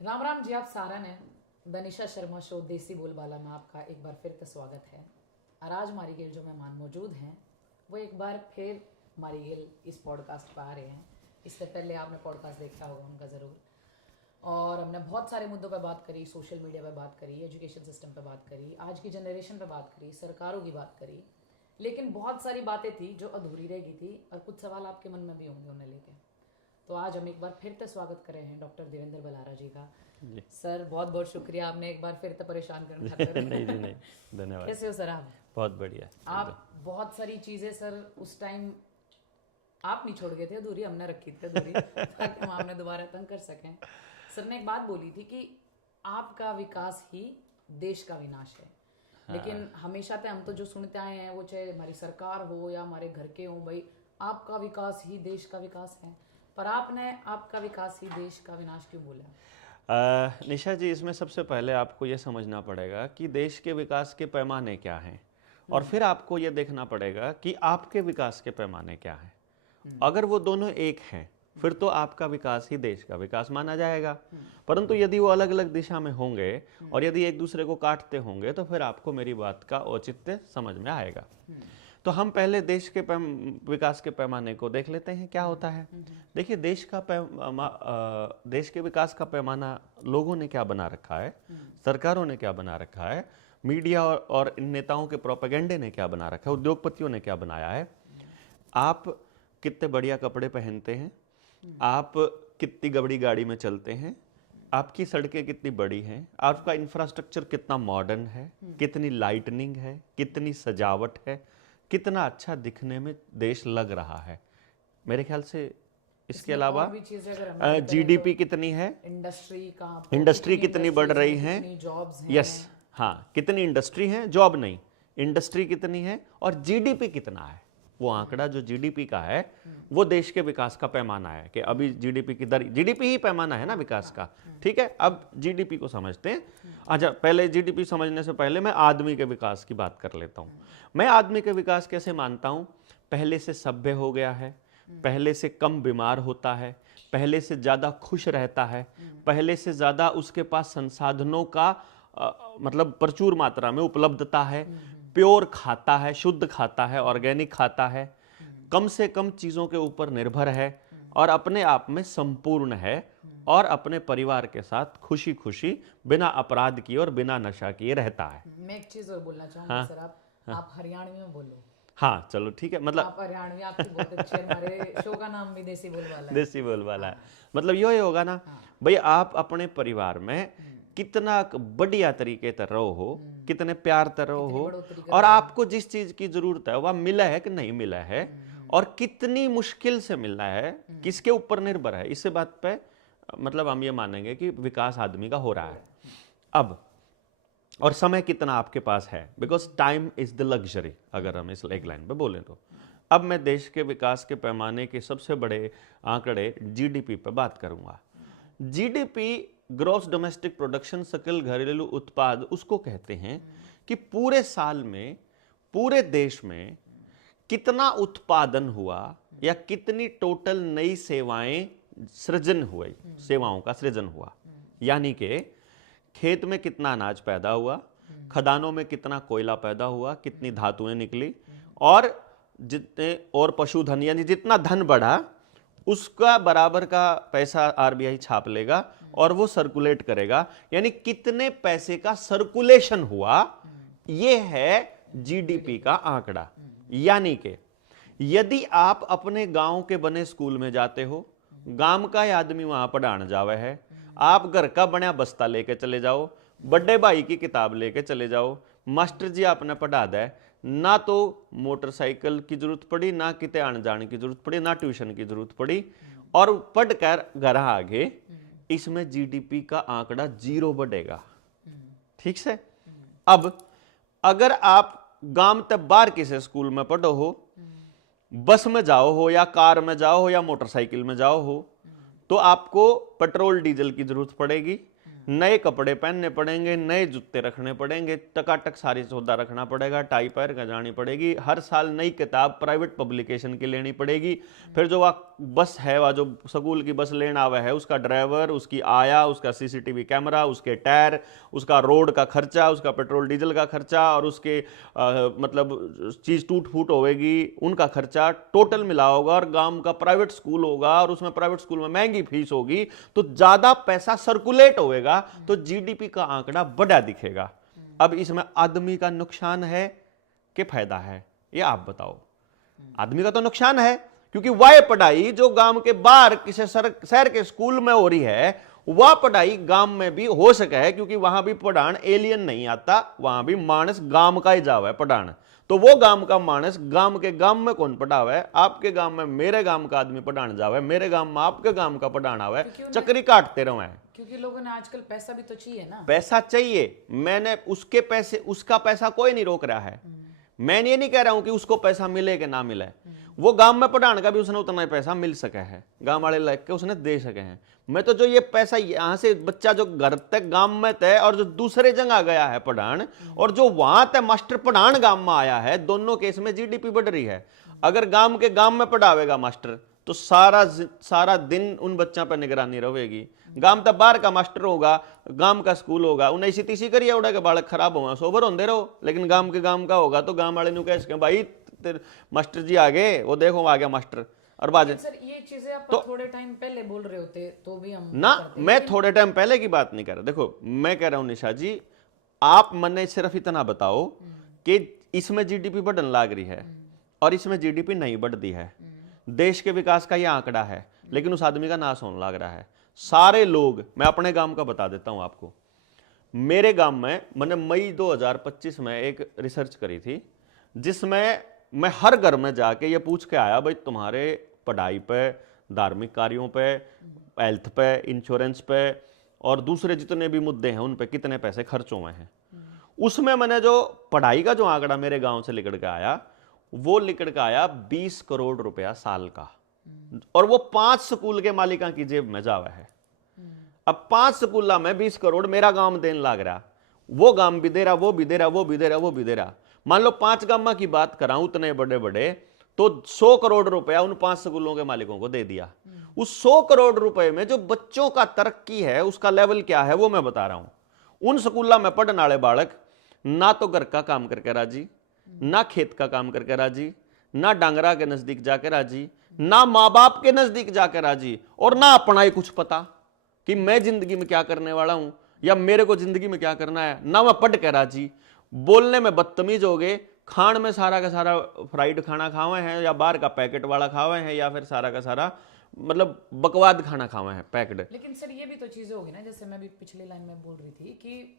राम राम जी, आप सारा ने द निशा शर्मा शो देसी बोलबाला में आपका एक बार फिर से स्वागत है। और आज हमारी गिल जो मेहमान मौजूद हैं वो एक बार फिर हमारी गिल इस पॉडकास्ट पर आ रहे हैं। इससे पहले आपने पॉडकास्ट देखा होगा उनका ज़रूर, और हमने बहुत सारे मुद्दों पर बात करी, सोशल मीडिया पर बात करी, एजुकेशन सिस्टम पर बात करी, आज की जनरेशन पर बात करी, सरकारों की बात करी, लेकिन बहुत सारी बातें थी जो अधूरी रह गई थी और कुछ सवाल आपके मन में भी होंगे उन्हें लेके। तो आज हम एक बार फिर से स्वागत कर रहे हैं डॉक्टर देवेंद्र बलारा जी का। जी सर बहुत बहुत शुक्रिया, आपने एक बार फिर से परेशान करने खातिर। नहीं जी नहीं, धन्यवाद। कैसे हो सर आप? बहुत बढ़िया। आप बहुत सारी चीज़ें सर उस टाइम आप नहीं छोड़ गए थे अधूरी, हमने रखी थी अधूरी ताकि हम आपने दोबारा तंग कर सकें। सर ने एक बात बोली थी कि आपका विकास ही देश का विनाश है। लेकिन हमेशा तो हम तो जो सुनते आए हैं वो चाहे हमारी सरकार हो या हमारे घर के हो, भाई आपका विकास ही देश का विकास है, पर आपने आपका विकास ही देश का विनाश क्यों बोला? निशा जी, इसमें सबसे पहले आपको ये समझना पड़ेगा कि देश के विकास के पैमाने क्या हैं, और फिर आपको ये देखना पड़ेगा कि आपके विकास के पैमाने क्या हैं। अगर वो दोनों एक हैं फिर तो आपका विकास ही देश का विकास माना जाएगा। परंतु यदि वो अलग अलग दिशा में होंगे और यदि एक दूसरे को काटते होंगे तो फिर आपको मेरी बात का औचित्य समझ में आएगा। तो हम पहले देश के विकास के पैमाने को देख लेते हैं क्या होता है। देखिए, देश के विकास का पैमाना लोगों ने क्या बना रखा है, सरकारों ने क्या बना रखा है, मीडिया और इन नेताओं के प्रोपेगेंडे ने क्या बना रखा है, उद्योगपतियों ने क्या बनाया है। आप कितने बढ़िया कपड़े पहनते हैं, आप कितनी बड़ी गाड़ी में चलते हैं, आपकी सड़कें कितनी बड़ी हैं, आपका इंफ्रास्ट्रक्चर कितना मॉडर्न है, कितनी लाइटनिंग है, कितनी सजावट है, कितना अच्छा दिखने में देश लग रहा है। मेरे ख्याल से इसके अलावा जीडीपी कितनी है, इंडस्ट्री कितनी बढ़ रही है, यस हाँ, कितनी इंडस्ट्री है, जॉब नहीं, इंडस्ट्री कितनी है, और जीडीपी कितना है। वो आंकड़ा जो जीडीपी का है वो देश के विकास का पैमाना है कि अभी जीडीपी की दर, जीडीपी ही पैमाना है ना विकास का। ठीक है, अब जीडीपी को समझते हैं। अच्छा, पहले जीडीपी समझने से पहले मैं आदमी के विकास की बात कर लेता हूँ। मैं आदमी के विकास कैसे मानता हूँ? पहले से सभ्य हो गया है, पहले से कम बीमार होता है, पहले से ज़्यादा खुश रहता है, पहले से ज़्यादा उसके पास संसाधनों का मतलब प्रचुर मात्रा में उपलब्धता है, प्योर खाता है, शुद्ध खाता है, ऑर्गेनिक खाता है, कम से कम चीज़ों के ऊपर निर्भर है और अपने आप में संपूर्ण है, और अपने परिवार के साथ खुशी खुशी बिना अपराध किए और बिना नशा किए रहता है। मैं एक चीज़ और बोलना चाहूँगा सर, आप हरियाणवी में बोलो। हाँ चलो ठीक है, मतलब आप हरियाणवी, आपकी बहुत अच्छी है। हमारे शो का नाम भी देसी बोलबाला है। देसी बोलबाला है, मतलब यो ही होगा ना भाई, आप अपने परिवार में कितना बढ़िया तरीके से रहो हो, कितने प्यार से रहो हो, और आपको जिस चीज की जरूरत है वह मिला है कि नहीं मिला है, और कितनी मुश्किल से मिलना है, किसके ऊपर निर्भर है, इससे बात पे मतलब हम ये मानेंगे कि विकास आदमी का हो रहा है। अब और समय कितना आपके पास है, because time is the luxury, अगर हम इस एक लाइन पे बोलें तो। अब मैं देश के विकास के पैमाने के सबसे बड़े आंकड़े जीडीपी पे बात करूंगा। जीडीपी, ग्रॉस डोमेस्टिक प्रोडक्शन, सकल घरेलू उत्पाद, उसको कहते हैं कि पूरे साल में पूरे देश में कितना उत्पादन हुआ या कितनी टोटल नई सेवाएं सृजन हुई, सेवाओं का सृजन हुआ। यानी कि खेत में कितना अनाज पैदा हुआ, खदानों में कितना कोयला पैदा हुआ, कितनी धातुएं निकली, और जितने और पशुधन, यानी जितना धन बढ़ा उसका बराबर का पैसा आरबीआई छाप लेगा और वो सर्कुलेट करेगा, यानी कितने पैसे का सर्कुलेशन हुआ, ये है जीडीपी का आंकड़ा। यानी कि यदि आप अपने गांव के बने स्कूल में जाते हो, गांव का ही आदमी वहां पढ़ाने जावे है, आप घर का बना बस्ता लेके चले जाओ, बड़े भाई की किताब लेके चले जाओ, मास्टर जी आपने पढ़ा दे, ना तो मोटरसाइकिल की जरूरत पड़ी, ना किते आने जाने की जरूरत पड़ी, ना ट्यूशन की जरूरत पड़ी, और पढ़कर घर आ गए, इसमें जीडीपी का आंकड़ा 0 बढ़ेगा। ठीक से? अब अगर आप गांव तक बाहर किसी स्कूल में पढ़ो हो, बस में जाओ हो या कार में जाओ हो या मोटरसाइकिल में जाओ हो, तो आपको पेट्रोल डीजल की जरूरत पड़ेगी, नए कपड़े पहनने पड़ेंगे, नए जूते रखने पड़ेंगे, टकाटक सारी सौदा रखना पड़ेगा, टाई पैर का जानी पड़ेगी, हर साल नई किताब प्राइवेट पब्लिकेशन की लेनी पड़ेगी। फिर जो वह बस है, वह जो स्कूल की बस लेना हुआ है, उसका ड्राइवर, उसकी आया, उसका सीसीटीवी कैमरा, उसके टायर, उसका रोड का खर्चा, उसका पेट्रोल डीजल का खर्चा और उसके मतलब चीज टूट फूट होगी उनका खर्चा टोटल मिला होगा। और गांव का प्राइवेट स्कूल होगा और उसमें प्राइवेट स्कूल में महंगी फीस होगी, तो ज्यादा पैसा सर्कुलेट होएगा, तो जीडीपी का आंकड़ा बड़ा दिखेगा। अब इसमें आदमी का नुकसान है कि फायदा है, ये आप बताओ। आदमी का तो नुकसान है, क्योंकि वह पढ़ाई जो गांव के बाहर किसी शहर के स्कूल में हो रही है, वह पढ़ाई गांव में भी हो सके है, क्योंकि वहां भी पढ़ान एलियन नहीं आता, वहां भी मानस गांव का ही जावा है पढ़ान। तो वो गांव का मानस गांव के गांव में कौन पढ़ावा है? आपके गांव में मेरे गांव का आदमी पढ़ाने जावा है, मेरे गांव में आपके गांव का पढ़ाना हुआ है, चक्री काटते रहो है। क्योंकि लोगों ने आजकल पैसा भी तो चाहिए ना। पैसा चाहिए, मैंने उसके पैसे, उसका पैसा कोई नहीं रोक रहा है। मैं ये नहीं कह रहा हूं कि उसको पैसा मिले कि ना मिले, वो गांव में पढ़ाने का भी उसने उतना ही पैसा मिल सका है, गांव वाले लग के उसने दे सके हैं। मैं तो जो ये पैसा यहां से बच्चा जो घर तक गांव में तय और जो दूसरे जगह गया है पढ़ान, और जो वहां तक मास्टर पढ़ान गांव में आया है, दोनों केस में जीडीपी बढ़ रही है। अगर गांव के गांव में पढ़ावेगा मास्टर, तो सारा दिन उन बच्चों पर निगरानी रहेगी। गांव तक बाहर का मास्टर होगा, गांव का स्कूल होगा, उन्हें इसी तीसी करिए उड़ा के बालक खराब होगा, सोबर होंदे रहो। लेकिन गांव के गांव का होगा तो गांव वाले कह सके भाई मास्टर जी आगे, वो देखो आ गया मास्टर। और बात सर ये चीजें आप तो थोड़े टाइम पहले बोल रहे होते तो भी हम ना, मैं थोड़े टाइम पहले की बात नहीं कर रहा। देखो मैं कह रहा हूं निशा जी, आप मने सिर्फ इतना बताओ कि इसमें जीडीपी बढ़ने लग रही है और इसमें जीडीपी नहीं बढ़ती है। देश के विकास का यह आंकड़ा है, लेकिन उस आदमी का नाश होने लग रहा है। सारे लोग, मैं अपने गांव का बता देता हूं आपको। मेरे गांव में मैंने मई 2025 में एक रिसर्च करी थी, जिसमें मैं हर घर में जाके ये पूछ के आया, भाई तुम्हारे पढ़ाई पे, धार्मिक कार्यों पे, हेल्थ पे, इंश्योरेंस पे और दूसरे जितने भी मुद्दे हैं उन पे कितने पैसे खर्च हुए हैं। उसमें मैंने जो पढ़ाई का जो आंकड़ा मेरे गांव से लिखड़ के आया, वो लिखड़ के आया 20 करोड़ रुपया साल का, और वो 5 स्कूल के मालिका की जेब में जावा है। अब 5 स्कूल में 20 करोड़ मेरा गांव देने लग रहा, वो गांव भी दे रहा, वो भी दे रहा, वो भी दे रहा, वो भी दे रहा। मान लो 5 गांव की बात कराऊं, उतने बड़े बड़े, तो 100 करोड़ रुपया उन 5 स्कूलों के मालिकों को दे दिया। उस 100 करोड़ रुपए में जो बच्चों का तरक्की है, उसका लेवल क्या है वो मैं बता रहा हूं। उन स्कूलों में पढ़ने वाले बालक ना तो घर का काम करके राजी, ना खेत का काम करके राजी, ना डांगरा के नजदीक जाके राजी, ना माँ बाप के नजदीक जाके राजी, और ना अपना ही कुछ पता कि मैं जिंदगी में क्या करने वाला हूं या मेरे को जिंदगी में क्या करना है। ना मैं पढ़ के राजी, बोलने में बदतमीज हो गए, खान में सारा का सारा फ्राइड खाना खावे हैं या बाहर का पैकेट वाला खावे हैं, या फिर सारा का सारा मतलब बकवाद खाना खावे हैं पैक्ड। लेकिन सर ये भी तो चीजें होगी ना, जैसे मैं भी पिछली लाइन में बोल रही थी कि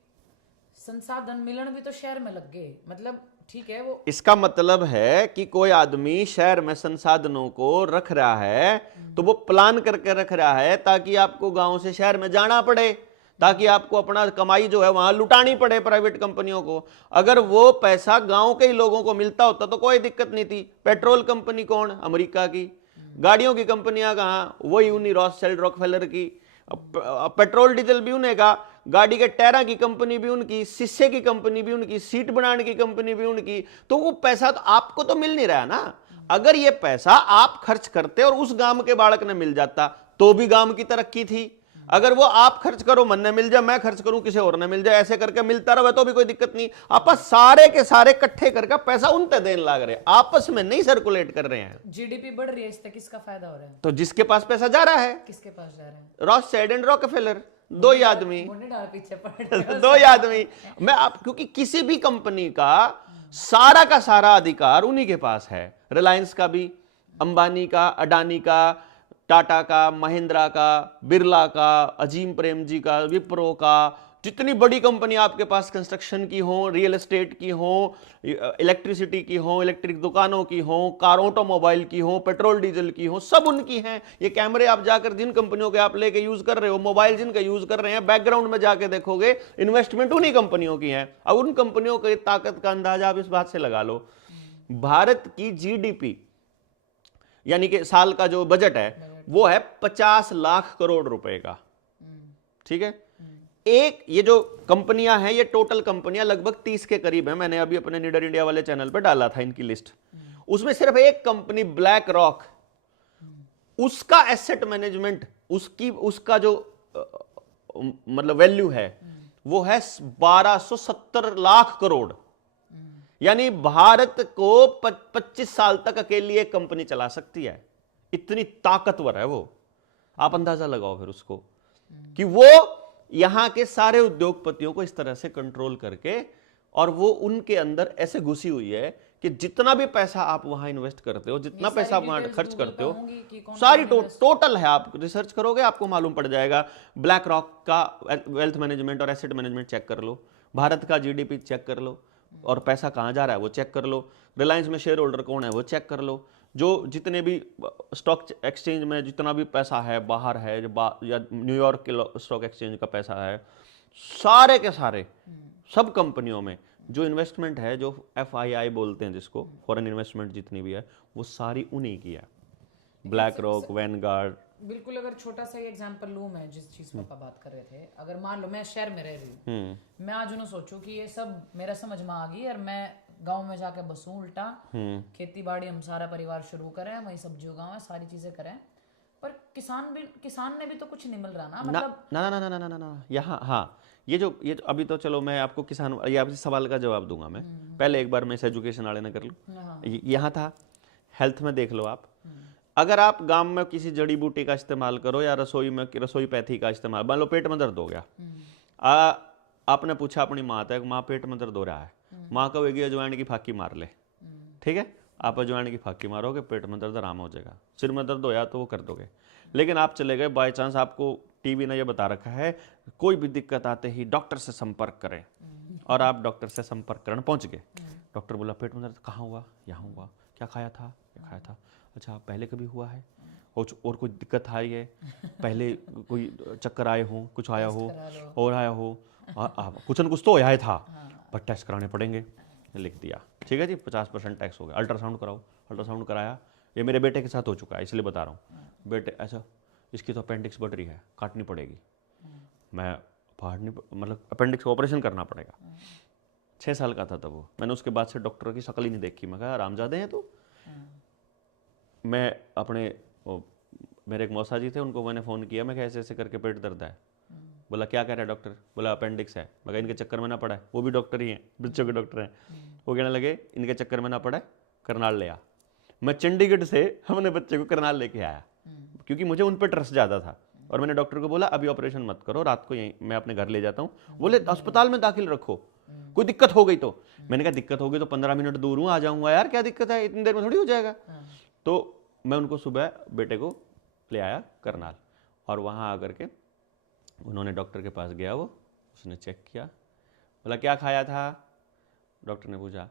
संसाधन मिलन भी तो शहर में लग गए, मतलब ठीक है वो। इसका मतलब है कि कोई आदमी शहर में संसाधनों को रख रहा है तो वो प्लान करके रख रहा है ताकि आपको गांव से शहर में जाना पड़े, ताकि आपको अपना कमाई जो है वहां लुटानी पड़े प्राइवेट कंपनियों को। अगर वो पैसा गांव के ही लोगों को मिलता होता तो कोई दिक्कत नहीं थी। पेट्रोल कंपनी कौन? अमेरिका की। गाड़ियों की कंपनियां कहाँ? वही उन्हीं रॉथस्चाइल्ड रॉकफेलर की। पेट्रोल डीजल भी उन्हें का, गाड़ी के टायरा की कंपनी भी उनकी, शीशे की कंपनी भी उनकी, सीट बनाने की कंपनी भी उनकी। तो वो पैसा तो आपको तो मिल नहीं रहा ना। अगर ये पैसा आप खर्च करते और उस गांव के बालक ने मिल जाता तो भी गांव की तरक्की थी। अगर वो आप खर्च करो, मन ने मिल जाए, मैं खर्च करूं किसी और ने मिल जाए, ऐसे करके मिलता रहे तो भी कोई दिक्कत नहीं। आप सारे के सारे इकट्ठे करके पैसा उन पे देने लग रहे, आपस में नहीं सर्कुलेट कर रहे हैं। जीडीपी बढ़ रही है, इससे किसका फायदा हो रहा है? तो जिसके पास पैसा जा रहा है। किसके पास जा रहा है? रॉथस्चाइल्ड एंड रॉकफेलर, दो ही आदमी, पीछे पड़ दो ही आदमी। मैं आप, क्योंकि किसी भी कंपनी का सारा अधिकार उन्हीं के पास है। रिलायंस का भी, अंबानी का, अडानी का, टाटा का, महिंद्रा का, बिरला का, अजीम प्रेम जी का, विप्रो का, जितनी बड़ी कंपनी आपके पास कंस्ट्रक्शन की हो, रियल एस्टेट की हो, इलेक्ट्रिसिटी की हो, इलेक्ट्रिक दुकानों की हो, कार ऑटोमोबाइल की हो, पेट्रोल डीजल की हो, सब उनकी हैं। ये कैमरे आप जाकर जिन कंपनियों के आप लेके यूज कर रहे हो, मोबाइल जिनका यूज कर रहे हैं, बैकग्राउंड में जाके देखोगे इन्वेस्टमेंट उन्हीं कंपनियों की है। अब उन कंपनियों की ताकत का अंदाजा आप इस बात से लगा लो, भारत की जीडीपी यानी कि साल का जो बजट है वो है 50 लाख करोड़ रुपए का। ठीक है, एक ये जो कंपनियां हैं, ये टोटल कंपनियां लगभग 30 के करीब हैं। मैंने अभी अपने नीडर इंडिया वाले चैनल पर डाला था इनकी लिस्ट। उसमें सिर्फ एक कंपनी ब्लैक रॉक, उसका एसेट मैनेजमेंट, उसका जो मतलब वैल्यू है वो है 1270 लाख करोड़। यानी भारत को 25 साल तक अकेली एक कंपनी चला सकती है, इतनी ताकतवर है वो। आप अंदाजा लगाओ फिर उसको कि वो यहां के सारे उद्योगपतियों को इस तरह से कंट्रोल करके, और वो उनके अंदर ऐसे घुसी हुई है कि जितना भी पैसा आप वहां इन्वेस्ट करते हो, जितना पैसा आप वहां खर्च करते हो, सारी टोटल है। आप रिसर्च करोगे आपको मालूम पड़ जाएगा। ब्लैक रॉक का वेल्थ मैनेजमेंट और एसेट मैनेजमेंट चेक कर लो, भारत का जीडीपी चेक कर लो, और पैसा कहां जा रहा है वो चेक कर लो, रिलायंस में शेयर होल्डर कौन है वो चेक कर लो, जो जितने भी स्टॉक एक्सचेंज में जितना भी पैसा है बाहर है, या न्यूयॉर्क के स्टॉक एक्सचेंज का पैसा है, सारे के सारे सब कंपनियों में जो इन्वेस्टमेंट है, जो FII बोलते हैं जिसको, फॉरेन इन्वेस्टमेंट जितनी भी है, वो सारी उन्हीं की है। Black rock, Vanguard. बिल्कुल। अगर छोटा सा एग्जांपल लूं मैं, जिस चीज पर आप बात कर रहे थे, अगर मान लो मैं शहर में रह रही हूँ, मैं आज उन्हें सोचूं कि ये सब मेरा समझ में आ गई और मैं गांव में जाके बसूं, उल्टा खेती बाड़ी हम सारा परिवार शुरू करें, वही सब्जी उगाएं, सारी चीजें करें, पर किसान ने भी तो कुछ नहीं मिल रहा ना। मतलब ना ना ना ना ना ना ना यहाँ, हाँ, ये जो अभी तो चलो मैं आपको किसान, ये आपके सवाल का जवाब दूंगा मैं। पहले एक बार मैं इस एजुकेशन वाले ने कर लूँ। यहाँ था हेल्थ में, देख लो आप, अगर आप गांव में किसी जड़ी बूटी का इस्तेमाल करो या रसोई पैथी का इस्तेमाल, मान लो पेट में दर्द हो गया, आपने पूछा अपनी माँ तक, माँ पेट में दर्द हो रहा है, माँ कहेगी अजवाइन की फाकी मार ले, ठीक है, आप अजवाइन की फाकी मारोगे, पेट में दर्द आराम हो जाएगा। सिर में दर्द होया तो वो कर दोगे। लेकिन आप चले गए, बाई चांस आपको टीवी ने ये बता रखा है कोई भी दिक्कत आते ही डॉक्टर से संपर्क करें, और आप डॉक्टर से संपर्क करने पहुंच गए। डॉक्टर बोला पेट में दर्द कहाँ हुआ, यहाँ हुआ, क्या खाया था, क्या खाया था, अच्छा पहले कभी हुआ है, और कोई दिक्कत आई है, पहले कोई चक्कर आए हो, कुछ आया हो, और आया हो, कुछ न कुछ तो आया था, पर टेस्ट कराने पड़ेंगे, लिख दिया, ठीक है जी, 50% टैक्स हो गया, अल्ट्रासाउंड कराओ, अल्ट्रासाउंड कराया। ये मेरे बेटे के साथ हो चुका है, इसलिए बता रहा हूँ। बेटे ऐसा, इसकी तो अपेंडिक्स बढ़ रही है, काटनी पड़ेगी, मैं फाड़नी, मतलब अपेंडिक्स का ऑपरेशन करना पड़ेगा। 6 साल का था तब वो। मैंने उसके बाद से डॉक्टर की शक्ल ही नहीं देखी। मैं कहा आरामजादे हैं तो। मैं अपने मेरे एक मौसा जी थे, उनको मैंने फ़ोन किया, मैं ऐसे ऐसे करके पेट दर्द है। बोला क्या कह रहा है डॉक्टर? बोला अपेंडिक्स है। मैं इनके चक्कर में ना पड़ा है, वो भी डॉक्टर ही हैं, बच्चों के डॉक्टर हैं। वो कहने लगे इनके चक्कर में ना पड़ा है, करनाल ले आ। मैं चंडीगढ़ से हमने बच्चे को करनाल लेके आया, क्योंकि मुझे उन पर ट्रस्ट ज़्यादा था। और मैंने डॉक्टर को बोला अभी ऑपरेशन मत करो, रात को यहीं मैं अपने घर ले जाता हूँ। बोले अस्पताल में दाखिल रखो, कोई दिक्कत हो गई तो। मैंने कहा दिक्कत हो गई तो 15 मिनट दूर हूँ, आ जाऊँगा यार, क्या दिक्कत है, इतनी देर में थोड़ी हो जाएगा। तो मैं उनको सुबह बेटे को ले आया करनाल, और वहाँ आकर के उन्होंने डॉक्टर के पास गया, वो उसने चेक किया, बोला क्या खाया था? डॉक्टर ने पूछा,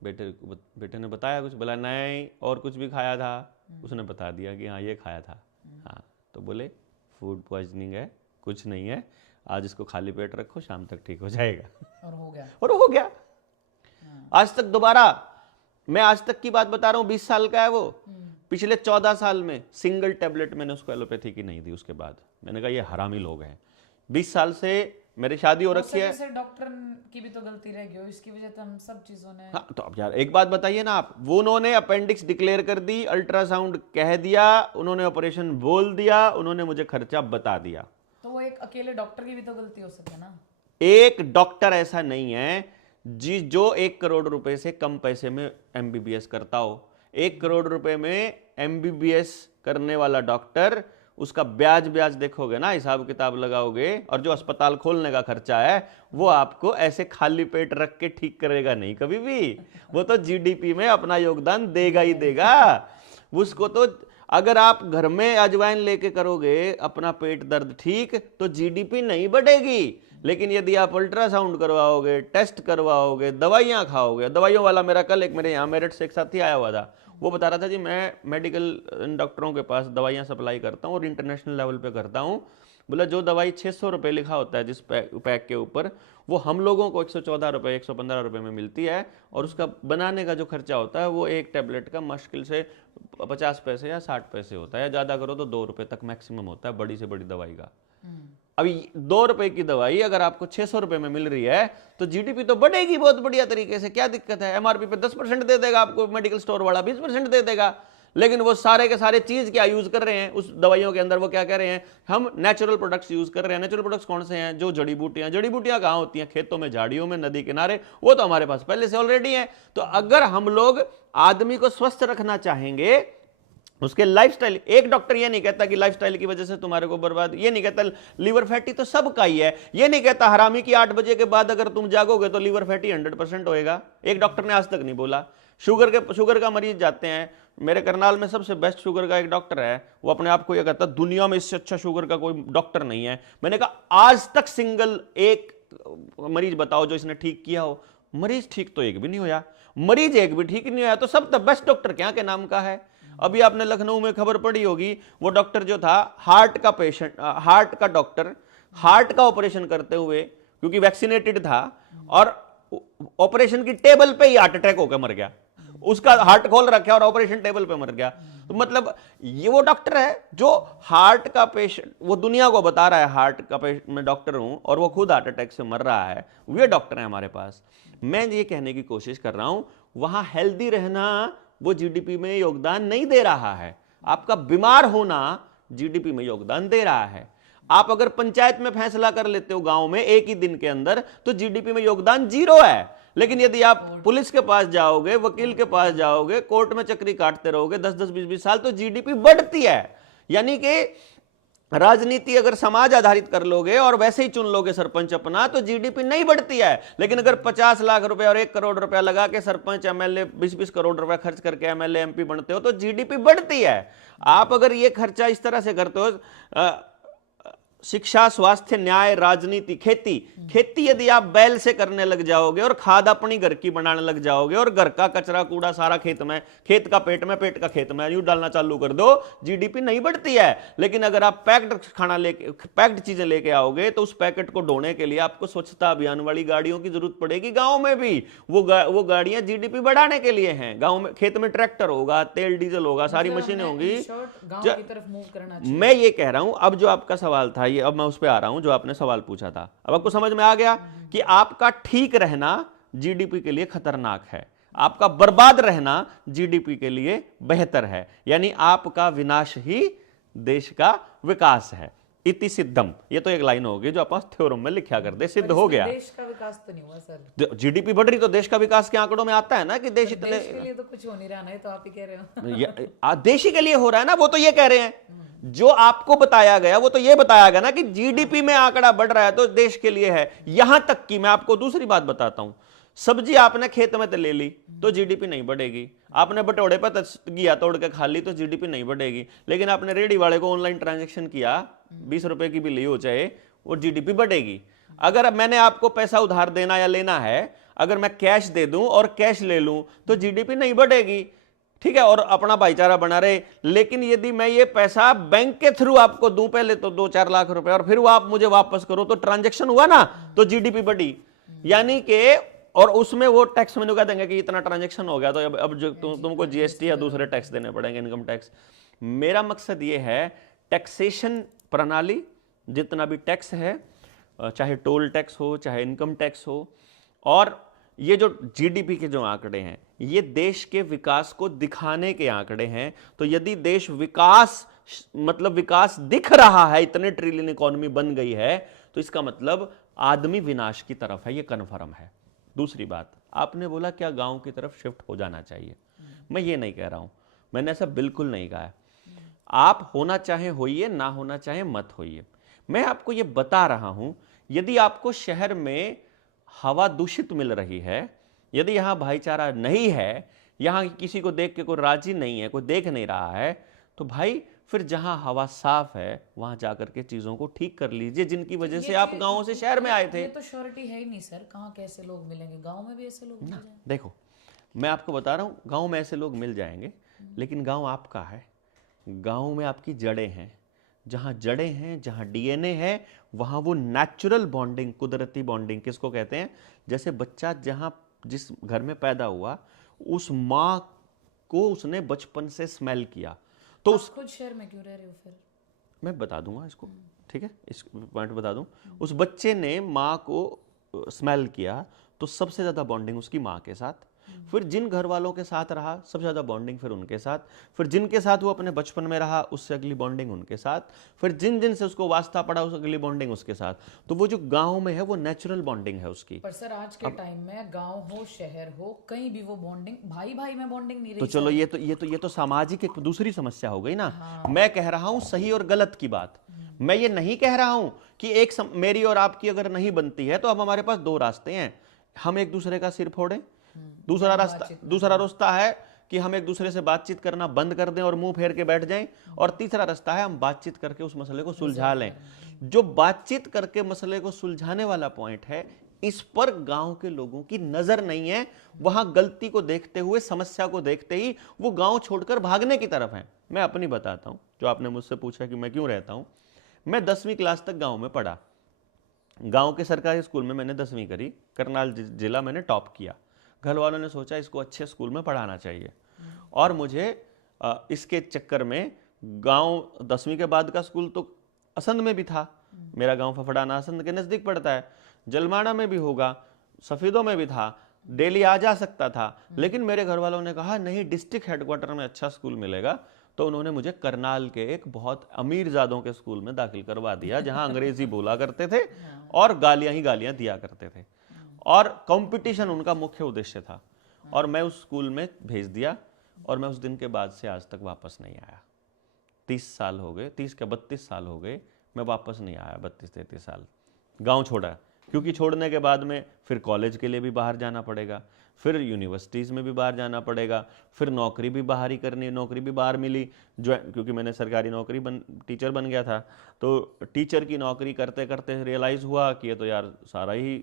बेटे ने बताया कुछ? बोला नहीं, और कुछ भी खाया था? उसने बता दिया कि हाँ ये खाया था। हाँ, तो बोले फूड पॉइजनिंग है, कुछ नहीं है, आज इसको खाली पेट रखो, शाम तक ठीक हो जाएगा। और हो गया। आज तक दोबारा, मैं आज तक की बात बता रहा हूँ, 20 साल का है वो, पिछले 14 साल में सिंगल टेबलेट मैंने उसको एलोपैथी की नहीं दी। उसके बाद मैंने कहा ये हरामी लोग हैं। 20 साल से मेरी शादी हो रखी है। डॉक्टर की भी तो गलती रह गई, इसकी वजह से हम सब चीजों ने। हाँ, तो अब यार एक बात बताइए ना आप, वो उन्होंने अपेंडिक्स डिक्लेयर कर दी, अल्ट्रासाउंड कह दिया, उन्होंने ऑपरेशन बोल दिया, उन्होंने मुझे खर्चा बता दिया, तो वो एक अकेले डॉक्टर की भी तो गलती हो सकती है ना। एक डॉक्टर ऐसा नहीं है जो 1 करोड़ रुपए से कम पैसे में MBBS करता हो। 1 करोड़ रुपए में MBBS करने वाला डॉक्टर, उसका ब्याज देखोगे ना, हिसाब किताब लगाओगे, और जो अस्पताल खोलने का खर्चा है वो आपको ऐसे खाली पेट रख के ठीक करेगा नहीं कभी भी। वो तो GDP में अपना योगदान देगा ही देगा। उसको तो अगर आप घर में अजवाइन लेके करोगे अपना पेट दर्द ठीक, तो GDP नहीं बढ़ेगी। लेकिन यदि आप अल्ट्रासाउंड करवाओगे, टेस्ट करवाओगे, दवाइयाँ खाओगे, दवाइयों वाला मेरा कल एक मेरे यहाँ मेरठ से एक साथी आया हुआ था, वो बता रहा था जी मैं मेडिकल डॉक्टरों के पास दवाइयाँ सप्लाई करता हूँ और इंटरनेशनल लेवल पे करता हूँ। बोला जो दवाई 600 रुपये लिखा होता है जिस पैक के ऊपर, वो हम लोगों को 114 रुपये 115 रुपये में मिलती है, और उसका बनाने का जो खर्चा होता है वो एक टैबलेट का मुश्किल से 50 पैसे या 60 पैसे होता है, ज़्यादा करो तो 2 रुपये तक मैक्सिमम होता है बड़ी से बड़ी दवाई का। अभी 2 रुपए की दवाई अगर आपको 600 रुपए में मिल रही है तो जीडीपी तो बढ़ेगी बहुत बढ़िया तरीके से, क्या दिक्कत है। एमआरपी पे 10% दे देगा आपको मेडिकल स्टोर वाला, 20% दे देगा, लेकिन वो सारे के सारे चीज क्या यूज कर रहे हैं उस दवाइयों के अंदर, वो क्या कह रहे हैं, हम नेचुरल प्रोडक्ट्स यूज कर रहे हैं। नेचुरल प्रोडक्ट्स कौन से हैं, जो जड़ी बूटियां कहाँ होती हैं, खेतों में, झाड़ियों में, नदी किनारे, वो तो हमारे पास पहले से ऑलरेडी है। तो अगर हम लोग आदमी को स्वस्थ रखना चाहेंगे, उसके लाइफस्टाइल, एक डॉक्टर ये नहीं कहता कि लाइफस्टाइल की वजह से तुम्हारे को बर्बाद, ये नहीं कहता लीवर फैटी तो सबका ही है, ये नहीं कहता हरामी की 8 बजे के बाद अगर तुम जागोगे तो लीवर फैटी 100% होएगा, एक डॉक्टर ने आज तक नहीं बोला। शुगर का मरीज जाते हैं, मेरे करनाल में सबसे बेस्ट शुगर का एक डॉक्टर है, वो अपने आप को ये कहता दुनिया में इससे अच्छा शुगर का कोई डॉक्टर नहीं है। मैंने कहा आज तक सिंगल एक मरीज बताओ जो इसने ठीक किया हो। मरीज ठीक तो एक भी नहीं होया, मरीज एक भी ठीक नहीं होया, तो सब द बेस्ट डॉक्टर क्या के नाम का है। अभी आपने लखनऊ में खबर पड़ी होगी, वो डॉक्टर जो था हार्ट का पेशेंट, हार्ट का डॉक्टर, हार्ट का ऑपरेशन करते हुए क्योंकि वैक्सीनेटेड था और ऑपरेशन की टेबल पे ही हार्ट अटैक होकर मर गया, उसका हार्ट खोल रखा और ऑपरेशन टेबल पे मर गया। तो मतलब ये वो डॉक्टर है जो हार्ट का पेशेंट, वो दुनिया को बता रहा है हार्ट का पेशेंट मैं डॉक्टर हूं, और वो खुद हार्ट अटैक से मर रहा है, वे डॉक्टर है हमारे पास। मैं ये कहने की कोशिश कर रहा हूं वहां हेल्दी रहना वो जीडीपी में योगदान नहीं दे रहा है, आपका बीमार होना जीडीपी में योगदान दे रहा है। आप अगर पंचायत में फैसला कर लेते हो गांव में एक ही दिन के अंदर तो जीडीपी में योगदान 0 है, लेकिन यदि आप पुलिस के पास जाओगे, वकील के पास जाओगे, कोर्ट में चक्री काटते रहोगे 10-10, 20-20 साल तो जीडीपी बढ़ती है। यानी कि राजनीति अगर समाज आधारित कर लोगे और वैसे ही चुन लोगे सरपंच अपना तो जीडीपी नहीं बढ़ती है, लेकिन अगर 50 लाख रुपए और 1 करोड़ रुपया लगा के सरपंच एमएलए 20-20 करोड़ रुपया खर्च करके एमएलए एमपी बनते हो तो जीडीपी बढ़ती है। आप अगर ये खर्चा इस तरह से करते हो, शिक्षा, स्वास्थ्य, न्याय, राजनीति, खेती यदि आप बैल से करने लग जाओगे और खाद अपनी घर की बनाने लग जाओगे और घर का कचरा कूड़ा सारा खेत में, खेत का पेट में, पेट का खेत में यूं डालना चालू कर दो, जीडीपी नहीं बढ़ती है। लेकिन अगर आप पैक्ड खाना लेके, पैक्ड चीजें लेके आओगे तो उस पैकेट को ढोने के लिए आपको स्वच्छता अभियान वाली गाड़ियों की जरूरत पड़ेगी। गांव में भी वो गाड़ियां जीडीपी बढ़ाने के लिए हैं। गांव में खेत में ट्रैक्टर होगा, तेल डीजल होगा, सारी मशीनें होंगी। मैं ये कह रहा हूं, अब जो आपका सवाल था, अब मैं उस पे आ रहा हूं जो आपने सवाल पूछा था। अब आपको समझ में आ गया कि आपका ठीक रहना जीडीपी के लिए खतरनाक है, आपका बर्बाद रहना जीडीपी के लिए बेहतर है, यानी आपका विनाश ही देश का विकास है। इति सिद्धम, ये तो एक लाइन होगी जो आप थ्योरम में लिखा करते, सिद्ध हो गया। देश का विकास तो नहीं हुआ सर, जीडीपी बढ़ रही तो देश का विकास के आंकड़ों में आता है ना कि देश इतने, देश के लिए तो कुछ हो नहीं रहा ना, तो आप ही कह रहे हो देश ही के लिए हो रहा है ना, वो तो ये कह रहे हैं। जो आपको बताया गया वो तो ये बताया गया ना कि जीडीपी में आंकड़ा बढ़ रहा है तो देश के लिए है। यहां तक कि मैं आपको दूसरी बात बताता हूं, सब्जी आपने खेत में तो ले ली तो जीडीपी नहीं बढ़ेगी, आपने बटोड़े पर घिया तोड़ के खा ली तो जीडीपी नहीं बढ़ेगी, लेकिन आपने रेडी वाले को ऑनलाइन ट्रांजेक्शन किया, 20 रुपए की भी ली हो चाहे, वो जीडीपी बढ़ेगी। अगर मैंने आपको पैसा उधार देना या लेना है, अगर मैं कैश दे दूं और कैश ले लूं तो जीडीपी नहीं बढ़ेगी, ठीक है, और अपना भाईचारा बना रहे। लेकिन यदि मैं ये पैसा बैंक के थ्रू आपको दूं, पहले तो 2-4 लाख रुपए और फिर वो आप मुझे वापस करो, तो ट्रांजैक्शन हुआ ना, तो जीडीपी बढ़ी। यानी कि और उसमें वो टैक्स मेन्यू कह देंगे कि इतना ट्रांजैक्शन हो गया तो अब जो तुमको जीएसटी या दूसरे टैक्स देने पड़ेंगे, इनकम टैक्स। मेरा मकसद ये है टैक्सेशन प्रणाली, जितना भी टैक्स है, चाहे टोल टैक्स हो, चाहे इनकम टैक्स हो, और ये जो जीडीपी के जो आंकड़े हैं ये देश के विकास को दिखाने के आंकड़े हैं। तो यदि देश विकास, मतलब विकास दिख रहा है, इतने ट्रिलियन इकोनॉमी बन गई है, तो इसका मतलब आदमी विनाश की तरफ है, ये कन्फर्म है। दूसरी बात, आपने बोला क्या गांव की तरफ शिफ्ट हो जाना चाहिए, मैं ये नहीं कह रहा हूं, मैंने ऐसा बिल्कुल नहीं कहा है। आप होना चाहे होइए, ना होना चाहे मत होइए। मैं आपको ये बता रहा हूं, यदि आपको शहर में हवा दूषित मिल रही है, यदि यहां भाईचारा नहीं है, यहां किसी को देख के कोई राजी नहीं है, कोई देख नहीं रहा है, तो भाई फिर जहां हवा साफ है वहां जाकर के चीजों को ठीक कर लीजिए, जिनकी वजह से आप गांवों से शहर में आए थे। ये तो श्योरिटी है ही नहीं सर, कहां कैसे लोग मिलेंगे, गांव में भी ऐसे लोग मिल जाएंगे। देखो मैं आपको बता रहा हूं, गांव में ऐसे लोग मिल जाएंगे, लेकिन गांव आपका है, गांव में आपकी जड़ें हैं, जहां जड़ें हैं, जहां डीएनए है, वहां वो नेचुरल बॉन्डिंग, कुदरती बॉन्डिंग किसको कहते हैं, जैसे बच्चा जहां जिस घर में पैदा हुआ उस माँ को उसने बचपन से स्मेल किया, तो उस खुद शहर में क्यों रह रहे हो फिर? मैं बता दूंगा इसको, ठीक है, इस पॉइंट बता दूं, उस बच्चे ने माँ को स्मेल किया तो सबसे ज़्यादा बॉन्डिंग उसकी माँ के साथ, फिर जिन घर वालों के साथ रहा सबसे ज़्यादा बॉन्डिंग फिर उनके साथ, फिर जिनके साथ वो अपने बचपन में रहा उससे अगली बॉन्डिंग उनके साथ, फिर जिन जिन से उसको वास्ता पड़ा उस अगली बॉन्डिंग उसके साथ। तो वो जो गांव में है वो नेचुरल बॉन्डिंग है उसकी। पर सर आज के टाइम में गांव हो शहर हो कहीं भी वो बॉन्डिंग भाई भाई में बॉन्डिंग नहीं रही। तो चलो ये तो सामाजिक एक दूसरी समस्या हो गई ना। हाँ। मैं कह रहा हूं सही और गलत की बात, मैं ये नहीं कह रहा हूं कि मेरी और आपकी अगर नहीं बनती है तो अब हमारे पास दो रास्ते हैं, हम एक दूसरे का सिर फोड़ें, दूसरा रास्ता है कि हम एक दूसरे से बातचीत करना बंद कर दें और मुंह फेर के बैठ जाएं, और तीसरा रास्ता है हम बातचीत करके उस मसले को सुलझा लें। जो बातचीत करके मसले को सुलझाने वाला पॉइंट है, इस पर गांव के लोगों की नजर नहीं है। वहां गलती को देखते हुए, समस्या को देखते ही वो गांव छोड़कर भागने की तरफ है। मैं अपनी बताता हूं, जो आपने मुझसे पूछा कि मैं क्यों रहता हूं। मैं 10वीं क्लास तक गांव में पढ़ा, गांव के सरकारी स्कूल में मैंने 10वीं करी, करनाल जिला मैंने टॉप किया। घर वालों ने सोचा इसको अच्छे स्कूल में पढ़ाना चाहिए, और मुझे इसके चक्कर में गांव 10वीं के बाद का स्कूल तो असंध में भी था, मेरा गांव फफड़ाना असंध के नज़दीक पड़ता है, जलमाना में भी होगा, सफ़ेदों में भी था, डेली आ जा सकता था। लेकिन मेरे घर वालों ने कहा नहीं, डिस्ट्रिक्ट हेडक्वार्टर में अच्छा स्कूल मिलेगा, तो उन्होंने मुझे करनाल के एक बहुत अमीर ज़ादों के स्कूल में दाखिल करवा दिया, जहां अंग्रेजी बोला करते थे और गालियां ही गालियां दिया करते थे, और कंपटीशन उनका मुख्य उद्देश्य था। और मैं उस स्कूल में भेज दिया, और मैं उस दिन के बाद से आज तक वापस नहीं आया। 30 साल हो गए, 30 के 32 साल हो गए, मैं वापस नहीं आया। 32-33 साल गांव छोड़ा, क्योंकि छोड़ने के बाद में फिर कॉलेज के लिए भी बाहर जाना पड़ेगा, फिर यूनिवर्सिटीज़ में भी बाहर जाना पड़ेगा, फिर नौकरी भी बाहर ही करनी है। नौकरी भी बाहर मिली, जो क्योंकि मैंने सरकारी नौकरी टीचर बन गया था, तो टीचर की नौकरी करते करते रियलाइज़ हुआ कि ये तो यार सारा ही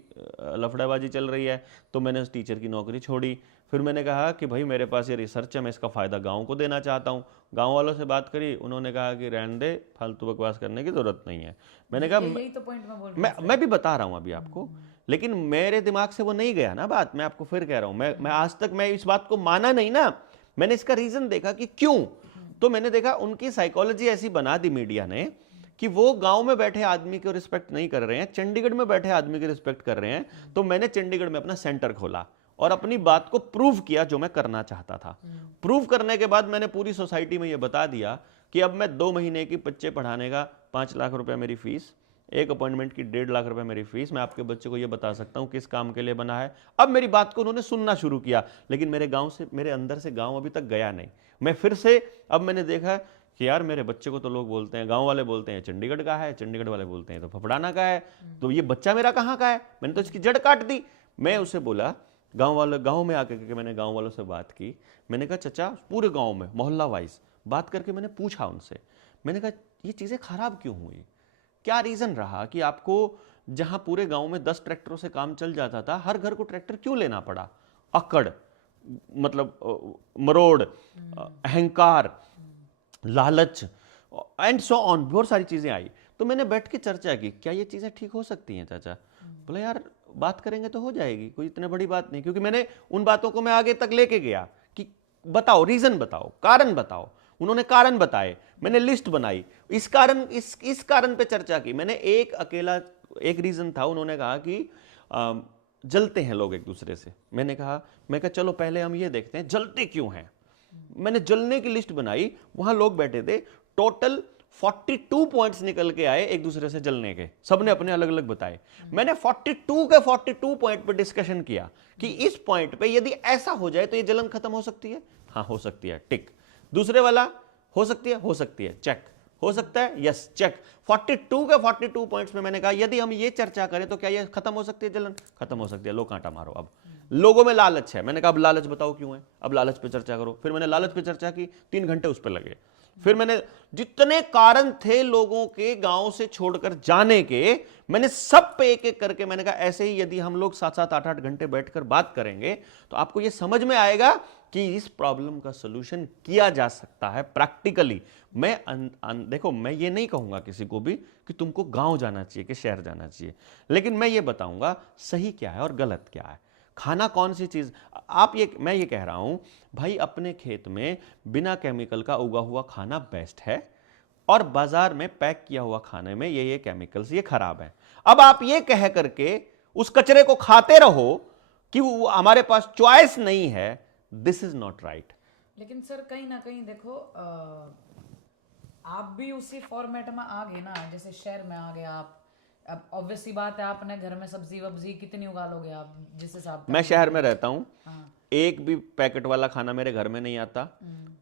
लफड़ेबाजी चल रही है, तो मैंने उस टीचर की नौकरी छोड़ी। फिर मैंने कहा कि भाई मेरे पास ये रिसर्च है, मैं इसका फ़ायदा गाँव को देना चाहता हूँ। गाँव वालों से बात करी, उन्होंने कहा कि रहने दे, फालतू बकवास करने की ज़रूरत नहीं है। मैंने कहा यही तो पॉइंट मैं भी बता रहा हूँ अभी आपको, लेकिन मेरे दिमाग से वो नहीं गया ना बात। मैं आपको फिर कह रहा हूँ, मैं आज तक मैं इस बात को माना नहीं ना। मैंने इसका रीजन देखा कि क्यों, तो मैंने देखा उनकी साइकोलॉजी ऐसी बना दी मीडिया ने कि वो गांव में बैठे आदमी को रिस्पेक्ट नहीं कर रहे हैं, चंडीगढ़ में बैठे आदमी की रिस्पेक्ट कर रहे हैं। तो मैंने चंडीगढ़ में अपना सेंटर खोला और अपनी बात को प्रूव किया, जो मैं करना चाहता था। प्रूव करने के बाद मैंने पूरी सोसाइटी में ये बता दिया कि अब मैं 2 महीने की बच्चे पढ़ाने का 5 लाख रुपए मेरी फीस, एक अपॉइंटमेंट की 1.5 लाख रुपए मेरी फीस, मैं आपके बच्चे को ये बता सकता हूँ किस काम के लिए बना है। अब मेरी बात को उन्होंने सुनना शुरू किया, लेकिन मेरे गांव से, मेरे अंदर से गांव अभी तक गया नहीं। मैं फिर से, अब मैंने देखा कि यार मेरे बच्चे को तो लोग बोलते हैं, गांव वाले बोलते हैं चंडीगढ़ का है, चंडीगढ़ वाले बोलते हैं तो फफड़ाना का है, तो ये बच्चा मेरा कहाँ का है? मैंने तो इसकी जड़ काट दी। मैं उसे बोला, गाँव में आकर के मैंने गाँव वालों से बात की। मैंने कहा चाचा, पूरे गाँव में मोहल्ला वाइज बात करके मैंने पूछा उनसे, मैंने कहा ये चीज़ें खराब क्यों हुई, क्या रीज़न रहा कि आपको जहां पूरे गांव में 10 ट्रैक्टरों से काम चल जाता था, हर घर को ट्रैक्टर क्यों लेना पड़ा? अकड़, मतलब मरोड़, अहंकार, लालच एंड सो ऑन, बहुत सारी चीज़ें आई। तो मैंने बैठ के चर्चा की, क्या ये चीज़ें ठीक हो सकती हैं चाचा? बोले यार बात करेंगे तो हो जाएगी, कोई इतनी बड़ी बात नहीं। क्योंकि मैंने उन बातों को मैं आगे तक लेके गया कि बताओ, रीज़न बताओ, कारण बताओ। उन्होंने कारण बताए, मैंने लिस्ट बनाई, इस कारण पे चर्चा की। मैंने एक रीजन था, उन्होंने कहा कि जलते हैं लोग एक दूसरे से। मैं कहा चलो पहले हम ये देखते हैं जलते क्यों हैं। मैंने जलने की लिस्ट बनाई, वहां लोग बैठे थे, टोटल 42 पॉइंट्स निकल के आए एक दूसरे से जलने के, सबने अपने अलग अलग बताए। मैंने 42 के 42 पॉइंट पे डिस्कशन किया कि इस पॉइंट पे यदि ऐसा हो जाए तो ये जलन खत्म हो सकती है। हाँ हो सकती है, टिक। दूसरे वाला हो सकती है, चेक। हो सकता है, यस, चेक। 42 के 42 पॉइंट्स में मैंने कहा यदि हम ये चर्चा करें तो क्या ये खत्म हो सकती है, जलन खत्म हो सकती है, लो कांटा मारो। अब लोगों में लालच है, मैंने कहा अब लालच बताओ क्यों है, अब लालच पे चर्चा करो। फिर मैंने लालच पे चर्चा की, 3 घंटे उस पर लगे। फिर मैंने जितने कारण थे लोगों के गांव से छोड़कर जाने के, मैंने सब पे एक एक करके मैंने कहा ऐसे ही यदि हम लोग 7-7, 8-8 घंटे बैठकर बात करेंगे तो आपको यह समझ में आएगा कि इस प्रॉब्लम का सॉल्यूशन किया जा सकता है प्रैक्टिकली। देखो, मैं ये नहीं कहूंगा किसी को भी कि तुमको गांव जाना चाहिए कि शहर जाना चाहिए, लेकिन मैं ये बताऊंगा सही क्या है और गलत क्या है, खाना कौन सी चीज। मैं ये कह रहा हूं भाई, अपने खेत में बिना केमिकल का उगा हुआ खाना बेस्ट है, और बाजार में पैक किया हुआ खाने में ये केमिकल्स ये खराब है। अब आप ये कह करके उस कचरे को खाते रहो कि हमारे पास चॉइस नहीं है, दिस इज नॉट राइट। लेकिन सर कहीं ना कहीं देखो, आप भी उसी फॉर्मेट में आ गए ना, जैसे शहर में आ गए आप। अब ऑब्वियस सी बात है, आपने घर में सब्जी वब्जी कितनी उगा लोगे आप, जिस हिसाब मैं शहर में रहता हूँ, हाँ। एक भी पैकेट वाला खाना मेरे घर में नहीं आता।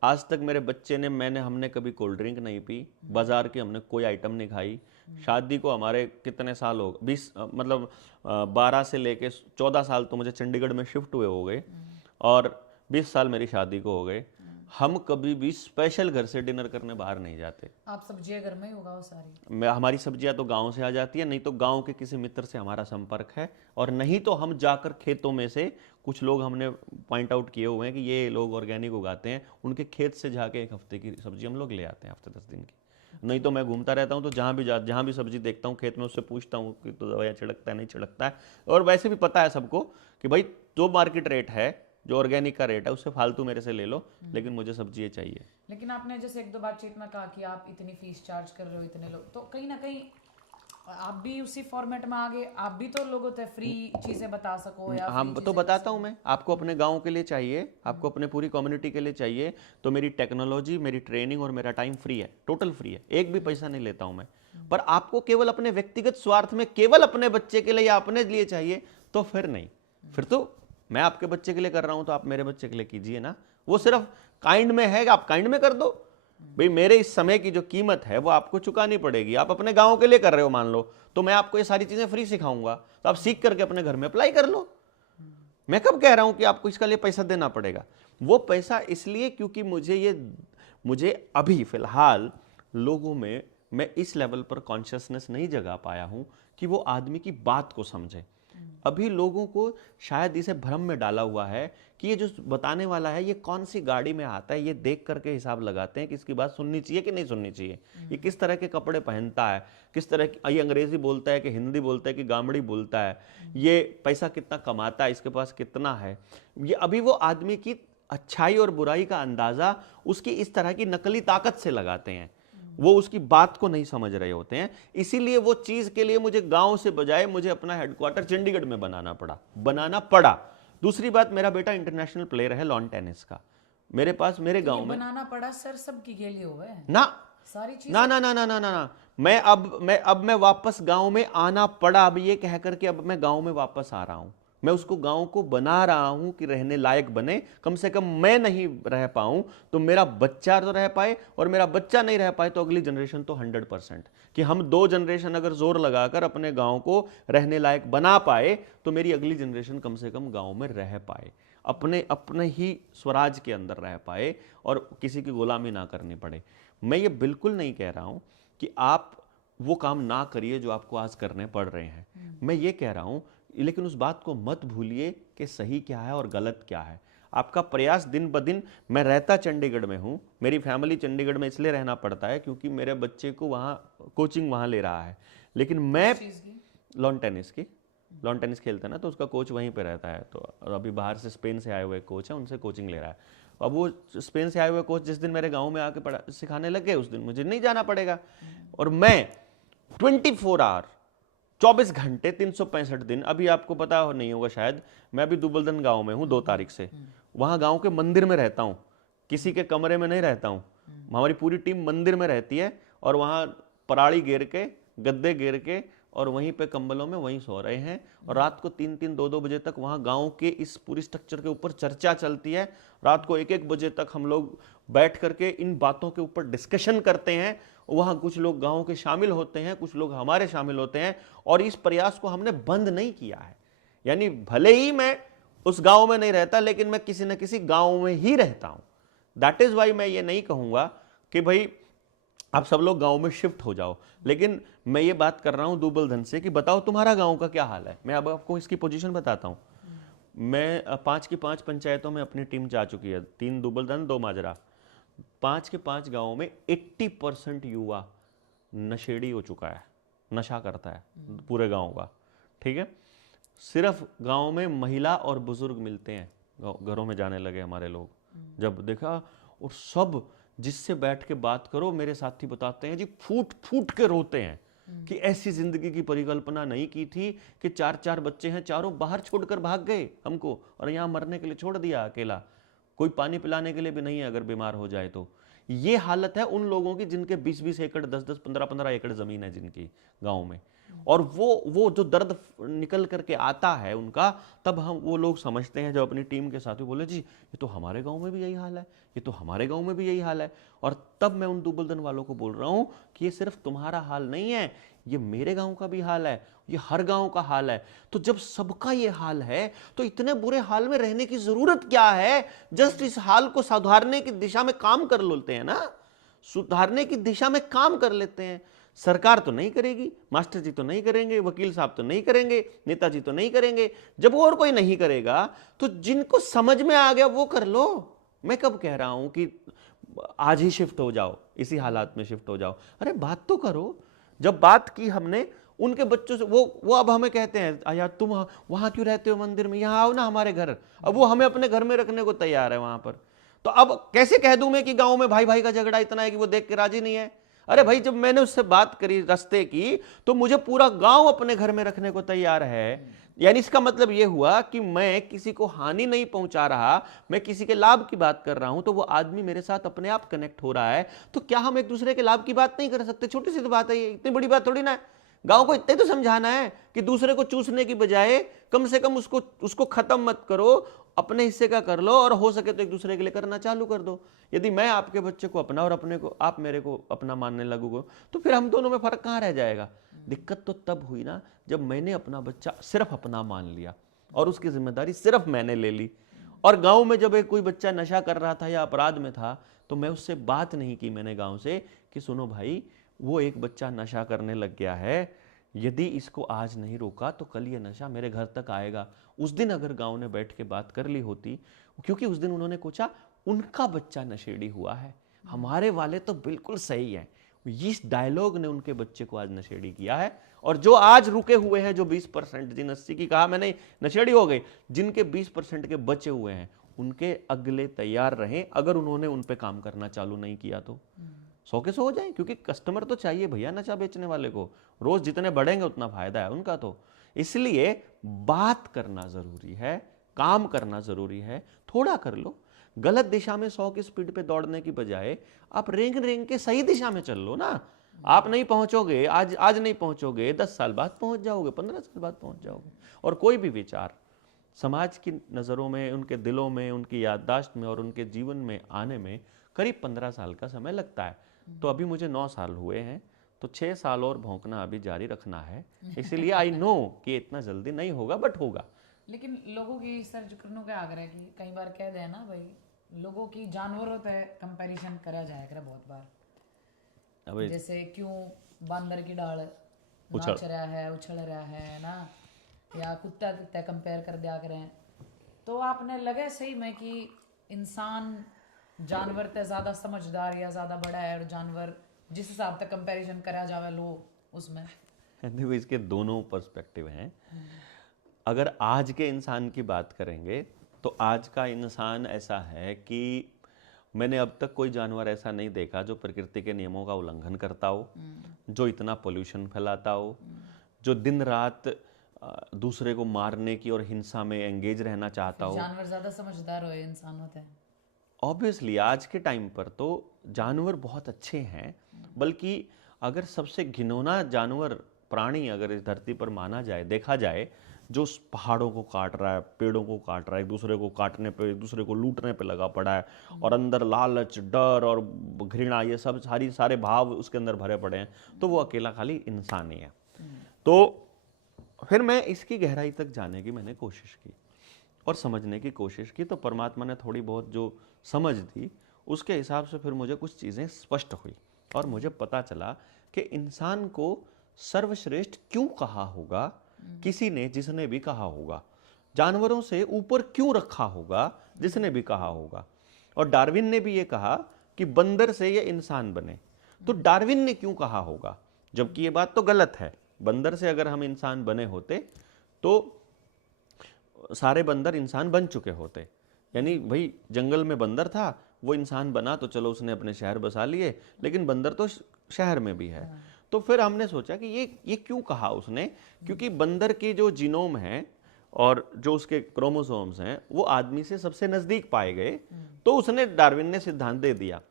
आज तक मेरे बच्चे ने हमने कभी कोल्ड ड्रिंक नहीं पी, बाजार की हमने कोई आइटम नहीं खाई। शादी को हमारे कितने साल हो, 20 मतलब 12 से लेके 14 साल तो मुझे चंडीगढ़ में शिफ्ट हुए हो गए, और 20 साल मेरी शादी को हो गए। हम कभी भी स्पेशल घर से डिनर करने बाहर नहीं जाते। आप सब्जियां घर में ही उगाओ सारी? हमारी सब्जियां तो गांव से आ जाती है, नहीं तो गांव के किसी मित्र से हमारा संपर्क है, और नहीं तो हम जाकर खेतों में से, कुछ लोग हमने पॉइंट आउट किए हुए हैं कि ये लोग ऑर्गेनिक उगाते हैं, उनके खेत से जाके एक हफ्ते की सब्जी हम लोग ले आते हैं, हफ्ते 10 दिन की। नहीं तो मैं घूमता रहता हूँ, तो जहाँ भी सब्जी देखता हूँ खेत में, उससे पूछता हूँ कि तो दवाइयाँ छिड़कता है नहीं छिड़कता है। और वैसे भी पता है सबको कि भाई जो मार्केट रेट है, जो ऑर्गेनिक का रेट है, उससे फालतू मेरे से ले लो, लेकिन मुझे सब्जी ये चाहिए। लेकिन आपने जैसे एक दो बातचीत में कहा कि आप इतनी फीस चार्ज कर रहे हो, इतने लोग, तो कहीं ना कहीं आप भी उसी फॉर्मेट में आगे, आप भी तो लोगों को फ्री चीजें बता सको या हम तो बताता हूँ मैं आपको, अपने गांव के लिए चाहिए, आपको अपने पूरी कम्युनिटी के लिए चाहिए, तो मेरी टेक्नोलॉजी, मेरी ट्रेनिंग और मेरा टाइम फ्री है, टोटल फ्री है, एक भी पैसा नहीं लेता हूँ मैं। पर आपको केवल अपने व्यक्तिगत स्वार्थ में, केवल अपने बच्चे के लिए या अपने लिए चाहिए, तो फिर नहीं। फिर तो मैं आपके बच्चे के लिए कर रहा हूं, तो आप मेरे बच्चे के लिए कीजिए ना। वो सिर्फ काइंड में है, आप काइंड में कर दो भाई, मेरे इस समय की जो कीमत है वो आपको चुकानी पड़ेगी। आप अपने गांव के लिए कर रहे हो मान लो, तो मैं आपको ये सारी चीजें फ्री सिखाऊंगा, तो आप सीख करके अपने घर में अप्लाई कर लो। मैं कब कह रहा हूं कि आपको इसका लिए पैसा देना पड़ेगा? वो पैसा इसलिए क्योंकि मुझे अभी फिलहाल लोगों में मैं इस लेवल पर कॉन्शियसनेस नहीं जगा पाया हूं कि वो आदमी की बात को समझे। अभी लोगों को शायद इसे भ्रम में डाला हुआ है कि ये जो बताने वाला है ये कौन सी गाड़ी में आता है, ये देख करके हिसाब लगाते हैं कि इसकी बात सुननी चाहिए कि नहीं सुननी चाहिए, ये किस तरह के कपड़े पहनता है, किस तरह की, ये अंग्रेजी बोलता है कि हिंदी बोलता है कि गामड़ी बोलता है, ये पैसा कितना कमाता है, इसके पास कितना है। ये अभी वो आदमी की अच्छाई और बुराई का अंदाजा उसकी इस तरह की नकली ताकत से लगाते हैं, वो उसकी बात को नहीं समझ रहे होते हैं। इसीलिए वो चीज के लिए मुझे गांव से बजाय मुझे अपना हेडक्वार्टर चंडीगढ़ में बनाना पड़ा। दूसरी बात, मेरा बेटा इंटरनेशनल प्लेयर है लॉन टेनिस का, मेरे पास मेरे गांव में बनाना पड़ा सर, सबकी के लिए हुआ है ना, सारी चीज ना ना ना ना ना ना। मैं वापस गांव में आना पड़ा, अब ये कह करके अब मैं गांव में वापस आ रहा हूं। मैं उसको गांव को बना रहा हूं कि रहने लायक बने, कम से कम मैं नहीं रह पाऊं तो मेरा बच्चा तो रह पाए, और मेरा बच्चा नहीं रह पाए तो अगली जनरेशन तो 100%, कि हम 2 जनरेशन अगर जोर लगाकर अपने गांव को रहने लायक बना पाए तो मेरी अगली जनरेशन कम से कम गांव में रह पाए, अपने ही स्वराज के अंदर रह पाए और किसी की गुलामी ना करनी पड़े। मैं ये बिल्कुल नहीं कह रहा हूं कि आप वो काम ना करिए जो आपको आज करने पड़ रहे हैं, मैं ये कह रहा हूं, लेकिन उस बात को मत भूलिए कि सही क्या है और गलत क्या है। आपका प्रयास दिन ब दिन, मैं रहता चंडीगढ़ में हूँ, मेरी फैमिली चंडीगढ़ में इसलिए रहना पड़ता है क्योंकि मेरे बच्चे को वहाँ कोचिंग वहाँ ले रहा है, लेकिन मैं लॉन टेनिस खेलता है ना, तो उसका कोच वहीं पे रहता है। तो अभी बाहर से स्पेन से आए हुए कोच हैं, उनसे कोचिंग ले रहा है। अब वो स्पेन से आए हुए कोच जिस दिन मेरे गाँव में आके सिखाने लग गए, उस दिन मुझे नहीं जाना पड़ेगा, और मैं 24 आवर 24 घंटे 365 दिन, अभी आपको पता नहीं होगा शायद, मैं अभी दुबलदन गांव में हूँ 2 तारीख से, वहां गांव के मंदिर में रहता हूँ, किसी के कमरे में नहीं रहता हूँ। हमारी पूरी टीम मंदिर में रहती है, और वहां पराड़ी घेर के, गद्दे घेर के, और वहीं पे कंबलों में वहीं सो रहे हैं, और रात को 3-3 2-2 बजे तक वहां गांव के इस पूरी स्ट्रक्चर के ऊपर चर्चा चलती है। रात को 1-1 बजे तक हम लोग बैठ करके इन बातों के ऊपर डिस्कशन करते हैं। वहां कुछ लोग गांव के शामिल होते हैं, कुछ लोग हमारे शामिल होते हैं, और इस प्रयास को हमने बंद नहीं किया है। यानी भले ही मैं उस गांव में नहीं रहता, लेकिन मैं किसी न किसी गांव में ही रहता हूं। दैट इज वाई मैं ये नहीं कहूंगा कि भाई आप सब लोग गांव में शिफ्ट हो जाओ, लेकिन मैं ये बात कर रहा हूं दुबलधन से कि बताओ तुम्हारा गांव का क्या हाल है। मैं अब आपको इसकी पोजीशन बताता हूं। मैं 5 की 5 पंचायतों में अपनी टीम जा चुकी है, 3 दुबलधन 2 माजरा। 5 के 5 गांवों में 80% युवा नशेड़ी हो चुका है, नशा करता है पूरे गांव का, ठीक है। सिर्फ गांव में महिला और बुजुर्ग मिलते हैं, घरों में जाने लगे हमारे लोग, जब देखा, और सब जिससे बैठ के बात करो, मेरे साथी बताते हैं जी फूट फूट के रोते हैं कि ऐसी जिंदगी की परिकल्पना नहीं की थी कि 4-4 बच्चे हैं, चारों बाहर छोड़कर भाग गए हमको और यहाँ मरने के लिए छोड़ दिया अकेला, कोई पानी पिलाने के लिए भी नहीं है अगर बीमार हो जाए तो। ये हालत है उन लोगों की जिनके 20-20 एकड़ 10-10 15-15 एकड़ जमीन है जिनकी गांव में, और वो जो दर्द निकल करके आता है उनका, तब हम वो लोग समझते हैं जब अपनी टीम के साथ बोले जी ये तो हमारे गांव में भी यही हाल है, ये तो हमारे गांव में भी यही हाल है। और तब मैं उन दुबलदन वालों को बोल रहा हूं कि ये सिर्फ तुम्हारा हाल नहीं है, ये मेरे गांव का भी हाल है, ये हर गांव का हाल है। तो जब सबका ये हाल है तो इतने बुरे हाल में रहने की जरूरत क्या है? जस्ट इस हाल को सुधारने की दिशा में काम कर लेते हैं ना, सुधारने की दिशा में काम कर लेते हैं। सरकार तो नहीं करेगी, मास्टर जी तो नहीं करेंगे, वकील साहब तो नहीं करेंगे, नेताजी तो नहीं करेंगे। जब और कोई नहीं करेगा तो जिनको समझ में आ गया वो कर लो। मैं कब कह रहा हूं कि आज ही शिफ्ट हो जाओ, इसी हालात में शिफ्ट हो जाओ? अरे बात तो करो। जब बात की हमने उनके बच्चों से, वो अब हमें कहते हैं यार तुम वहां क्यों रहते हो मंदिर में, यहां आओ ना हमारे घर। अब वो हमें अपने घर में रखने को तैयार है वहां पर। तो अब कैसे कह दूं मैं कि गांव में भाई भाई का झगड़ा इतना है कि वो देख के राजी नहीं है? अरे भाई जब मैंने उससे बात करी रास्ते की तो मुझे पूरा गांव अपने घर में रखने को तैयार है। यानी इसका मतलब यह हुआ कि मैं किसी को हानि नहीं पहुंचा रहा, मैं किसी के लाभ की बात कर रहा हूं, तो वो आदमी मेरे साथ अपने आप कनेक्ट हो रहा है। तो क्या हम एक दूसरे के लाभ की बात नहीं कर सकते? छोटी सी तो बात है ये, इतनी बड़ी बात थोड़ी ना है। गांव को इतने तो समझाना है कि दूसरे को चूसने की बजाय कम से कम उसको खत्म मत करो, अपने हिस्से का कर लो, और हो सके तो एक दूसरे के लिए करना चालू कर दो। यदि मैं आपके बच्चे को अपना और अपने को आप मेरे को अपना मानने लगोगे तो फिर हम दोनों में फर्क कहाँ रह जाएगा? दिक्कत तो तब हुई ना जब मैंने अपना बच्चा सिर्फ अपना मान लिया और उसकी जिम्मेदारी सिर्फ मैंने ले ली। और गांव में जब एक कोई बच्चा नशा कर रहा था या अपराध में था तो मैं उससे बात नहीं की मैंने गांव से कि सुनो भाई वो एक बच्चा नशा करने लग गया है, यदि इसको आज नहीं रोका तो कल ये नशा मेरे घर तक आएगा। उस दिन अगर गांव ने बैठ के बात कर ली होती, क्योंकि उस दिन उन्होंने सोचा उनका बच्चा नशेड़ी हुआ है, हमारे वाले तो बिल्कुल सही है। इस डायलॉग ने उनके बच्चे को आज नशेड़ी किया है। और जो आज रुके हुए हैं, जो 20%, जिन 80 की कहा मैंने नशेड़ी हो गई, जिनके 20% के बचे हुए हैं उनके अगले तैयार रहें अगर उन्होंने उन पे काम करना चालू नहीं किया तो 100 के 100 हो जाए। क्योंकि कस्टमर तो चाहिए भैया नशा बेचने वाले को, रोज जितने बढ़ेंगे उतना फायदा है उनका। तो इसलिए बात करना जरूरी है, काम करना जरूरी है। थोड़ा कर लो, गलत दिशा में 100 की स्पीड पे दौड़ने की बजाय आप रेंग रेंग के सही दिशा में चल लो ना। आप नहीं पहुंचोगे आज नहीं पहुंचोगे, 10 साल बाद पहुंच जाओगे, 15 साल बाद पहुंच जाओगे। और कोई भी विचार समाज की नज़रों में, उनके दिलों में, उनकी याददाश्त में और उनके जीवन में आने में करीब 15 साल का समय लगता है। तो अभी मुझे 9 साल हुए हैं, तो 6 साल और भौंकना अभी जारी रखना है। इसीलिए आई नो कि इतना जल्दी नहीं होगा, बट होगा। लेकिन लोगों की सर्च करने का आग्रह की कई बार कह दे ना भाई, लोगों की जानवरों पे कंपैरिजन करा जाया करे बहुत बार। जैसे क्यों बंदर की डाल नाच रहा है, उछल रहा है ना, या कुत्ता कुत्ता कंपेयर कर दिया करें। तो आपने लगे सही में कि इंसान जानवर ते ज्यादा समझदार या ज्यादा बड़ा है, और जानवर जिस हिसाब से कंपैरिजन करा जावे लो उसमें? देखो इसके दोनों पर्सपेक्टिव हैं। अगर आज के इंसान की बात करेंगे तो आज का इंसान ऐसा है कि मैंने अब तक कोई जानवर ऐसा नहीं देखा जो प्रकृति के नियमों का उल्लंघन करता हो, जो इतना पोल्यूशन फैलाता हो, जो दिन रात दूसरे को मारने की और हिंसा में एंगेज रहना चाहता हो। जानवर ज्यादा समझदार हो इंसान होते हैं। ऑब्वियसली आज के टाइम पर तो जानवर बहुत अच्छे हैं, बल्कि अगर सबसे घिनौना जानवर प्राणी अगर इस धरती पर माना जाए, देखा जाए, जो पहाड़ों को काट रहा है, पेड़ों को काट रहा है, एक दूसरे को काटने पे, एक दूसरे को लूटने पे लगा पड़ा है, और अंदर लालच, डर और घृणा, ये सब सारे भाव उसके अंदर भरे पड़े हैं, तो वो अकेला खाली इंसान ही है। तो फिर मैं इसकी गहराई तक जाने की मैंने कोशिश की और समझने की कोशिश की, तो परमात्मा ने थोड़ी बहुत जो समझ दी उसके हिसाब से फिर मुझे कुछ चीज़ें स्पष्ट हुई और मुझे पता चला कि इंसान को सर्वश्रेष्ठ क्यों कहा होगा किसी ने, जिसने भी कहा होगा। जानवरों से ऊपर क्यों रखा होगा जिसने भी कहा होगा। और डार्विन ने भी ये कहा कि बंदर से ये इंसान बने, तो डार्विन ने क्यों कहा होगा, जबकि ये बात तो गलत है। बंदर से अगर हम इंसान बने होते तो सारे बंदर इंसान बन चुके होते। यानी भाई जंगल में बंदर था, वो इंसान बना तो चलो उसने अपने शहर बसा लिए, लेकिन बंदर तो शहर में भी है। तो फिर हमने सोचा कि ये क्यों कहा उसने, क्योंकि बंदर की जो जीनोम है और जो उसके क्रोमोसोम्स हैं वो आदमी से सबसे नजदीक पाए गए, तो उसने, डार्विन ने सिद्धांत दे दिया।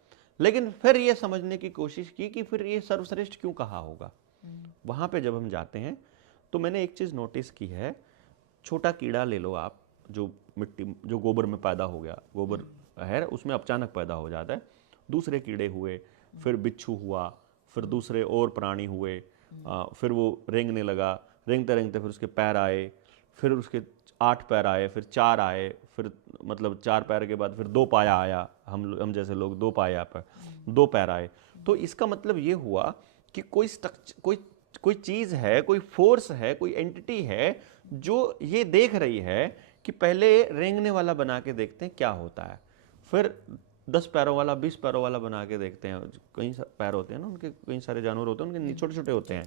लेकिन फिर ये समझने की कोशिश की कि फिर ये सर्वश्रेष्ठ क्यों कहा होगा। वहां पे जब हम जाते हैं तो मैंने एक चीज नोटिस की है, छोटा कीड़ा ले लो आप, जो मिट्टी, जो गोबर में पैदा हो गया, गोबर है उसमें अचानक पैदा हो जाता है, दूसरे कीड़े हुए, फिर बिच्छू हुआ, फिर दूसरे और प्राणी हुए, फिर वो रेंगने लगा, रेंगते रेंगते फिर उसके पैर आए, फिर उसके 8 पैर आए, फिर 4 आए, फिर मतलब 4 पैर के बाद फिर 2 पाया आया, हम जैसे लोग 2 पाया पर 2 पैर आए। तो इसका मतलब ये हुआ कि कोई चीज है, कोई फोर्स है, कोई एंटिटी है जो ये देख रही है कि पहले रेंगने वाला बना के देखते हैं क्या होता है, फिर 10 पैरों वाला, 20 पैरों वाला बना के देखते हैं। कई पैर होते हैं ना उनके, कई सारे जानवर होते हैं उनके छोटे छोटे होते हैं,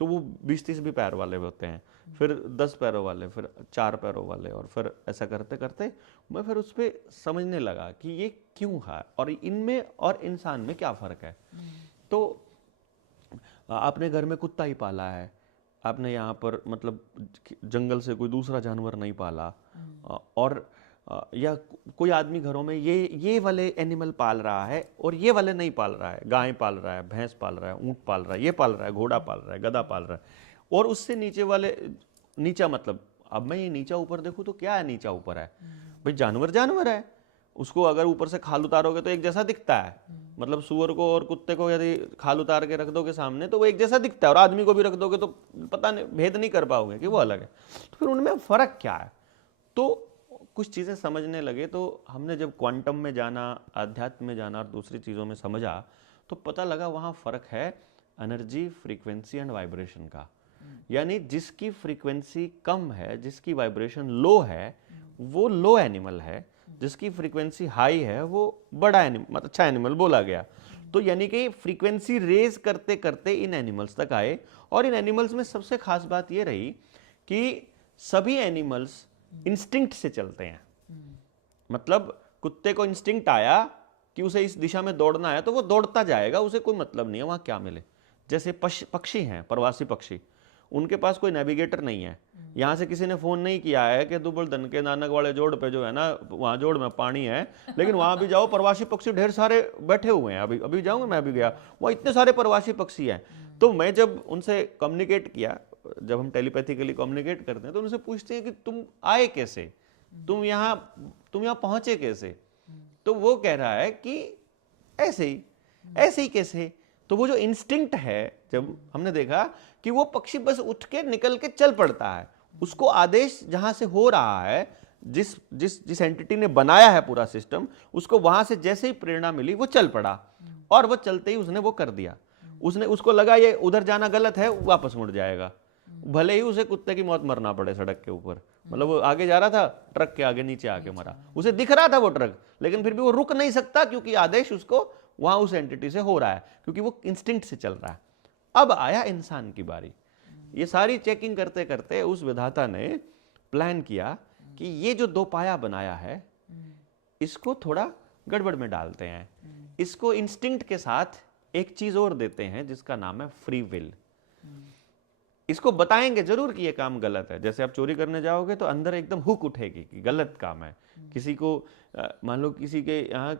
तो वो 20-30 भी पैर वाले होते हैं, फिर 10 पैरों वाले, फिर 4 पैरों वाले, और फिर ऐसा करते करते मैं फिर उस पर समझने लगा कि ये क्यों है और इनमें और इंसान में क्या फ़र्क है। तो आपने घर में कुत्ता ही पाला है, आपने यहाँ पर मतलब जंगल से कोई दूसरा जानवर नहीं पाला, और या कोई आदमी घरों में ये वाले एनिमल पाल रहा है और ये वाले नहीं पाल रहा है, गाय पाल रहा है, भैंस पाल रहा है, ऊँट पाल रहा है, ये पाल रहा है, घोड़ा पाल रहा है, गधा पाल रहा है, और उससे नीचे वाले, नीचा मतलब अब मैं ये नीचा ऊपर देखूँ तो क्या है, नीचा ऊपर है भाई, जानवर जानवर है, उसको अगर ऊपर से खाल उतारोगे तो एक जैसा दिखता है, मतलब सुअर को और कुत्ते को यदि खाल उतार के रख दोगे सामने तो वो एक जैसा दिखता है, और आदमी को भी रख दोगे तो पता नहीं, भेद नहीं कर पाओगे कि वो अलग है। तो फिर उनमें फर्क क्या है, तो कुछ चीज़ें समझने लगे। तो हमने जब क्वांटम में जाना, आध्यात्म में जाना और दूसरी चीज़ों में समझा, तो पता लगा वहाँ फ़र्क है एनर्जी, फ्रीक्वेंसी एंड वाइब्रेशन का। यानी जिसकी फ्रीक्वेंसी कम है, जिसकी वाइब्रेशन लो है, वो लो एनिमल है, जिसकी फ्रीक्वेंसी हाई है वो बड़ा एनिमल, मतलब अच्छा एनिमल बोला गया। तो यानी कि फ्रीक्वेंसी रेज करते करते इन एनिमल्स तक आए, और इन एनिमल्स में सबसे खास बात ये रही कि सभी एनिमल्स इंस्टिंक्ट से चलते हैं। मतलब कुत्ते को इंस्टिंक्ट आया कि उसे इस दिशा में दौड़ना है तो वो दौड़ता जाएगा, उसे कोई मतलब नहीं है वहां क्या मिले। जैसे पक्षी हैं, प्रवासी पक्षी, उनके पास कोई नेविगेटर नहीं है, यहाँ से किसी ने फोन नहीं किया है कि दुबलदन के नानक वाले जोड़ पे जो है ना, वहाँ जोड़ में पानी है, लेकिन वहाँ भी जाओ प्रवासी पक्षी ढेर सारे बैठे हुए हैं। अभी जाऊँगा, मैं अभी गया, वहाँ इतने सारे प्रवासी पक्षी हैं। तो मैं जब उनसे कम्युनिकेट किया, जब हम टेलीपैथिकली कम्युनिकेट करते हैं तो उनसे पूछते हैं कि तुम आए कैसे, तुम यहाँ पहुँचे कैसे, तो वो कह रहा है कि ऐसे ही कैसे। तो वो जो इंस्टिंक्ट है, जब हमने देखा कि वो पक्षी बस उठ के निकल के चल पड़ता है, उसको आदेश जहां से हो रहा है, जिस एंटिटी ने बनाया है पूरा सिस्टम, उसको वहां से जैसे ही प्रेरणा मिली वो चल पड़ा, और वो चलते ही उसने वो कर दिया। उसको लगा ये उधर जाना गलत है, वापस मुड़ जाएगा, भले ही उसे कुत्ते की मौत मरना पड़े सड़क के ऊपर। मतलब वो आगे जा रहा था, ट्रक के आगे नीचे आके मरा, उसे दिख रहा था वो ट्रक, लेकिन फिर भी वो रुक नहीं सकता क्योंकि आदेश उसको वहां उस एंटिटी से हो रहा है, क्योंकि वो इंस्टिंक्ट से चल रहा है। अब आया इंसान की बारी। ये सारी चेकिंग करते करते उस विधाता ने प्लान किया कि ये जो 2 पाया बनाया है, इसको थोड़ा गड़बड़ में डालते हैं, इसको इंस्टिंक्ट के साथ एक चीज और देते हैं जिसका नाम है फ्री विल। इसको बताएंगे जरूर कि ये काम गलत है। जैसे आप चोरी करने जाओगे तो अंदर एकदम हुक उठेगी कि गलत काम है। किसी को मान लो किसी के यहाँ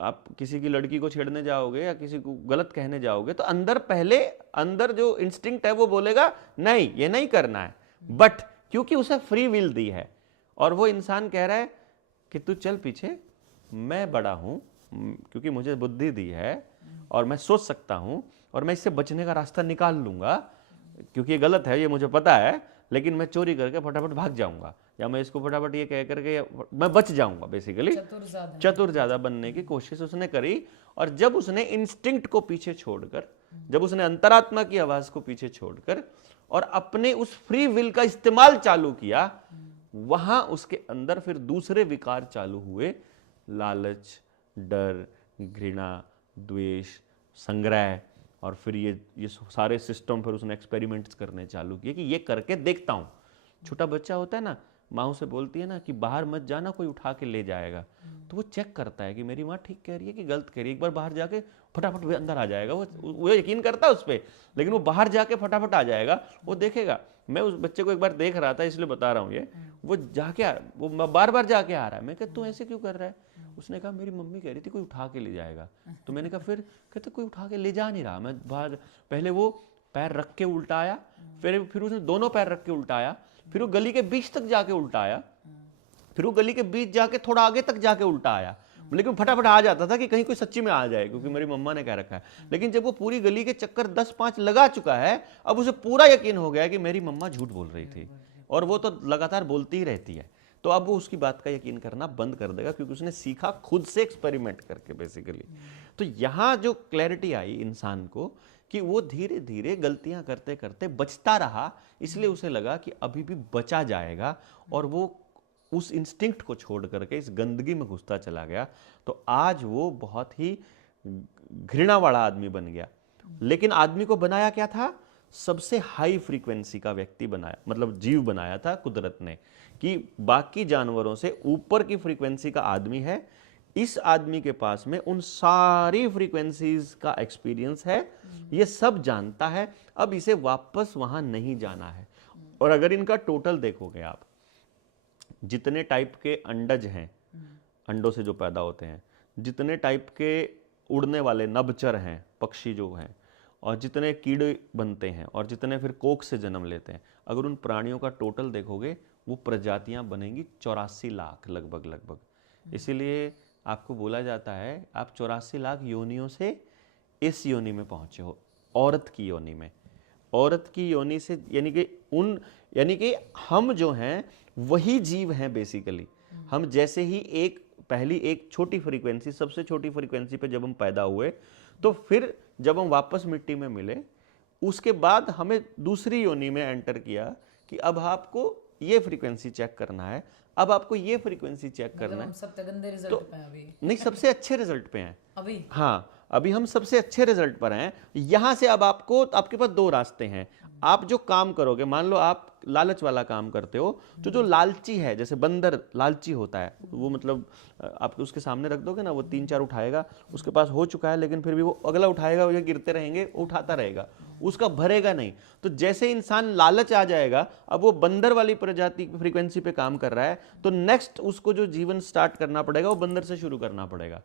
आप किसी की लड़की को छेड़ने जाओगे या किसी को गलत कहने जाओगे तो अंदर जो इंस्टिंक्ट है वो बोलेगा नहीं, ये नहीं करना है, बट क्योंकि उसे फ्री विल दी है और वो इंसान कह रहा है कि तू चल पीछे, मैं बड़ा हूं क्योंकि मुझे बुद्धि दी है और मैं सोच सकता हूं और मैं इससे बचने का रास्ता निकाल लूंगा, क्योंकि ये गलत है, ये मुझे पता है, लेकिन मैं चोरी करके फटाफट भाग जाऊंगा, या मैं इसको फटाफट ये कह करके मैं बच जाऊंगा। बेसिकली चतुर ज्यादा बनने की कोशिश उसने करी। और जब उसने इंस्टिंक्ट को पीछे छोड़कर, जब उसने अंतरात्मा की आवाज को पीछे छोड़कर और अपने उस फ्री विल का इस्तेमाल चालू किया, वहां उसके अंदर फिर दूसरे विकार चालू हुए, लालच, डर, घृणा, द्वेष, संग्रह, और फिर ये सारे सिस्टम फिर उसने एक्सपेरिमेंट्स करने चालू किए कि ये करके देखता हूं। छोटा बच्चा होता है ना, माँ से बोलती है ना कि बाहर मत जाना, कोई उठा के ले जाएगा, तो वो चेक करता है कि मेरी माँ ठीक कह रही है कि गलत कह रही है। एक बार बाहर जाके फटाफट वो अंदर आ जाएगा, वो यकीन करता है उस पर, लेकिन वो बाहर जाके फटाफट आ जाएगा, वो देखेगा। मैं उस बच्चे को एक बार देख रहा था, इसलिए बता रहा हूँ ये, वो जाके वो बार बार जाके आ रहा है। मैं कहता तू ऐसे क्यों कर रहा है? उसने कहा मेरी मम्मी कह रही थी कोई उठा के ले जाएगा। तो मैंने कहा फिर? कहते कोई उठा के ले जा नहीं रहा। मैं बाहर, पहले वो पैर रख के उल्टा आया, फिर उसने दोनों पैर रख के उल्टाया, फिर वो गली के बीच तक जाके उल्टा आया, फिर वो गली के बीच जाके थोड़ा आगे तक जाके उल्टा आया। लेकिन फटाफट आ जाता था कि कहीं कोई सच्ची में आ जाए, क्योंकि मेरी मम्मा ने कह रखा है। लेकिन जब वो पूरी गली के चक्कर 10-5 लगा चुका है, अब उसे पूरा यकीन हो गया है कि मेरी मम्मा झूठ बोल रही थी, और वो तो लगातार बोलती ही रहती है। तो अब वो उसकी बात का यकीन करना बंद कर देगा, क्योंकि उसने सीखा खुद से एक्सपेरिमेंट करके बेसिकली। तो यहाँ जो क्लैरिटी आई इंसान को कि वो धीरे धीरे गलतियां करते करते बचता रहा, इसलिए उसे लगा कि अभी भी बचा जाएगा, और वो उस इंस्टिंक्ट को छोड़ करके इस गंदगी में घुसता चला गया। तो आज वो बहुत ही घृणा वाला आदमी बन गया। लेकिन आदमी को बनाया क्या था? सबसे हाई फ्रीक्वेंसी का व्यक्ति बनाया, मतलब जीव बनाया था कुदरत ने, कि बाकी जानवरों से ऊपर की फ्रीक्वेंसी का आदमी है। इस आदमी के पास में उन सारी फ्रीक्वेंसीज का एक्सपीरियंस है, ये सब जानता है। अब इसे वापस वहां नहीं जाना है। और अगर इनका टोटल देखोगे आप, जितने टाइप के अंडज हैं, अंडों से जो पैदा होते हैं, जितने टाइप के उड़ने वाले नभचर हैं, पक्षी जो हैं, और जितने कीड़े बनते हैं, और जितने फिर कोख से जन्म लेते हैं, अगर उन प्राणियों का टोटल देखोगे, वो प्रजातियां बनेंगी 84 लाख लगभग। इसीलिए आपको बोला जाता है आप 84 लाख योनियों से इस योनि में पहुंचे हो, औरत की योनि में। औरत की योनि से यानी कि हम जो हैं वही जीव हैं बेसिकली। हम जैसे ही पहली एक छोटी फ्रीक्वेंसी, सबसे छोटी फ्रीक्वेंसी पे जब हम पैदा हुए, तो फिर जब हम वापस मिट्टी में मिले, उसके बाद हमें दूसरी योनि में एंटर किया कि अब आपको ये फ्रीक्वेंसी चेक करना है, अब आपको ये फ्रीक्वेंसी चेक करना है। हम सबसे गंदे रिजल्ट पे हैं अभी। नहीं, सबसे अच्छे रिजल्ट पे हैं अभी। हाँ, अभी हम सबसे अच्छे रिजल्ट पर हैं। यहां से अब आपके पास 2 रास्ते हैं। आप जो काम करोगे, मान लो आप लालच वाला काम करते हो, तो जो लालची है, जैसे बंदर लालची होता है, वो मतलब आप उसके सामने रख दोगे ना, वो 3-4 उठाएगा, उसके पास हो चुका है, लेकिन फिर भी वो अगला उठाएगा, वो गिरते रहेंगे, वो उठाता रहेगा, उसका भरेगा नहीं। तो जैसे इंसान लालच आ जाएगा, अब वो बंदर वाली प्रजाति फ्रीक्वेंसी पे काम कर रहा है, तो नेक्स्ट उसको जो जीवन स्टार्ट करना पड़ेगा वो बंदर से शुरू करना पड़ेगा।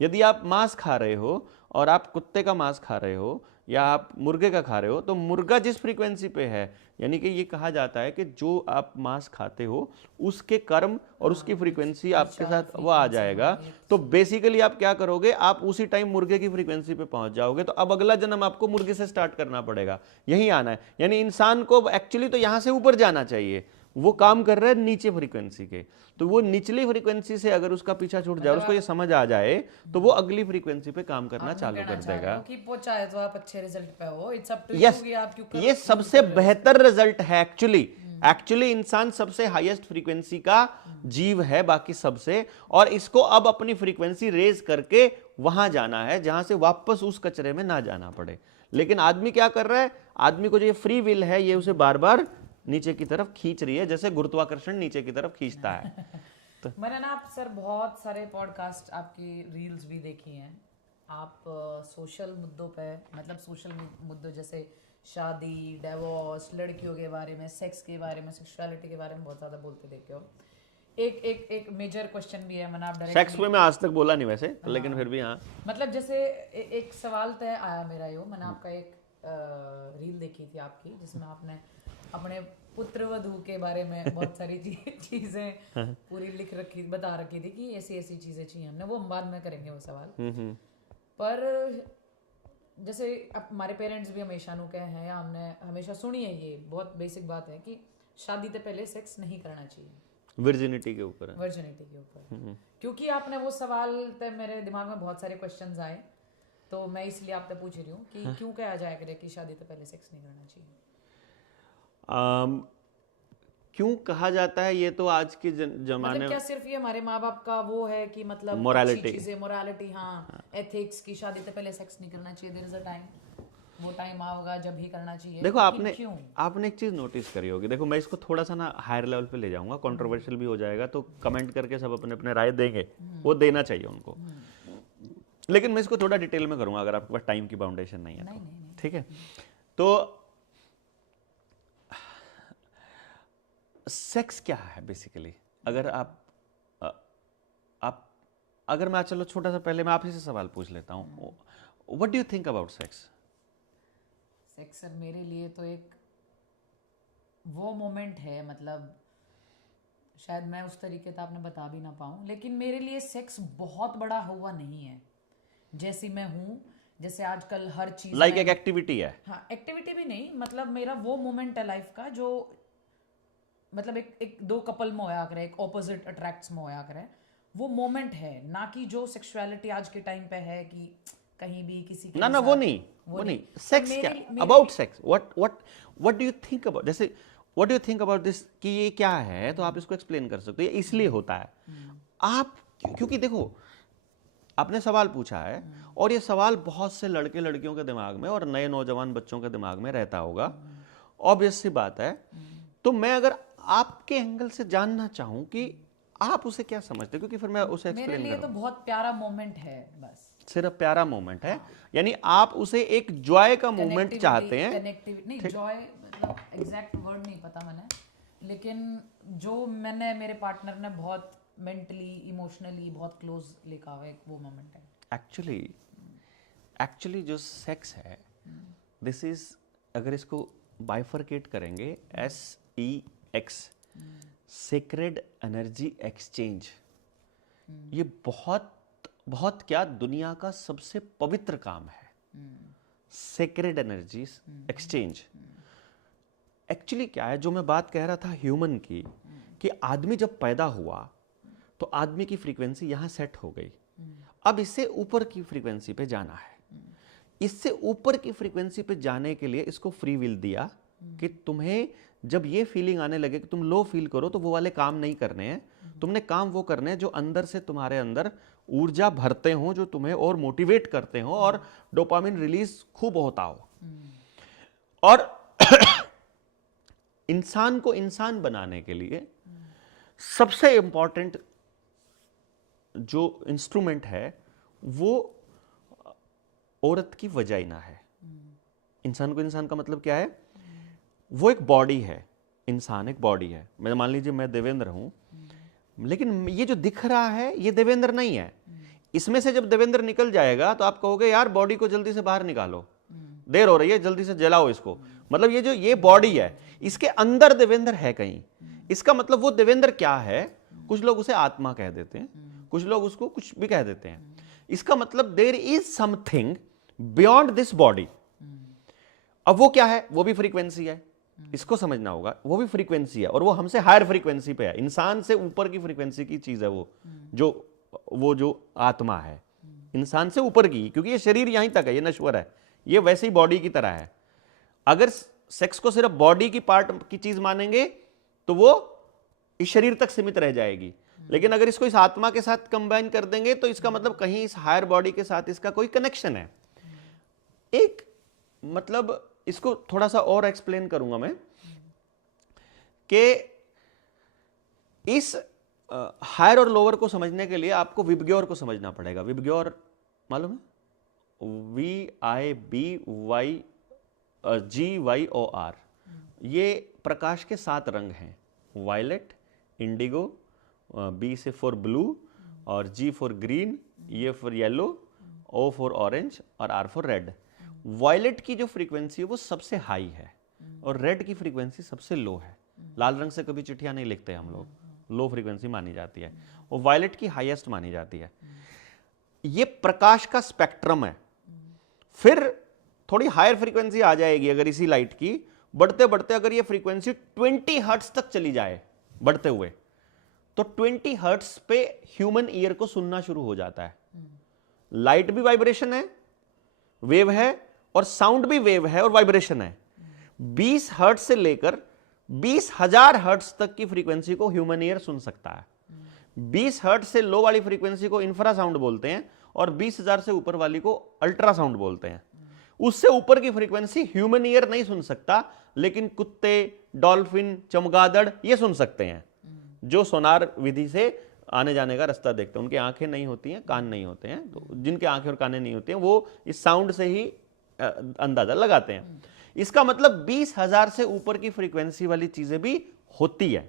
यदि आप मांस खा रहे हो और आप कुत्ते का मांस खा रहे हो या आप मुर्गे का खा रहे हो, तो मुर्गा जिस फ्रीक्वेंसी पे है, यानी कि ये कहा जाता है कि जो आप मांस खाते हो उसके कर्म और उसकी फ्रीक्वेंसी आपके साथ वो आ जाएगा। तो बेसिकली आप क्या करोगे, आप उसी टाइम मुर्गे की फ्रीक्वेंसी पे पहुंच जाओगे। तो अब अगला जन्म आपको मुर्गे से स्टार्ट करना पड़ेगा, यही आना है। यानी इंसान को एक्चुअली तो यहां से ऊपर जाना चाहिए, वो काम कर रहा है नीचे फ्रीक्वेंसी के। तो वो निचली फ्रीक्वेंसी से अगर उसका पीछा छूट जाए, उसको ये समझ आ जाए, तो वो अगली फ्रीक्वेंसी पे काम करना चालू कर देगा। कि पहुंचाए तो आप अच्छे रिजल्ट पे हो, इट्स अप टू यू कि आप क्यों ये सबसे बेहतर रिजल्ट है एक्चुअली इंसान सबसे हाईएस्ट फ्रीक्वेंसी का जीव है बाकी सबसे, और इसको अब अपनी फ्रीक्वेंसी रेज करके वहां जाना है जहां से वापस उस कचरे में ना जाना पड़े। लेकिन आदमी क्या कर रहा है, आदमी को जो ये फ्री विल है, ये उसे बार बार नीचे की तरफ खींच रही है, जैसे गुरुत्वाकर्षण नीचे की तरफ खींचता है। तो मैंने ना आप सर बहुत सारे पॉडकास्ट, आपकी रील्स भी देखी हैं। आप सोशल मुद्दों पे, मतलब सोशल मुद्दों जैसे शादी, डिवोर्स, लड़कियों के बारे में, सेक्स के बारे में, सेक्सुअलिटी के बारे में बहुत ज्यादा बोलते देखे हो। एक मेजर क्वेश्चन भी है, मैंने आप डायरेक्ट सेक्स में मैं आज तक बोला नहीं वैसे, लेकिन फिर भी हाँ, मतलब जैसे एक सवाल तय आया मेरा, यो मैंने आपका एक रील देखी थी आपकी, जिसमें आपने अपने पुत्र वधू के बारे में बहुत सारी चीजें पूरी बता रखी थी कि ऐसी ऐसी चीजें चाहिए हमने, वो हम बाद में करेंगे वो सवाल। पर जैसे अब हमारे पेरेंट्स भी हमेशा नु कहे हैं, या हमने हमेशा सुनी है, ये बहुत बेसिक बात है कि शादी से पहले सेक्स नहीं करना चाहिए, वर्जिनिटी के ऊपर, क्योंकि आपने वो सवाल तो मेरे दिमाग में बहुत सारे क्वेश्चंस आए, तो मैं इसलिए आपसे पूछ रही हूँ कि क्यों कहा जाया करे कि शादी से पहले सेक्स नहीं करना चाहिए। क्यों कहा जाता है, ये तो आज के जमाने मतलब क्या सिर्फ ये हमारे माँ बाप का वो है कि मतलब मोरालिटी, मोरालिटी, हाँ, एथिक्स की शादी से पहले सेक्स नहीं करना चाहिए, देयर इज अ टाइम। वो टाइम आएगा जब ही करना चाहिए। देखो लेकिन क्यों? आपने एक चीज नोटिस करी होगी, देखो मैं इसको थोड़ा सा ना हायर लेवल पे ले जाऊंगा, कंट्रोवर्शियल भी हो जाएगा, तो कमेंट करके सब अपने अपने राय देंगे, वो देना चाहिए उनको, लेकिन मैं इसको थोड़ा डिटेल में करूंगा अगर आपके पास टाइम की बाउंडेशन नहीं है तो, ठीक है। तो सेक्स क्या है बेसिकली, अगर आप अगर मैं चलो छोटा सा पहले मैं आप ही से सवाल पूछ लेता हूँ, what do you think about sex? Sex sir मेरे लिए तो एक वो मोमेंट है, मतलब शायद मैं उस तरीके से आपने बता भी ना पाऊँ, लेकिन मेरे लिए सेक्स बहुत बड़ा हुआ नहीं है। जैसी मैं हूँ, जैसे आजकल हर चीज लाइक एक एक्टिविटी है। हाँ, एक्टिविटी भी नहीं, मतलब मेरा वो मोमेंट है लाइफ का जो मतलब एक दो कपल में होया करे, एक ऑपोजिट अट्रैक्ट्स में होया करे, वो मोमेंट है, ना कि जो सेक्सुअलिटी आज के टाइम पे है कि कहीं भी किसी के ना साथ, वो नहीं सेक्स क्या, about sex what do you think about, जैसे what do you think about this कि ये क्या है, तो आप इसको एक्सप्लेन कर सकते हो, ये इसलिए होता है आप, क्योंकि देखो आपने सवाल पूछा है और ये सवाल बहुत से लड़के लड़कियों के दिमाग में और नए नौजवान बच्चों के दिमाग में रहता होगा, ऑब्वियस सी बात है। तो मैं अगर आपके एंगल से जानना चाहूं कि आप उसे क्या समझते, क्योंकि फिर मैं उसे एक्सप्लेन मेरे लिए तो बहुत प्यारा मोमेंट है, बस सिर्फ प्यारा मोमेंट है, यानी आप उसे एक जॉय का मोमेंट चाहते हैं। कनेक्टिविटी नहीं, जॉय मतलब एग्जैक्ट वर्ड नहीं पता मैंने, लेकिन जो मैंने मेरे पार्टनर ने बहुत मेंटली इमोशनली बहुत क्लोज लिखा हुआ एक वो मोमेंट है। एक्चुअली जो सेक्स है, दिस इज, अगर इसको बाइफरकेट करेंगे, SEX, सेक्रेड एनर्जी एक्सचेंज, ये बहुत बहुत क्या दुनिया का सबसे पवित्र काम है, सेक्रेड एनर्जी एक्सचेंज। एक्चुअली क्या है, जो मैं बात कह रहा था ह्यूमन की, कि आदमी जब पैदा हुआ तो आदमी की फ्रीक्वेंसी यहां सेट हो गई, अब इससे ऊपर की फ्रीक्वेंसी पे जाना है। इससे ऊपर की फ्रीक्वेंसी पे जाने के लिए इसको फ्री विल दिया कि तुम्हें जब ये फीलिंग आने लगे कि तुम लो फील करो, तो वो वाले काम नहीं करने हैं, तुमने काम वो करने हैं जो अंदर से तुम्हारे अंदर ऊर्जा भरते हो, जो तुम्हें और मोटिवेट करते हो और डोपामिन रिलीज खूब होता हो। और इंसान को इंसान बनाने के लिए सबसे इंपॉर्टेंट जो इंस्ट्रूमेंट है वो औरत की वजाइना है। इंसान को इंसान का मतलब क्या है, वो एक बॉडी है, इंसान एक बॉडी है। मैं मान लीजिए मैं देवेंद्र हूं, लेकिन ये जो दिख रहा है ये देवेंद्र नहीं है। इसमें से जब देवेंद्र निकल जाएगा तो आप कहोगे यार बॉडी को जल्दी से बाहर निकालो, देर हो रही है, जल्दी से जलाओ इसको। मतलब ये जो ये बॉडी है, इसके अंदर देवेंद्र है कहीं। इसका मतलब वो देवेंद्र क्या है, कुछ लोग उसे आत्मा कह देते हैं, कुछ लोग उसको कुछ भी कह देते हैं। इसका मतलब there is something beyond this body. अब वो क्या है, वो भी फ्रीक्वेंसी है, इसको समझना होगा। वो भी फ्रीक्वेंसी है और वो हमसे हायर फ्रीक्वेंसी पे है, इंसान से ऊपर की फ्रीक्वेंसी की चीज है वो जो आत्मा है, इंसान से ऊपर की, क्योंकि ये शरीर यहीं तक है, ये नश्वर है, ये वैसे ही बॉडी की तरह है। अगर सेक्स को सिर्फ बॉडी की पार्ट की चीज मानेंगे तो वो इस शरीर तक सीमित रह जाएगी, लेकिन अगर इसको इस आत्मा के साथ कंबाइन कर देंगे तो इसका मतलब कहीं इस हायर बॉडी के साथ इसका कोई कनेक्शन है। एक मतलब इसको थोड़ा सा और एक्सप्लेन करूंगा मैं कि इस हायर और लोअर को समझने के लिए आपको विबग्योर को समझना पड़ेगा। विबग्योर मालूम है, VIBGYOR। ये प्रकाश के 7 रंग हैं, वायलेट, इंडिगो, B से फॉर ब्लू और G for green, E for yellow, O for orange और R फॉर रेड। वायलेट की जो फ्रीक्वेंसी है वो सबसे हाई है और रेड की फ्रीक्वेंसी सबसे लो है। लाल रंग से कभी चिट्ठियां नहीं लिखते हम लोग, लो फ्रीक्वेंसी मानी जाती है, और वायलेट की हाईएस्ट मानी जाती है। ये प्रकाश का स्पेक्ट्रम है। फिर थोड़ी हायर फ्रीक्वेंसी आ जाएगी अगर इसी लाइट की, बढ़ते बढ़ते अगर ये फ्रीक्वेंसी 20 हर्ट्ज तक चली जाए बढ़ते हुए, तो 20 हर्ट्ज पे ह्यूमन ईयर को सुनना शुरू हो जाता है। लाइट भी वाइब्रेशन है, वेव है, और साउंड भी वेव है और वाइब्रेशन है। 20 हर्ट्ज से लेकर 20,000 हर्ट्ज तक की फ्रीक्वेंसी को ह्यूमन ईयर सुन सकता है। 20 हर्ट्ज से लो वाली फ्रीक्वेंसी को इंफ्रासाउंड बोलते हैं और 20,000 से ऊपर वाली को अल्ट्रासाउंड बोलते हैं। उससे ऊपर की फ्रीक्वेंसी ह्यूमन ईयर नहीं सुन सकता, लेकिन कुत्ते, डॉल्फिन, चमगादड़ ये सुन सकते हैं, जो सोनार विधि से आने जाने का रास्ता देखते हैं। उनकी आंखें नहीं होती हैं, कान नहीं होते हैं, तो जिनके आंखें और कानें नहीं होती हैं वो इस साउंड से ही अंदाजा लगाते हैं। इसका मतलब 20,000 से ऊपर की फ्रीक्वेंसी वाली चीजें भी होती है।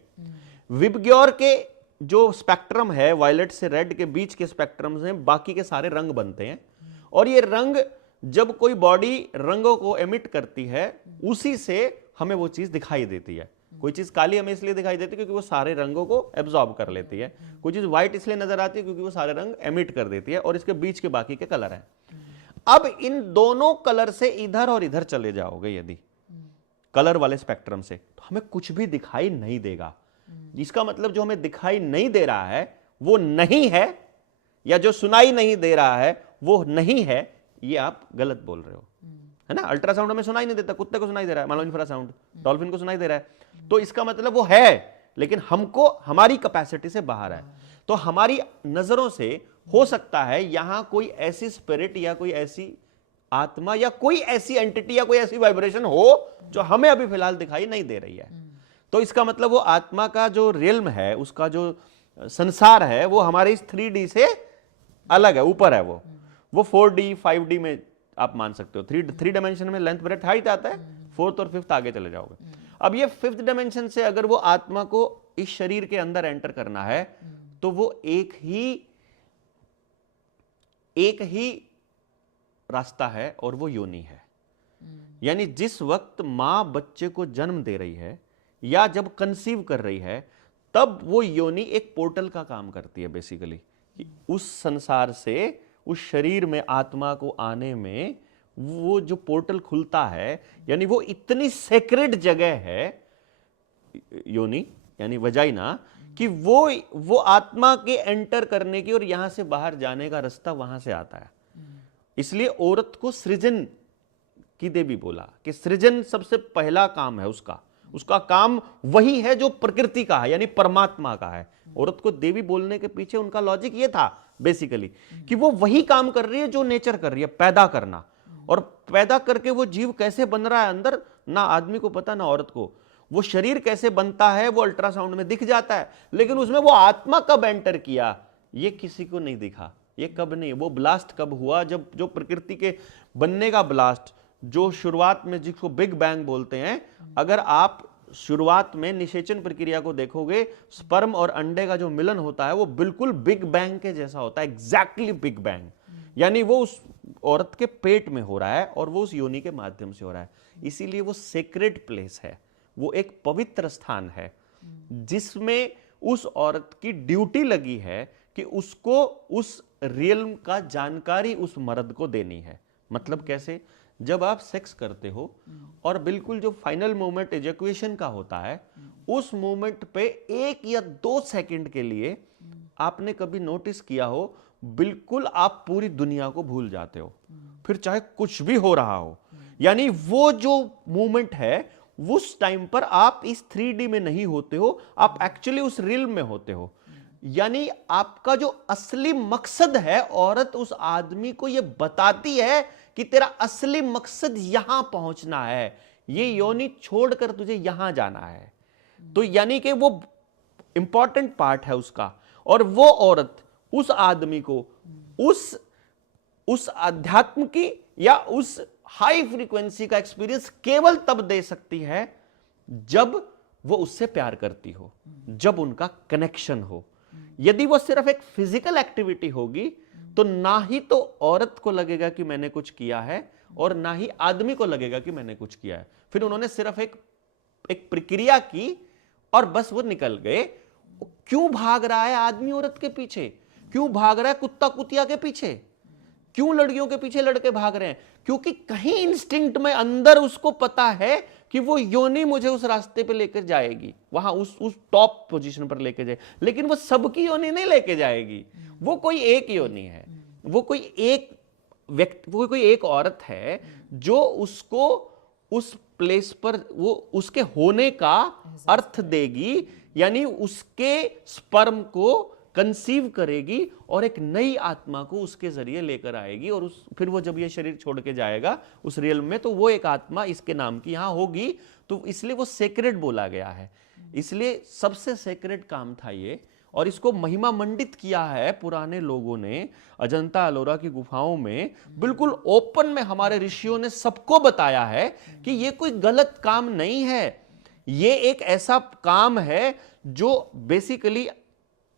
विबग्योर के जो स्पेक्ट्रम है, वायलेट से रेड के बीच के स्पेक्ट्रम से बाकी के सारे रंग बनते हैं, और ये रंग जब कोई बॉडी रंगों को एमिट करती है, उसी से हमें वो चीज दिखाई देती है। कोई चीज काली हमें इसलिए दिखाई देती है क्योंकि वो सारे रंगों को एब्जॉर्ब कर लेती है। कोई चीज व्हाइट इसलिए नजर आती है क्योंकि वो सारे रंग एमिट कर देती है, और इसके बीच के बाकी के कलर हैं। अब इन दोनों कलर से इधर और इधर चले जाओगे यदि कलर वाले स्पेक्ट्रम से, तो हमें कुछ भी दिखाई नहीं देगा। इसका मतलब जो हमें दिखाई नहीं दे रहा है वो नहीं है, या जो सुनाई नहीं दे रहा है वो नहीं है, ये आप गलत बोल रहे हो, है ना। अल्ट्रासाउंड हमें सुनाई नहीं देता, कुत्ते को सुनाई दे रहा है, मान लो इंफ्रासाउंड डॉल्फिन को सुनाई दे रहा है, तो इसका मतलब वो है, लेकिन हमको हमारी कैपेसिटी से बाहर है। तो हमारी नजरों से हो सकता है यहां कोई ऐसी स्पिरिट या कोई ऐसी आत्मा या कोई ऐसी एंटिटी या कोई ऐसी वाइब्रेशन हो जो हमें अभी फिलहाल दिखाई नहीं दे रही है। तो इसका मतलब वो आत्मा का जो रियल्म है, उसका जो संसार है, वो हमारे इस 3D से अलग है, ऊपर है। वो 4D 5D में आप मान सकते हो। थ्री डायमेंशन में लेंथ ब्रेथ हाइट आता है, 4th और 5th आगे चले जाओगे। अब ये 5th डायमेंशन से अगर वो आत्मा को इस शरीर के अंदर एंटर करना है, तो वो एक ही रास्ता है, और वो योनि है। यानी जिस वक्त मां बच्चे को जन्म दे रही है या जब कंसीव कर रही है, तब वो योनि एक पोर्टल का काम करती है बेसिकली। उस संसार से उस शरीर में आत्मा को आने में वो जो पोर्टल खुलता है, यानी वो इतनी सेक्रेड जगह है योनि यानी वजाइना, कि वो आत्मा के एंटर करने की और यहां से बाहर जाने का रास्ता वहां से आता है। इसलिए औरत को सृजन की देवी बोला कि सृजन सबसे पहला काम है उसका काम वही है जो प्रकृति का है, यानी परमात्मा का है। औरत को देवी बोलने के पीछे उनका लॉजिक ये था बेसिकली कि वो वही काम कर रही है जो नेचर कर रही है, पैदा करना। और पैदा करके वो जीव कैसे बन रहा है अंदर, ना आदमी को पता ना औरत को। वो शरीर कैसे बनता है वो अल्ट्रासाउंड में दिख जाता है, लेकिन उसमें वो आत्मा कब एंटर किया ये किसी को नहीं दिखा। ये कब नहीं, वो ब्लास्ट कब हुआ, जब जो प्रकृति के बनने का ब्लास्ट, जो शुरुआत में जिसको बिग बैंग बोलते हैं, अगर आप शुरुआत में निषेचन प्रक्रिया को देखोगे, स्पर्म और अंडे का जो मिलन होता है वो बिल्कुल बिग बैंग के जैसा होता है, एग्जैक्टली बिग बैंग। यानी वो उस औरत के पेट में हो रहा है और वो उस योनि के माध्यम से हो रहा है। इसीलिए वो सेक्रेड प्लेस है, वो एक पवित्र स्थान है जिसमें उस औरत की ड्यूटी लगी है कि उसको उस रियल्म का जानकारी उस मर्द को देनी है। मतलब कैसे, जब आप सेक्स करते हो और बिल्कुल जो फाइनल मोमेंट इजैक्यूएशन का होता है, उस मोमेंट पे 1 या 2 सेकंड के लिए आपने कभी नोटिस किया हो, बिल्कुल आप पूरी दुनिया को भूल जाते हो, फिर चाहे कुछ भी हो रहा हो। यानी वो जो मोमेंट है, उस टाइम पर आप इस 3D में नहीं होते हो, आप एक्चुअली उस रियल्म में होते हो। यानी आपका जो असली मकसद है, औरत उस आदमी को यह बताती है कि तेरा असली मकसद यहां पहुंचना है, ये योनि छोड़कर तुझे यहां जाना है। तो यानी कि वो इंपॉर्टेंट पार्ट है उसका। और वो औरत उस आदमी को उस अध्यात्म की या उस हाई फ्रीक्वेंसी का एक्सपीरियंस केवल तब दे सकती है जब वो उससे प्यार करती हो, जब उनका कनेक्शन हो। यदि वो सिर्फ एक फिजिकल एक्टिविटी होगी तो ना ही तो औरत को लगेगा कि मैंने कुछ किया है और ना ही आदमी को लगेगा कि मैंने कुछ किया है। फिर उन्होंने सिर्फ एक प्रक्रिया की और बस वो निकल गए। क्यों भाग रहा है आदमी औरत के पीछे? क्यों भाग रहा है कुत्ता कुतिया के पीछे? क्यों लड़कियों के पीछे लड़के भाग रहे हैं? क्योंकि कहीं इंस्टिंक्ट में अंदर उसको पता है कि वो योनि मुझे उस रास्ते पे लेकर जाएगी, वहां उस टॉप पोजीशन पर लेकर जाए। लेकिन वो सबकी योनि नहीं लेके जाएगी, वो कोई एक योनि है, वो कोई एक व्यक्ति, वो कोई एक औरत है जो उसको उस प्लेस पर वो उसके होने का अर्थ देगी। यानी उसके स्पर्म को कंसीव करेगी और एक नई आत्मा को उसके जरिए लेकर आएगी, और फिर वो जब ये शरीर छोड़ के जाएगा उस रियल में, तो वो एक आत्मा इसके नाम की यहां होगी। तो इसलिए वो सेक्रेड बोला गया है, इसलिए सबसे सेक्रेड काम था ये। और इसको महिमा मंडित किया है पुराने लोगों ने अजंता अलोरा की गुफाओं में, बिल्कुल ओपन में हमारे ऋषियों ने सबको बताया है कि ये कोई गलत काम नहीं है, ये एक ऐसा काम है जो बेसिकली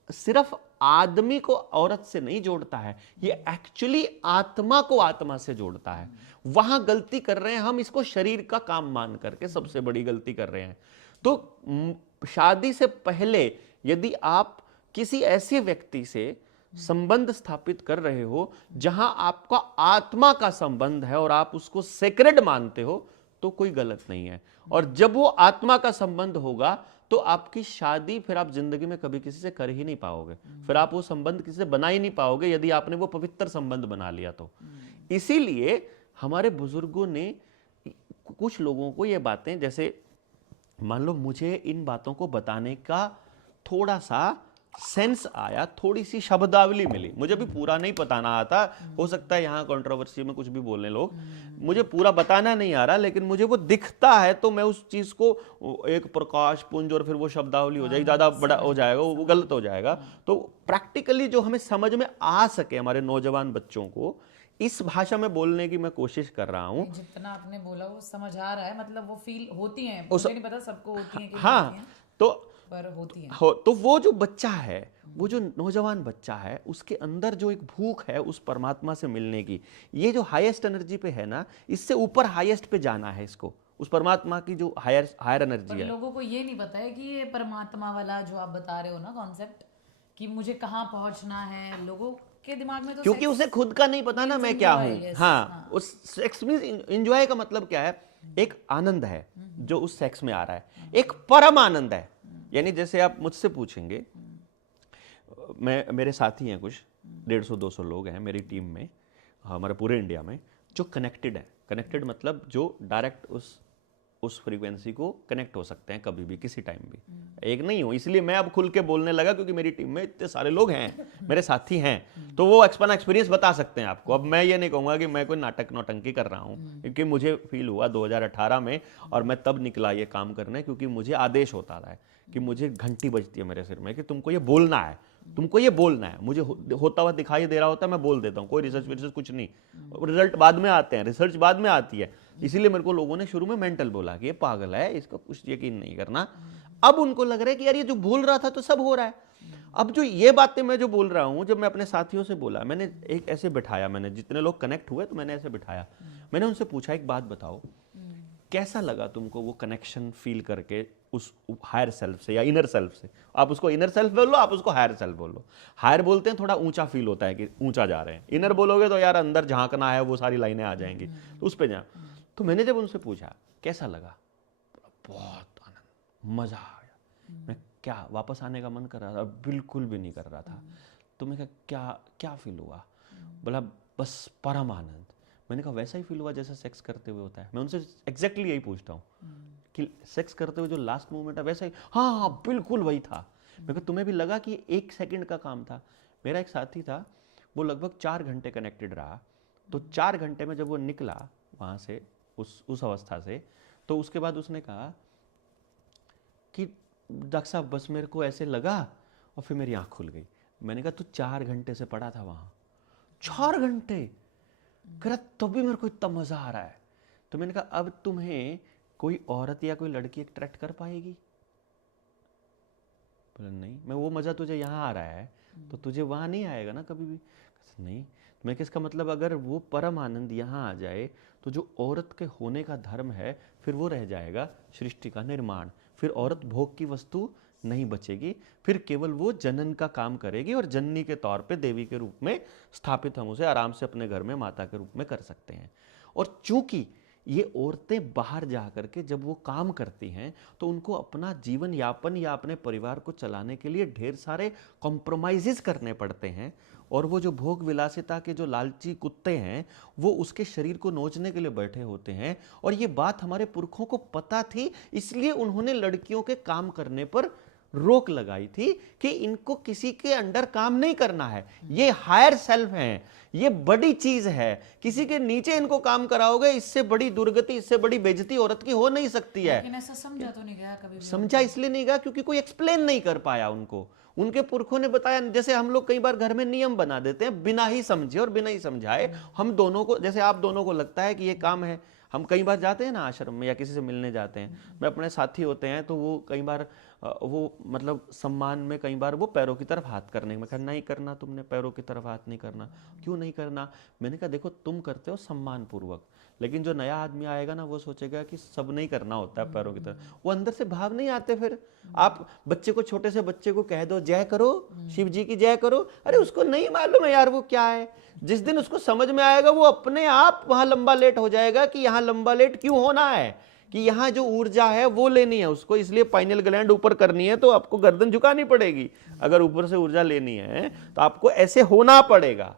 सिर्फ आदमी को औरत से नहीं जोड़ता है, ये एक्चुअली आत्मा को आत्मा से जोड़ता है। वहां गलती कर रहे हैं हम, इसको शरीर का काम मान करके सबसे बड़ी गलती कर रहे हैं। तो शादी से पहले यदि आप किसी ऐसे व्यक्ति से संबंध स्थापित कर रहे हो जहां आपका आत्मा का संबंध है और आप उसको सेक्रेड मानते हो, तो कोई गलत नहीं है। और जब वो आत्मा का संबंध होगा तो आपकी शादी फिर आप जिंदगी में कभी किसी से कर ही नहीं पाओगे, फिर आप वो संबंध किसी से बना ही नहीं पाओगे यदि आपने वो पवित्र संबंध बना लिया तो। इसीलिए हमारे बुजुर्गों ने कुछ लोगों को ये बातें, जैसे मान लो मुझे इन बातों को बताने का थोड़ा सा सेंस आया, थोड़ी सी शब्दावली मिली, मुझे भी पूरा नहीं बताना आता, हो सकता है यहाँ कंट्रोवर्सी में कुछ भी बोलने लोग, मुझे पूरा बताना नहीं आ रहा, लेकिन मुझे वो दिखता है तो मैं उस चीज को एक प्रकाश पुंज और फिर वो शब्दावली हो जाएगी, ज्यादा बड़ा हो जाएगा, वो गलत हो जाएगा। तो प्रैक्टिकली जो हमें समझ में आ सके हमारे नौजवान बच्चों को, इस भाषा में बोलने की मैं कोशिश कर रहा हूँ। जितना आपने बोला वो समझ आ रहा है, मतलब वो फील होती है, मुझे नहीं पता सबको होती है कि हाँ, तो पर होती है। तो वो जो बच्चा है, वो जो नौजवान बच्चा है, उसके अंदर जो एक भूख है उस परमात्मा से मिलने की, ये जो हाईएस्ट एनर्जी पे है ना, इससे ऊपर हाईएस्ट पे जाना है इसको, उस परमात्मा की जो हायर एनर्जी है। लोगों को ये नहीं पता है कि ये परमात्मा वाला जो आप बता रहे हो ना कॉन्सेप्ट, कि मुझे कहाँ पहुंचना है, लोगों के दिमाग में तो क्योंकि उसे खुद का नहीं पता ना मैं क्या हूँ। हाँ, उस सेक्स में एंजॉय का मतलब क्या है, एक आनंद है जो उस सेक्स में आ रहा है, एक परम आनंद है। यानी जैसे आप मुझसे पूछेंगे, मेरे साथी हैं कुछ 150-200 लोग हैं मेरी टीम में, हमारे पूरे इंडिया में, जो कनेक्टेड है। कनेक्टेड मतलब जो डायरेक्ट उस फ्रीक्वेंसी को कनेक्ट हो सकते हैं कभी भी, किसी टाइम भी। एक नहीं हो, इसलिए मैं अब खुल के बोलने लगा क्योंकि मेरी टीम में इतने सारे लोग हैं, मेरे साथी हैं, तो वो अपना एक्सपीरियंस बता सकते हैं आपको। अब मैं ये नहीं कहूँगा कि मैं कोई नाटक नौटंकी कर रहा हूँ, क्योंकि मुझे फील हुआ 2018 में, और मैं तब निकला ये काम करने, क्योंकि मुझे आदेश होता है कि मुझे घंटी बजती है मेरे सिर में कि तुमको ये बोलना है, तुमको ये बोलना है। मुझे होता हुआ दिखाई दे रहा होता है, मैं बोल देता हूँ, कोई रिसर्च कुछ नहीं, रिजल्ट बाद में आते हैं, रिसर्च बाद में आती है। इसीलिए मेरे को लोगों ने शुरू में मेंटल बोला कि ये पागल है, इसका कुछ यकीन नहीं करना। अब उनको लग रहा है कि यार ये जो बोल रहा था तो सब हो रहा है। अब जो ये बातें मैं जो बोल रहा हूँ, जब मैं अपने साथियों से बोला, मैंने एक ऐसे बिठाया, मैंने जितने लोग कनेक्ट हुए तो मैंने ऐसे बिठाया, मैंने उनसे पूछा एक बात बताओ, कैसा लगा तुमको वो कनेक्शन फील करके उस हायर सेल्फ से या इनर सेल्फ से? आप उसको इनर सेल्फ बोल लो, आप उसको हायर सेल्फ बोल लो। हायर बोलते हैं थोड़ा ऊंचा फील होता है कि ऊंचा जा रहे हैं, इनर बोलोगे तो यार अंदर झांकना है, वो सारी लाइनें आ जाएंगी, तो उस पे जा। तो मैंने जब उनसे पूछा कैसा लगा, बहुत आनंद, मजा आ गया। मैं क्या वापस आने का मन कर रहा था? बिल्कुल भी नहीं कर रहा था। तो मैं कहा क्या फील हुआ? बोला बस परम आनंद। मैंने कहा वैसा ही फील हुआ जैसे सेक्स करते हुए होता है? मैं उनसे एग्जैक्टली यही पूछता हूँ कि सेक्स करते हुए जो लास्ट मोमेंट है वैसा ही? हाँ बिल्कुल वही था। मैं कहा तुम्हें भी लगा कि 1 सेकंड का काम था? मेरा एक साथी था, वो लगभग 4 घंटे कनेक्टेड रहा। तो 4 घंटे में जब वो निकला वहाँ से, उस अवस्था से, तो उसके बाद उसने कहा कि डॉक्टर साहब बस मेरे को ऐसे लगा और फिर मेरी आँख खुल गई। मैंने कहा तू 4 घंटे से पड़ा था वहाँ? 4 घंटे? कह रहा तो भी मेरे को इतना मज़ा आ रहा है। तो मैंने कहा अब तुम्हें कोई औरत या कोई लड़की अट्रैक्ट कर पाएगी? बोला नहीं, मैं वो मज़ा तुझे यहाँ आ रहा है तो तुझे वहाँ नहीं आएगा ना कभी भी? नहीं। मैं किसका मतलब अगर वो परम आनंद यहाँ आ जाए तो जो औरत के होने का धर्म है फिर वो रह जाएगा, सृष्टि का निर्माण। फिर औरत भोग की वस्तु नहीं बचेगी, फिर केवल वो जनन का काम करेगी और जननी के तौर पे देवी के रूप में स्थापित हम उसे आराम से अपने घर में माता के रूप में कर सकते हैं। और चूंकि ये औरतें बाहर जा करके जब वो काम करती हैं तो उनको अपना जीवन यापन या अपने परिवार को चलाने के लिए ढेर सारे कॉम्प्रोमाइज़ेस करने पड़ते हैं, और वो जो भोग विलासिता के जो लालची कुत्ते हैं वो उसके शरीर को नोचने के लिए बैठे होते हैं। और ये बात हमारे पुरखों को पता थी, इसलिए उन्होंने लड़कियों के काम करने पर रोक लगाई थी कि इनको किसी के अंडर काम नहीं करना है, ये हायर सेल्फ है, ये बड़ी चीज है, किसी के नीचे इनको काम कराओगे, इससे बड़ी दुर्गति, इससे बड़ी बेइज्जती औरत की हो नहीं सकती है। लेकिन ऐसा समझा तो नहीं गया कभी भी। समझा इसलिए नहीं गया क्योंकि कोई एक्सप्लेन नहीं कर पाया उनको, उनके पुरखों ने बताया। जैसे हम लोग कई बार घर में नियम बना देते हैं बिना ही समझे और बिना ही समझाए। हम दोनों को, जैसे आप दोनों को लगता है कि ये काम है, हम कई बार जाते हैं ना आश्रम में या किसी से मिलने जाते हैं, मैं अपने साथी होते हैं तो वो कई बार वो मतलब सम्मान में कई बार वो पैरों की तरफ हाथ करने में, नहीं करना, तुमने पैरों की तरफ हाथ नहीं करना। क्यों नहीं करना? मैंने कहा देखो तुम करते हो सम्मान पूर्वक, लेकिन जो नया आदमी आएगा ना वो सोचेगा कि सब नहीं करना होता है पैरों की तरफ, वो अंदर से भाव नहीं आते। फिर आप बच्चे को, छोटे से बच्चे को कह दो जय करो, शिव जी की जय करो, अरे उसको नहीं मालूम है यार वो क्या है। जिस दिन उसको समझ में आएगा वो अपने आप वहां लंबा लेट हो जाएगा कि यहाँ लंबा लेट क्यों होना है, कि यहाँ जो ऊर्जा है वो लेनी है उसको, इसलिए पाइनियल ग्लैंड ऊपर करनी है तो आपको गर्दन झुकानी पड़ेगी। अगर ऊपर से ऊर्जा लेनी है तो आपको ऐसे होना पड़ेगा।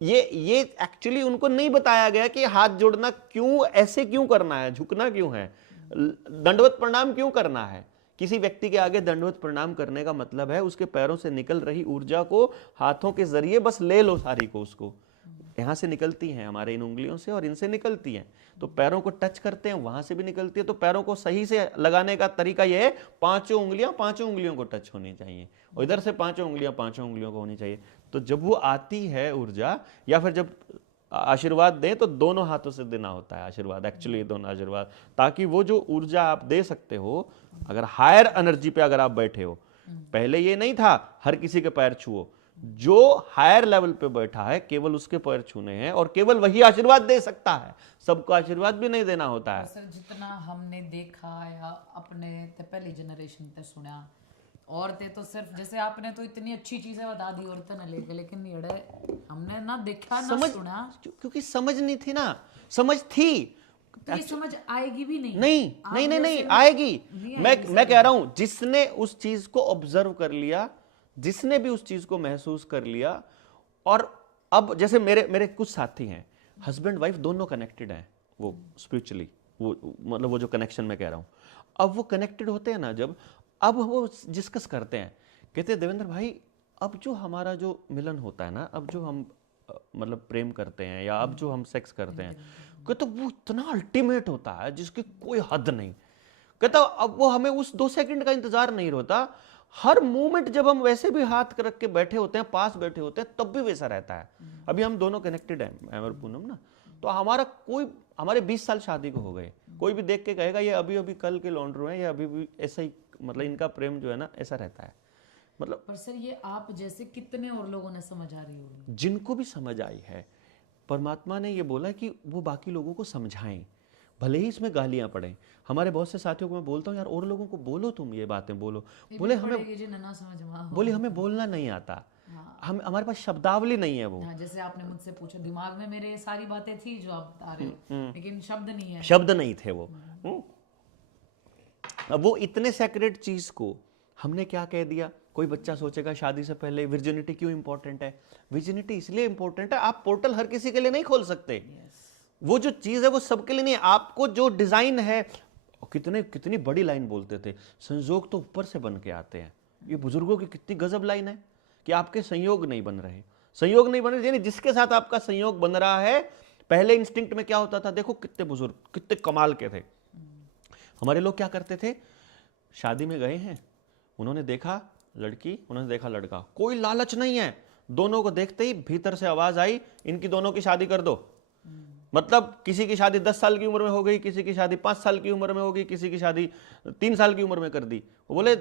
ये एक्चुअली उनको नहीं बताया गया कि हाथ जोड़ना क्यों, ऐसे क्यों करना है, झुकना क्यों है, दंडवत प्रणाम क्यों करना है। किसी व्यक्ति के आगे दंडवत प्रणाम करने का मतलब है उसके पैरों से निकल रही ऊर्जा को हाथों के जरिए बस ले लो सारी को, उसको यहां से निकलती हैं हमारे इन उंगलियों से और इनसे निकलती हैं, तो पैरों को टच करते हैं वहां से भी निकलती है। तो पैरों को सही से लगाने का तरीका यह है, पांचों उंगलियों को टच होनी चाहिए और इधर से पांचों उंगलियों को होनी चाहिए। तो जब वो आती है ऊर्जा, या फिर जब आशीर्वाद दें तो दोनों हाथों से देना होता है आशीर्वाद, एक्चुअली दोनों आशीर्वाद, ताकि वो जो ऊर्जा आप दे सकते हो, अगर हायर एनर्जी पे अगर आप बैठे हो, पहले ये नहीं था हर किसी के पैर छुओ, जो हायर लेवल पे बैठा है केवल उसके पैर छूने हैं और केवल वही आशीर्वाद दे सकता है, सबको आशीर्वाद भी नहीं देना होता है। सर जितना हमने देखा या अपने पहली जनरेशन पे सुना, औरतें तो सिर्फ, जैसे आपने तो इतनी अच्छी चीजें बता दी औरतें न लेके, लेकिन ये हमने ना देखा ना सुना, क्योंकि समझ नहीं थी ना, समझ थी तो ये समझ आएगी भी नहीं। नहीं आएगी। मैं कह रहा हूं जिसने उस चीज को ऑब्जर्व कर लिया, जिसने भी उस चीज को महसूस कर लिया, और अब जैसे मेरे कुछ साथी हैं, हस्बैंड वाइफ दोनों कनेक्टेड हैं, वो स्पिरिचुअली, वो मतलब वो जो कनेक्शन मैं कह रहा हूं, अब वो कनेक्टेड होते हैं ना, जब अब वो डिस्कस करते हैं, कहते हैं देवेंद्र भाई अब जो हमारा जो मिलन होता है ना, अब जो हम मतलब प्रेम करते हैं या अब जो हम सेक्स करते हैं, कहते वो इतना अल्टीमेट होता है जिसकी कोई हद नहीं। कहता अब वो हमें उस 2 सेकंड का इंतजार नहीं होता, हर मोमेंट जब हम वैसे भी हाथ रख के बैठे होते हैं, पास बैठे होते हैं, तब भी वैसा रहता है। अभी हम दोनों कनेक्टेड हैं, मैं और पूनम ना, तो हमारे 20 साल शादी को हो गए, कोई भी देख के कहेगा ये अभी अभी कल के लौंडरू हैं, ये अभी भी ऐसा ही, मतलब इनका प्रेम जो है ना ऐसा रहता है। मतलब पर सर ये आप जैसे कितने और लोगों ने समझ आ रही होगी, जिनको भी समझ आई है, परमात्मा ने ये बोला कि वो बाकी लोगों को समझाएं, भले ही इसमें गालियां पड़े। हमारे बहुत से साथियों को मैं बोलता हूँ यार और लोगों को बोलो, तुम ये बातें बोलो, बोले हमें बोलना नहीं आता, हम हमारे पास शब्दावली नहीं है वो। जैसे आपने मुझसे पूछा, दिमाग में मेरे सारी बातें थी जो आप बता रहे हो, लेकिन शब्द नहीं है, शब्द नहीं थे वो। अब वो इतने सेक्रेट चीज को हमने क्या कह दिया। कोई बच्चा सोचेगा शादी से पहले विर्जिनिटी क्यों इंपॉर्टेंट है। विर्जिनिटी इसलिए इंपॉर्टेंट है, आप पोर्टल हर किसी के लिए नहीं खोल सकते, वो जो चीज है वो सबके लिए नहीं है। आपको जो डिजाइन है, कितनी बड़ी लाइन बोलते थे, संयोग तो ऊपर से बन के आते हैं। ये बुजुर्गों की कितनी गजब लाइन है कि आपके संयोग नहीं बन रहे, यानी जिसके साथ आपका संयोग बन रहा है। पहले इंस्टिंक्ट में क्या होता था, देखो कितने बुजुर्ग कितने कमाल के थे। हमारे लोग क्या करते थे, शादी में गए हैं, उन्होंने देखा लड़की, उन्होंने देखा लड़का, कोई लालच नहीं है, दोनों को देखते ही भीतर से आवाज आई, इनकी दोनों की शादी कर दो। मतलब किसी की शादी 10 साल की उम्र में हो गई, किसी की शादी 5 साल की उम्र में होगी, किसी की शादी 3 साल की उम्र में कर दी। वो बोले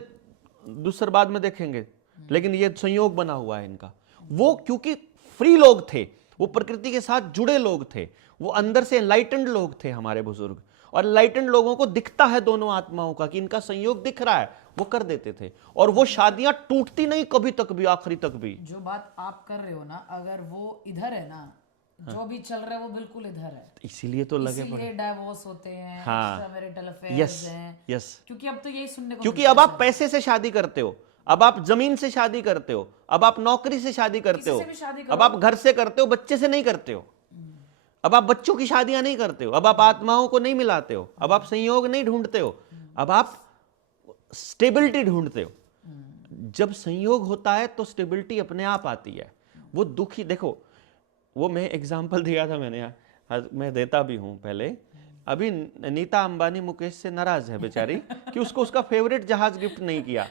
दूसर बाद में देखेंगे, लेकिन ये संयोग बना हुआ है इनका। वो क्योंकि फ्री लोग थे, वो प्रकृति के साथ जुड़े लोग थे, वो अंदर से एनलाइटेंड लोग थे हमारे बुजुर्ग। और एनलाइटेंड लोगों को दिखता है दोनों आत्माओं का कि इनका संयोग दिख रहा है, वो कर देते थे। और वो शादियां टूटती नहीं कभी तक भी, आखिरी तक भी। जो बात आप कर रहे हो ना, अगर वो इधर है ना, जो भी चल रहा है वो बिल्कुल इधर है, इसीलिए तो लगे पड़े डाइवोर्स होते हैं, एक्स्ट्रामैरिटल अफेयर्स, यस, क्योंकि अब तो यही सुनने को, क्योंकि अब आप पैसे से शादी करते हो, अब आप जमीन से शादी करते हो, अब आप नौकरी से शादी करते हो, अब आप घर से करते हो, बच्चे से नहीं करते हो, अब आप बच्चों की शादियां नहीं करते हो, अब आप आत्माओं को नहीं मिलाते हो, अब आप संयोग नहीं ढूंढते हो, अब आप स्टेबिलिटी ढूंढते हो। जब संयोग होता है तो स्टेबिलिटी अपने आप आती है। वो दुखी, देखो वो मैं एग्जाम्पल दिया था मैंने यहाँ, मैं देता भी हूँ पहले। अभी नीता अंबानी मुकेश से नाराज है बेचारी कि उसको उसका फेवरेट जहाज गिफ्ट नहीं किया,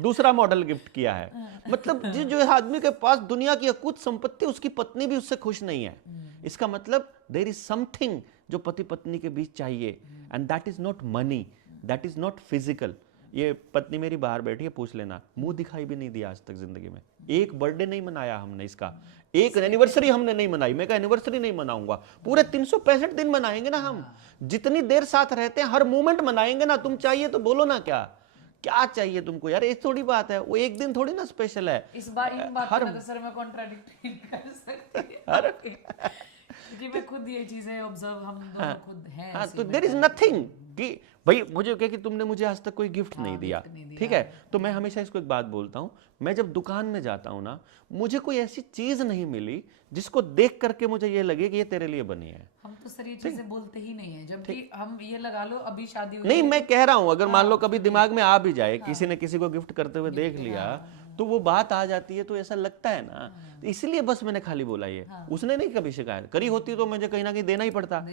दूसरा मॉडल गिफ्ट किया है। मतलब जो आदमी के पास दुनिया की अकुत संपत्ति, उसकी पत्नी भी उससे खुश नहीं है। इसका मतलब देयर इज समथिंग जो पति पत्नी के बीच चाहिए, and that is not money, that is not physical. ये पत्नी मेरी बाहर बैठी है, पूछ लेना, मुंह दिखाई भी नहीं दिया आज तक जिंदगी में। एक बर्थडे नहीं मनाया हमने इसका, एक एनिवर्सरी हमने नहीं मनाई। मैं एनिवर्सरी नहीं मनाऊंगा, पूरे 365 दिन मनाएंगे ना हम। जितनी देर साथ रहते हैं हर मोमेंट मनाएंगे ना। तुम चाहिए तो बोलो ना, क्या क्या चाहिए तुमको यार, ये थोड़ी बात है, वो एक दिन थोड़ी ना स्पेशल है। इस बार इन बातों में तो सर मैं कॉन्ट्राडिक्ट नहीं कर सकती क्योंकि मैं खुद ये चीजें ऑब्जर्व, हम दोनों खुद हैं। हाँ, तो देयर इज नथिंग कि भाई मुझे क्या कि तुमने मुझे आज तक कोई गिफ्ट नहीं दिया, ठीक है। तो मैं हमेशा इसको एक बात बोलता हूँ, मैं जब दुकान में जाता हूँ ना, मुझे कोई ऐसी चीज नहीं मिली जिसको देख करके मुझे ये लगे कि ये तेरे लिए बनी है। हम तो सर ये चीजें बोलते ही नहीं है, जबकि हम ये लगा लो अभी शादी हुई नहीं, मैं कह रहा हूँ अगर मान लो कभी दिमाग में आ भी जाए, किसी ने किसी को गिफ्ट करते हुए देख लिया, तो वो बात आ जाती है, तो ऐसा लगता है ना। तो इसलिए बस मैंने खाली बोला ये, उसने नहीं कभी शिकायत करी होती तो मुझे कहीं ना कहीं देना ही पड़ता,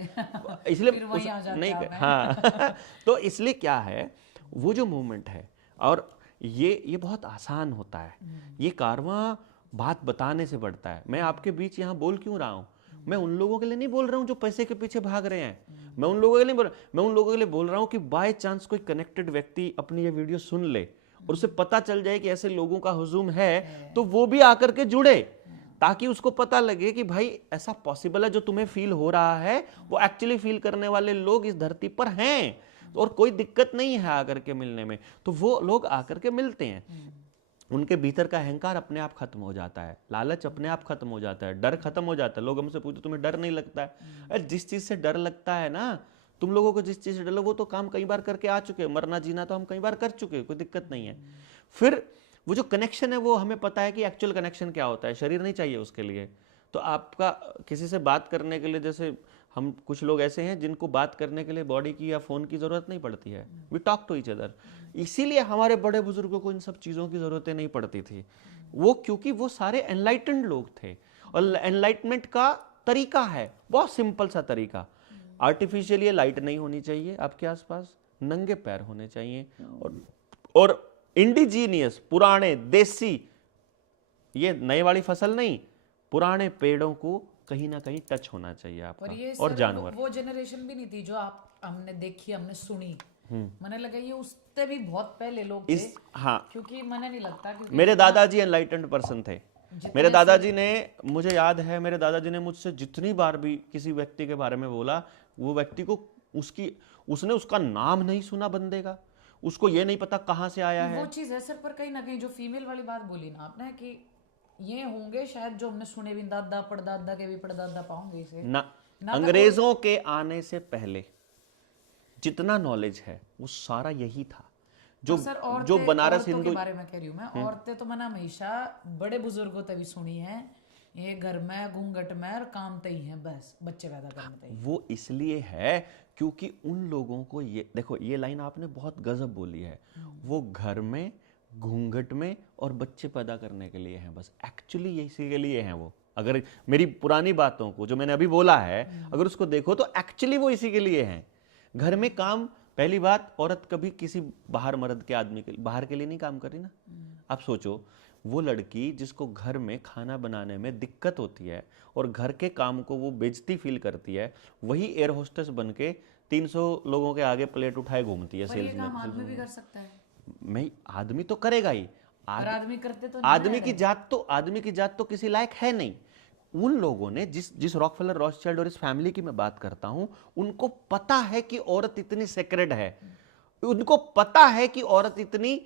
इसलिए नहीं कर। हाँ तो इसलिए क्या है, वो जो मोमेंट है, और ये बहुत आसान होता है। ये कारवां बात बताने से बढ़ता है। मैं आपके बीच यहाँ बोल क्यों रहा हूँ, मैं उन लोगों के लिए नहीं बोल रहा हूँ जो पैसे के पीछे भाग रहे हैं, मैं उन लोगों के लिए बोल रहा हूँ, मैं उन लोगों के लिए बोल रहा हूँ कि बाय चांस कोई कनेक्टेड व्यक्ति अपनी ये वीडियो सुन ले और उसे पता चल जाए कि ऐसे लोगों का हुजूम है, तो वो भी आकर के जुड़े, ताकि उसको पता लगे कि भाई ऐसा पॉसिबल है, जो तुम्हें फील हो रहा है वो एक्चुअली फील करने वाले लोग इस धरती पर हैं, और कोई दिक्कत नहीं है आकर के मिलने में। तो वो लोग आकर के मिलते हैं, उनके भीतर का अहंकार अपने आप खत्म हो जाता है, लालच अपने आप खत्म हो जाता है, डर खत्म हो जाता है। लोग हमसे पूछते तुम्हें डर नहीं लगता है? अरे जिस चीज से डर लगता है ना, तुम लोगों को जिस चीज से डर लगे, वो तो काम कई बार करके आ चुके, मरना जीना तो हम कई बार कर चुके, कोई दिक्कत नहीं है। फिर वो जो कनेक्शन है, वो हमें पता है कि एक्चुअल कनेक्शन क्या होता है, शरीर नहीं चाहिए उसके लिए। तो आपका किसी से बात करने के लिए, जैसे हम कुछ लोग ऐसे हैं जिनको बात करने के लिए बॉडी की या फोन की जरूरत नहीं पड़ती है, we talk to each other. इसीलिए हमारे बड़े बुजुर्गों को इन सब चीज़ों की ज़रूरतें नहीं पड़ती थी, वो क्योंकि वो सारे एनलाइटेंड लोग थे। और एनलाइटमेंट का तरीका है बहुत सिंपल सा तरीका, आर्टिफिशियली लाइट नहीं होनी चाहिए आपके आसपास, नंगे पैर होने चाहिए, और इंडिजीनियस पुराने देसी, ये नए वाली फसल नहीं, पुराने पेड़ों को कहीं ना कहीं टच होना चाहिए आपका। और जानवर, वो जनरेशन भी नहीं थी जो हमने देखी, हमने सुनी। मैंने लगा ये उससे भी बहुत पहले लोग थे। हाँ, क्योंकि मैंने नहीं लगता, क्योंकि मेरे दादाजी एनलाइटेंड पर्सन थे। मेरे दादाजी ने, मुझे याद है, मेरे दादाजी ने मुझसे जितनी बार भी किसी व्यक्ति के बारे में बोला, वो व्यक्ति को उसने उसका नाम नहीं सुना बंदे का, उसको ये नहीं पता कहाँ से आया है। वो चीज है सर, पर कहीं ना कहीं जो फीमेल वाली बात बोली ना आपने, कि ये होंगे शायद जो हमने सुने भी, दादा परदादा के भी परदादा पाओगे इसे ना अंग्रेजों के आने से पहले जितना नॉलेज है वो सारा यही था। जो तो सर जो बनारस हिंदू के बारे में कह रही हूँ मैं, औरतें तो मैंने हमेशा बड़े बुजुर्गों तभी सुनी है, ये घर में घूंघट में और काम तई है, बस बच्चे पैदा करने तई। वो इसलिए है क्योंकि उन लोगों को, ये देखो ये लाइन आपने बहुत गजब बोली है, वो घर में घूंघट में और बच्चे पैदा करने के लिए हैं, बस एक्चुअली ये इसी के लिए हैं वो। अगर मेरी पुरानी बातों को जो मैंने अभी बोला है अगर उसको देखो तो एक्चुअली वो इसी के लिए हैं। घर में काम, पहली बात, औरत कभी किसी बाहर मर्द के आदमी के बाहर के लिए नहीं काम कर रही ना। आप सोचो, वो लड़की जिसको घर में खाना बनाने में दिक्कत होती है और घर के काम को वो बेइज्जती फील करती है, वही एयर होस्टेस बन के 300 लोगों के आगे प्लेट उठाए घूमती है। सेल्स में आदमी भी कर सकता है। मैं आदमी तो करेगा ही, आदमी करते तो आदमी की जात तो किसी लायक है नहीं। उन लोगों ने जिस रॉकफेलर, रॉथस्चाइल्ड और इस फैमिली की मैं बात करता हूं, उनको पता है कि औरत इतनी सेक्रेड है, उनको पता है कि औरत इतनी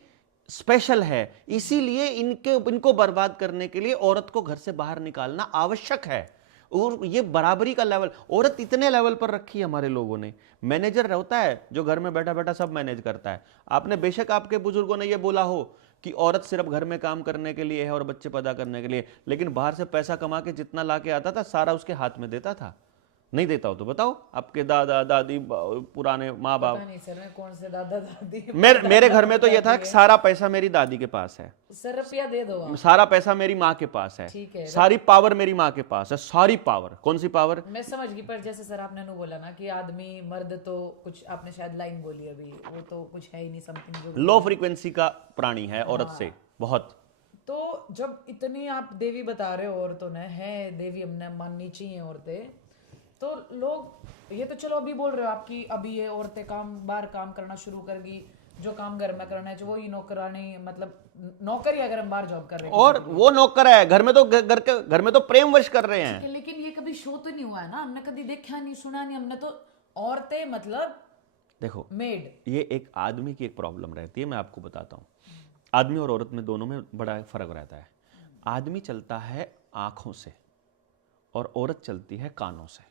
स्पेशल है, इसीलिए इनको बर्बाद करने के लिए औरत को घर से बाहर निकालना आवश्यक है। और ये बराबरी का लेवल, औरत इतने लेवल पर रखी है हमारे लोगों ने। मैनेजर होता है जो घर में बैठा बैठा सब मैनेज करता है। आपने बेशक आपके बुजुर्गों ने ये बोला हो कि औरत सिर्फ घर में काम करने के लिए है और बच्चे पैदा करने के लिए, लेकिन बाहर से पैसा कमा के जितना ला के आता था सारा उसके हाथ में देता था। नहीं देता हो तो बताओ, आपके दादा दादी पुराने माँ बाप। पता नहीं सर, मैं कौन से दादा दादी मेरे घर में तो ये था कि सारा पैसा मेरी दादी के पास है, सर रुपया दे दो आप। सारा पैसा मेरी माँ के पास है, ठीक है, सारी पावर मेरी माँ के पास है, सारी पावर। कौन सी पावर? मैं समझ गई, पर जैसे सर आपने नु बोला ना कि आदमी मर्द तो कुछ, आपने शायद लाइन बोली अभी, वो तो कुछ है ही नहीं, समथिंग जो लो फ्रीक्वेंसी का प्राणी है औरत से बहुत। तो जब इतनी आप देवी बता रहे हो औरतों ने है देवी, हमने माननी चाहिए औरतें, तो लोग ये तो चलो अभी बोल रहे हो आपकी अभी ये औरतें बाहर काम करना शुरू करगी, जो काम घर में करना है जो वही नौकरानी, मतलब नौकरी अगर हम बाहर जॉब कर रहे हैं और वो नौकर है, घर में तो घर में तो प्रेम वश कर रहे हैं। लेकिन ये कभी शो तो नहीं हुआ है ना, हमने कभी देखा नहीं सुना नहीं, हमने तो औरतें मतलब देखो मेड। ये एक आदमी की एक प्रॉब्लम रहती है, मैं आपको बताता हूँ। आदमी और औरत में दोनों में बड़ा फर्क रहता है। आदमी चलता है आंखों से और औरत चलती है कानों से।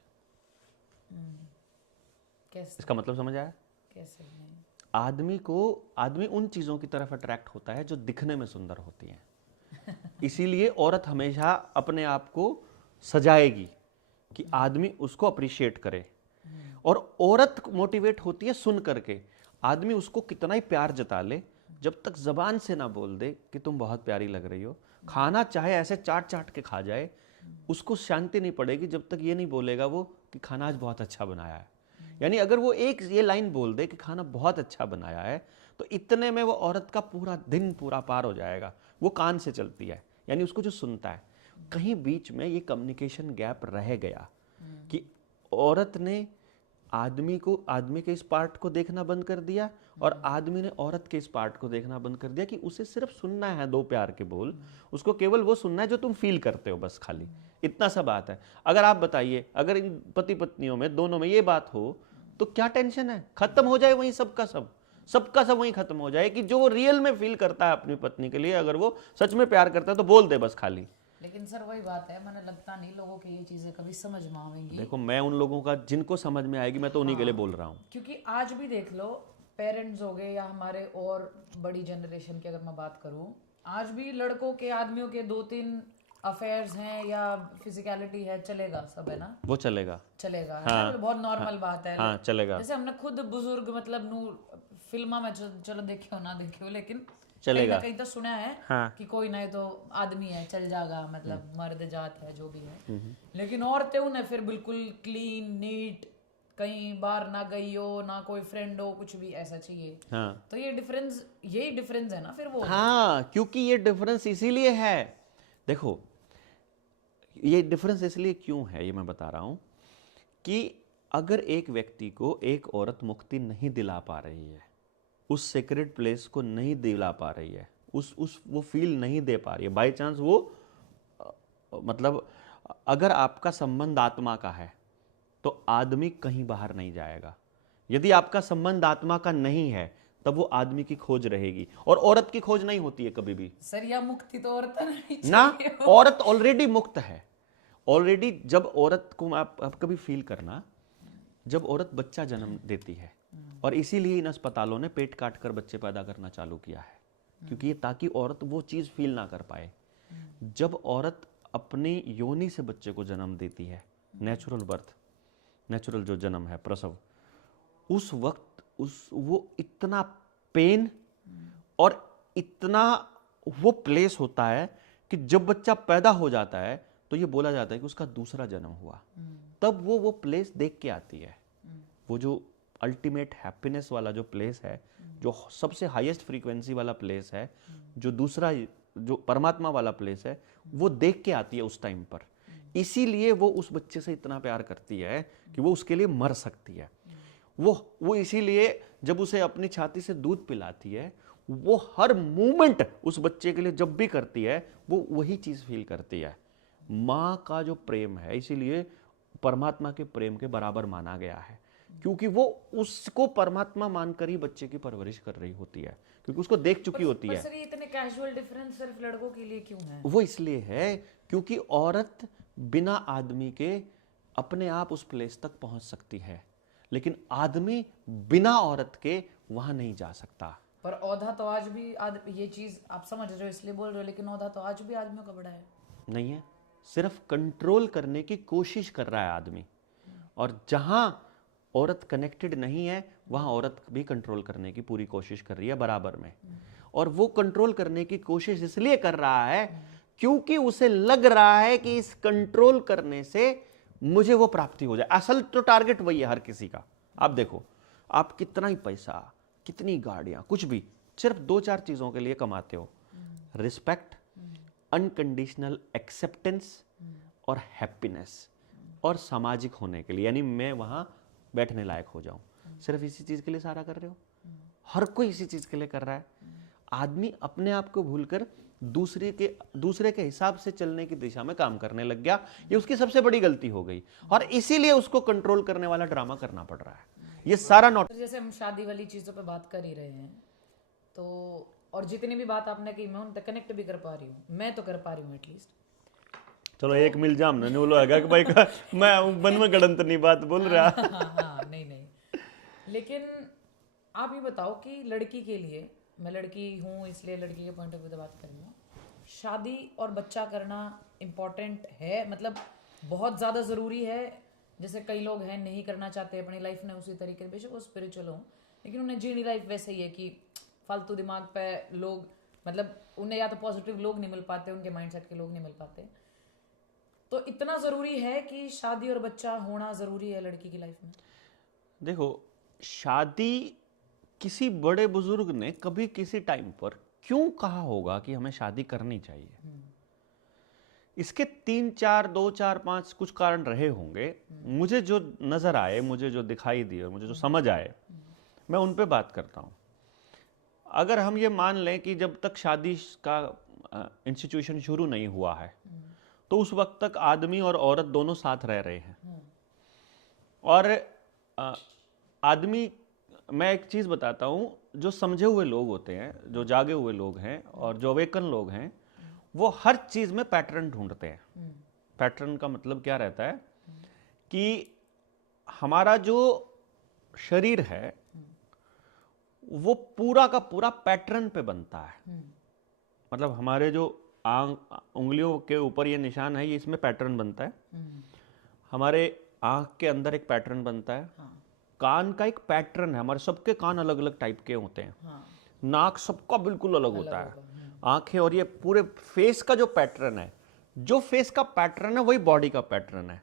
कैसे? इसका मतलब समझ आया? कैसे नहीं? आदमी उन चीजों की तरफ अट्रैक्ट होता है जो दिखने में सुंदर होती हैं। इसीलिए औरत हमेशा अपने आप को सजाएगी कि आदमी उसको अप्रिशिएट करे, और औरत मोटिवेट होती है सुन करके। आदमी उसको कितना ही प्यार जता ले, जब तक जबान से ना बोल दे कि तुम बहुत प्यारी लग रही हो, खाना चाहे ऐसे चाट चाट के खा जाए, उसको शांति नहीं पड़ेगी जब तक ये नहीं बोलेगा वो कि खाना आज बहुत अच्छा बनाया है। यानी अगर वो एक ये लाइन बोल दे कि खाना बहुत अच्छा बनाया है, तो इतने में वो औरत का पूरा दिन पूरा पार हो जाएगा। वो कान से चलती है, यानी उसको जो सुनता है। कहीं बीच में ये कम्युनिकेशन गैप रह गया कि औरत ने आदमी के इस पार्ट को देखना बंद कर दिया, और आदमी ने औरत के इस पार्ट को देखना बंद कर दिया कि उसे सिर्फ सुनना है दो प्यार के बोल, उसको केवल वो सुनना है जो तुम फील करते हो, बस खाली इतना सा बात है। अगर आप बताइए, अगर इन पति पत्नियों में दोनों में ये बात हो तो क्या टेंशन है? खत्म हो जाए वहीं सबका सब वहीं खत्म हो जाए कि जो वो रियल में फील करता है अपनी पत्नी के लिए, अगर वो सच में प्यार करता है तो बोल दे बस खाली। लेकिन सर वही बात है, मैंने लगता नहीं लोगों की ये चीजें कभी समझ में आएंगी। देखो मैं उन लोगों का जिनको समझ में आएगी मैं तो उन्हीं के लिए बोल रहा हूँ। क्योंकि आज भी देख लो, पेरेंट्स हो गए या हमारे और बड़ी जनरेशन की अगर मैं बात करूं, आज भी लड़कों के आदमियों के 2-3 अफेयर्स हैं या फिजिकलिटी है, चलेगा सब, है ना? वो चलेगा है हाँ, ना? बहुत नॉर्मल बात है। हाँ चलेगा। जैसे हमने खुद बुजुर्ग मतलब फिल्मा में चलो देखे हो ना देखे हो, लेकिन चलेगा। कहीं तो सुना है हाँ। कि कोई ना तो आदमी है चल जाएगा, मतलब मर्द जात है जो भी है। लेकिन औरतें उन्हें फिर बिल्कुल क्लीन नीट, कहीं बाहर ना गई हो ना कोई फ्रेंड हो, कुछ भी ऐसा चाहिए। हाँ। तो यही डिफरेंस है ना फिर वो। हाँ, क्योंकि ये डिफरेंस इसीलिए है, देखो ये डिफरेंस इसलिए क्यों है ये मैं बता रहा हूं कि अगर एक व्यक्ति को एक औरत मुक्ति नहीं दिला पा रही है, उस सेक्रेट प्लेस को नहीं दिला पा रही है, वो फील नहीं दे पा रही है, बाय चांस वो मतलब अगर आपका संबंध आत्मा का है तो आदमी कहीं बाहर नहीं जाएगा। यदि आपका संबंध आत्मा का नहीं है तब वो आदमी की खोज रहेगी, और औरत की खोज नहीं होती है कभी भी। सर या मुक्ति तो औरत नहीं ना, औरत ऑलरेडी मुक्त है ऑलरेडी। जब औरत को आप कभी फील करना, जब औरत बच्चा जन्म देती है, और इसीलिए इन अस्पतालों ने पेट काट कर बच्चे पैदा करना चालू किया है, क्योंकि ये ताकि औरत वो चीज फील ना कर पाए। जब औरत अपनी योनि से बच्चे को जन्म देती है, नेचुरल बर्थ, नेचुरल जो जन्म है, प्रसव, उस वक्त वो इतना पेन और इतना वो प्लेस होता है कि जब बच्चा पैदा हो जाता है तो ये बोला जाता है कि उसका दूसरा जन्म हुआ। तब वो प्लेस देख के आती है, वो जो अल्टीमेट हैप्पीनेस वाला जो प्लेस है, जो सबसे हाईएस्ट फ्रीक्वेंसी वाला प्लेस है, जो दूसरा जो परमात्मा वाला प्लेस है, वो देख के आती है उस टाइम पर। इसीलिए वो उस बच्चे से इतना प्यार करती है कि वो उसके लिए मर सकती है। वो इसीलिए जब उसे अपनी छाती से दूध पिलाती है, वो हर मूवमेंट उस बच्चे के लिए जब भी करती है, वो वही चीज फील करती है। माँ का जो प्रेम है, इसीलिए परमात्मा के प्रेम के बराबर माना गया है, क्योंकि वो उसको परमात्मा मानकर ही बच्चे की परवरिश कर रही होती है, क्योंकि उसको देख चुकी होती है। सर ये इतने कैजुअल डिफरेंस सिर्फ लड़कों के लिए क्यों है? वो इसलिए है क्योंकि औरत बिना आदमी के अपने आप उस प्लेस तक पहुंच सकती है, लेकिन आदमी बिना औरत के वहां नहीं जा सकता। पर औधा तो आज भी ये चीज आप समझ रहे हो इसलिए बोल रहे हो, लेकिन औधा तो आज भी आदमियों का बड़ा है। नहीं है, सिर्फ कंट्रोल करने की कोशिश कर रहा है आदमी। और जहां औरत कनेक्टेड नहीं है वहां औरत भी कंट्रोल करने की पूरी कोशिश कर रही है बराबर में। और वो कंट्रोल करने की कोशिश इसलिए कर रहा है क्योंकि उसे लग रहा है कि इस कंट्रोल करने से मुझे वो प्राप्ति हो जाए। असल तो टारगेट वही है हर किसी का। आप देखो, आप कितना ही पैसा, कितनी गाड़ियां, कुछ भी सिर्फ 2-4 चीजों के लिए कमाते हो, रिस्पेक्ट, अनकंडीशनल एक्सेप्टेंस और हैप्पीनेस, और सामाजिक होने के लिए, यानी मैं वहां बैठने लायक हो जाऊं। सिर्फ इसी चीज के लिए सारा कर रहे हो। हर कोई इसी चीज के लिए कर रहा है। आदमी अपने आप को भूलकर दूसरे के हिसाब से चलने की दिशा में काम करने लग गया। ये उसकी सबसे बड़ी गलती हो गई और इसीलिए उसको कंट्रोल करने वाला ड्रामा करना पड़ रहा है। ये सारा नोट, जैसे हम शादी वाली चीजों पे बात कर ही रहे हैं, तो और जितनी भी बात आपने की मैं उन तक कनेक्ट भी कर पा रही हूँ, मैं तो कर पा रही हूँ एटलीस्ट। चलो एक मिल जाम ना बोलो है कि भाई का मैं मन में गड़ंत नहीं बात बोल रहा। हाँ, नहीं, लेकिन आप ये बताओ कि लड़की के लिए, मैं लड़की हूँ इसलिए लड़की के पॉइंट ऑफ व्यू से बात कर रही हूँ, शादी और बच्चा करना इम्पोर्टेंट है, मतलब बहुत ज़्यादा ज़रूरी है? जैसे कई लोग हैं नहीं करना चाहते अपनी लाइफ ने उसी तरीके, बेशक वो स्पिरिचुअल हो लेकिन उन्हें जीनी लाइफ वैसे ही है कि फालतू दिमाग पे लोग, मतलब उन्हें या तो पॉजिटिव लोग नहीं मिल पाते, उनके माइंडसेट के लोग नहीं मिल पाते। तो इतना ज़रूरी है कि शादी और बच्चा होना ज़रूरी है लड़की की लाइफ में? देखो, शादी किसी बड़े बुजुर्ग ने कभी किसी टाइम पर क्यों कहा होगा कि हमें शादी करनी चाहिए? इसके 3-4, 2-4-5 कुछ कारण रहे होंगे। मुझे जो नजर आए, मुझे जो दिखाई दिए और मुझे जो समझ आए, मैं उन पे बात करता हूं। अगर हम ये मान लें कि जब तक शादी का इंस्टीट्यूशन शुरू नहीं हुआ है तो उस वक्त तक आदमी और औरत दोनों साथ रह रहे हैं। और आदमी, मैं एक चीज बताता हूं, जो समझे हुए लोग होते हैं, जो जागे हुए लोग हैं और जो अवेकन लोग हैं, वो हर चीज में पैटर्न ढूंढते हैं। पैटर्न का मतलब क्या रहता है कि हमारा जो शरीर है वो पूरा का पूरा पैटर्न पे बनता है। मतलब हमारे जो उंगलियों के ऊपर ये निशान है, ये इसमें पैटर्न बनता है। हमारे आंख के अंदर एक पैटर्न बनता है। कान का एक पैटर्न है, हमारे सबके कान अलग अलग टाइप के होते हैं। नाक सबका बिल्कुल अलग होता है। आंखें, और ये पूरे फेस का जो पैटर्न है, जो फेस का पैटर्न है वही बॉडी का पैटर्न है।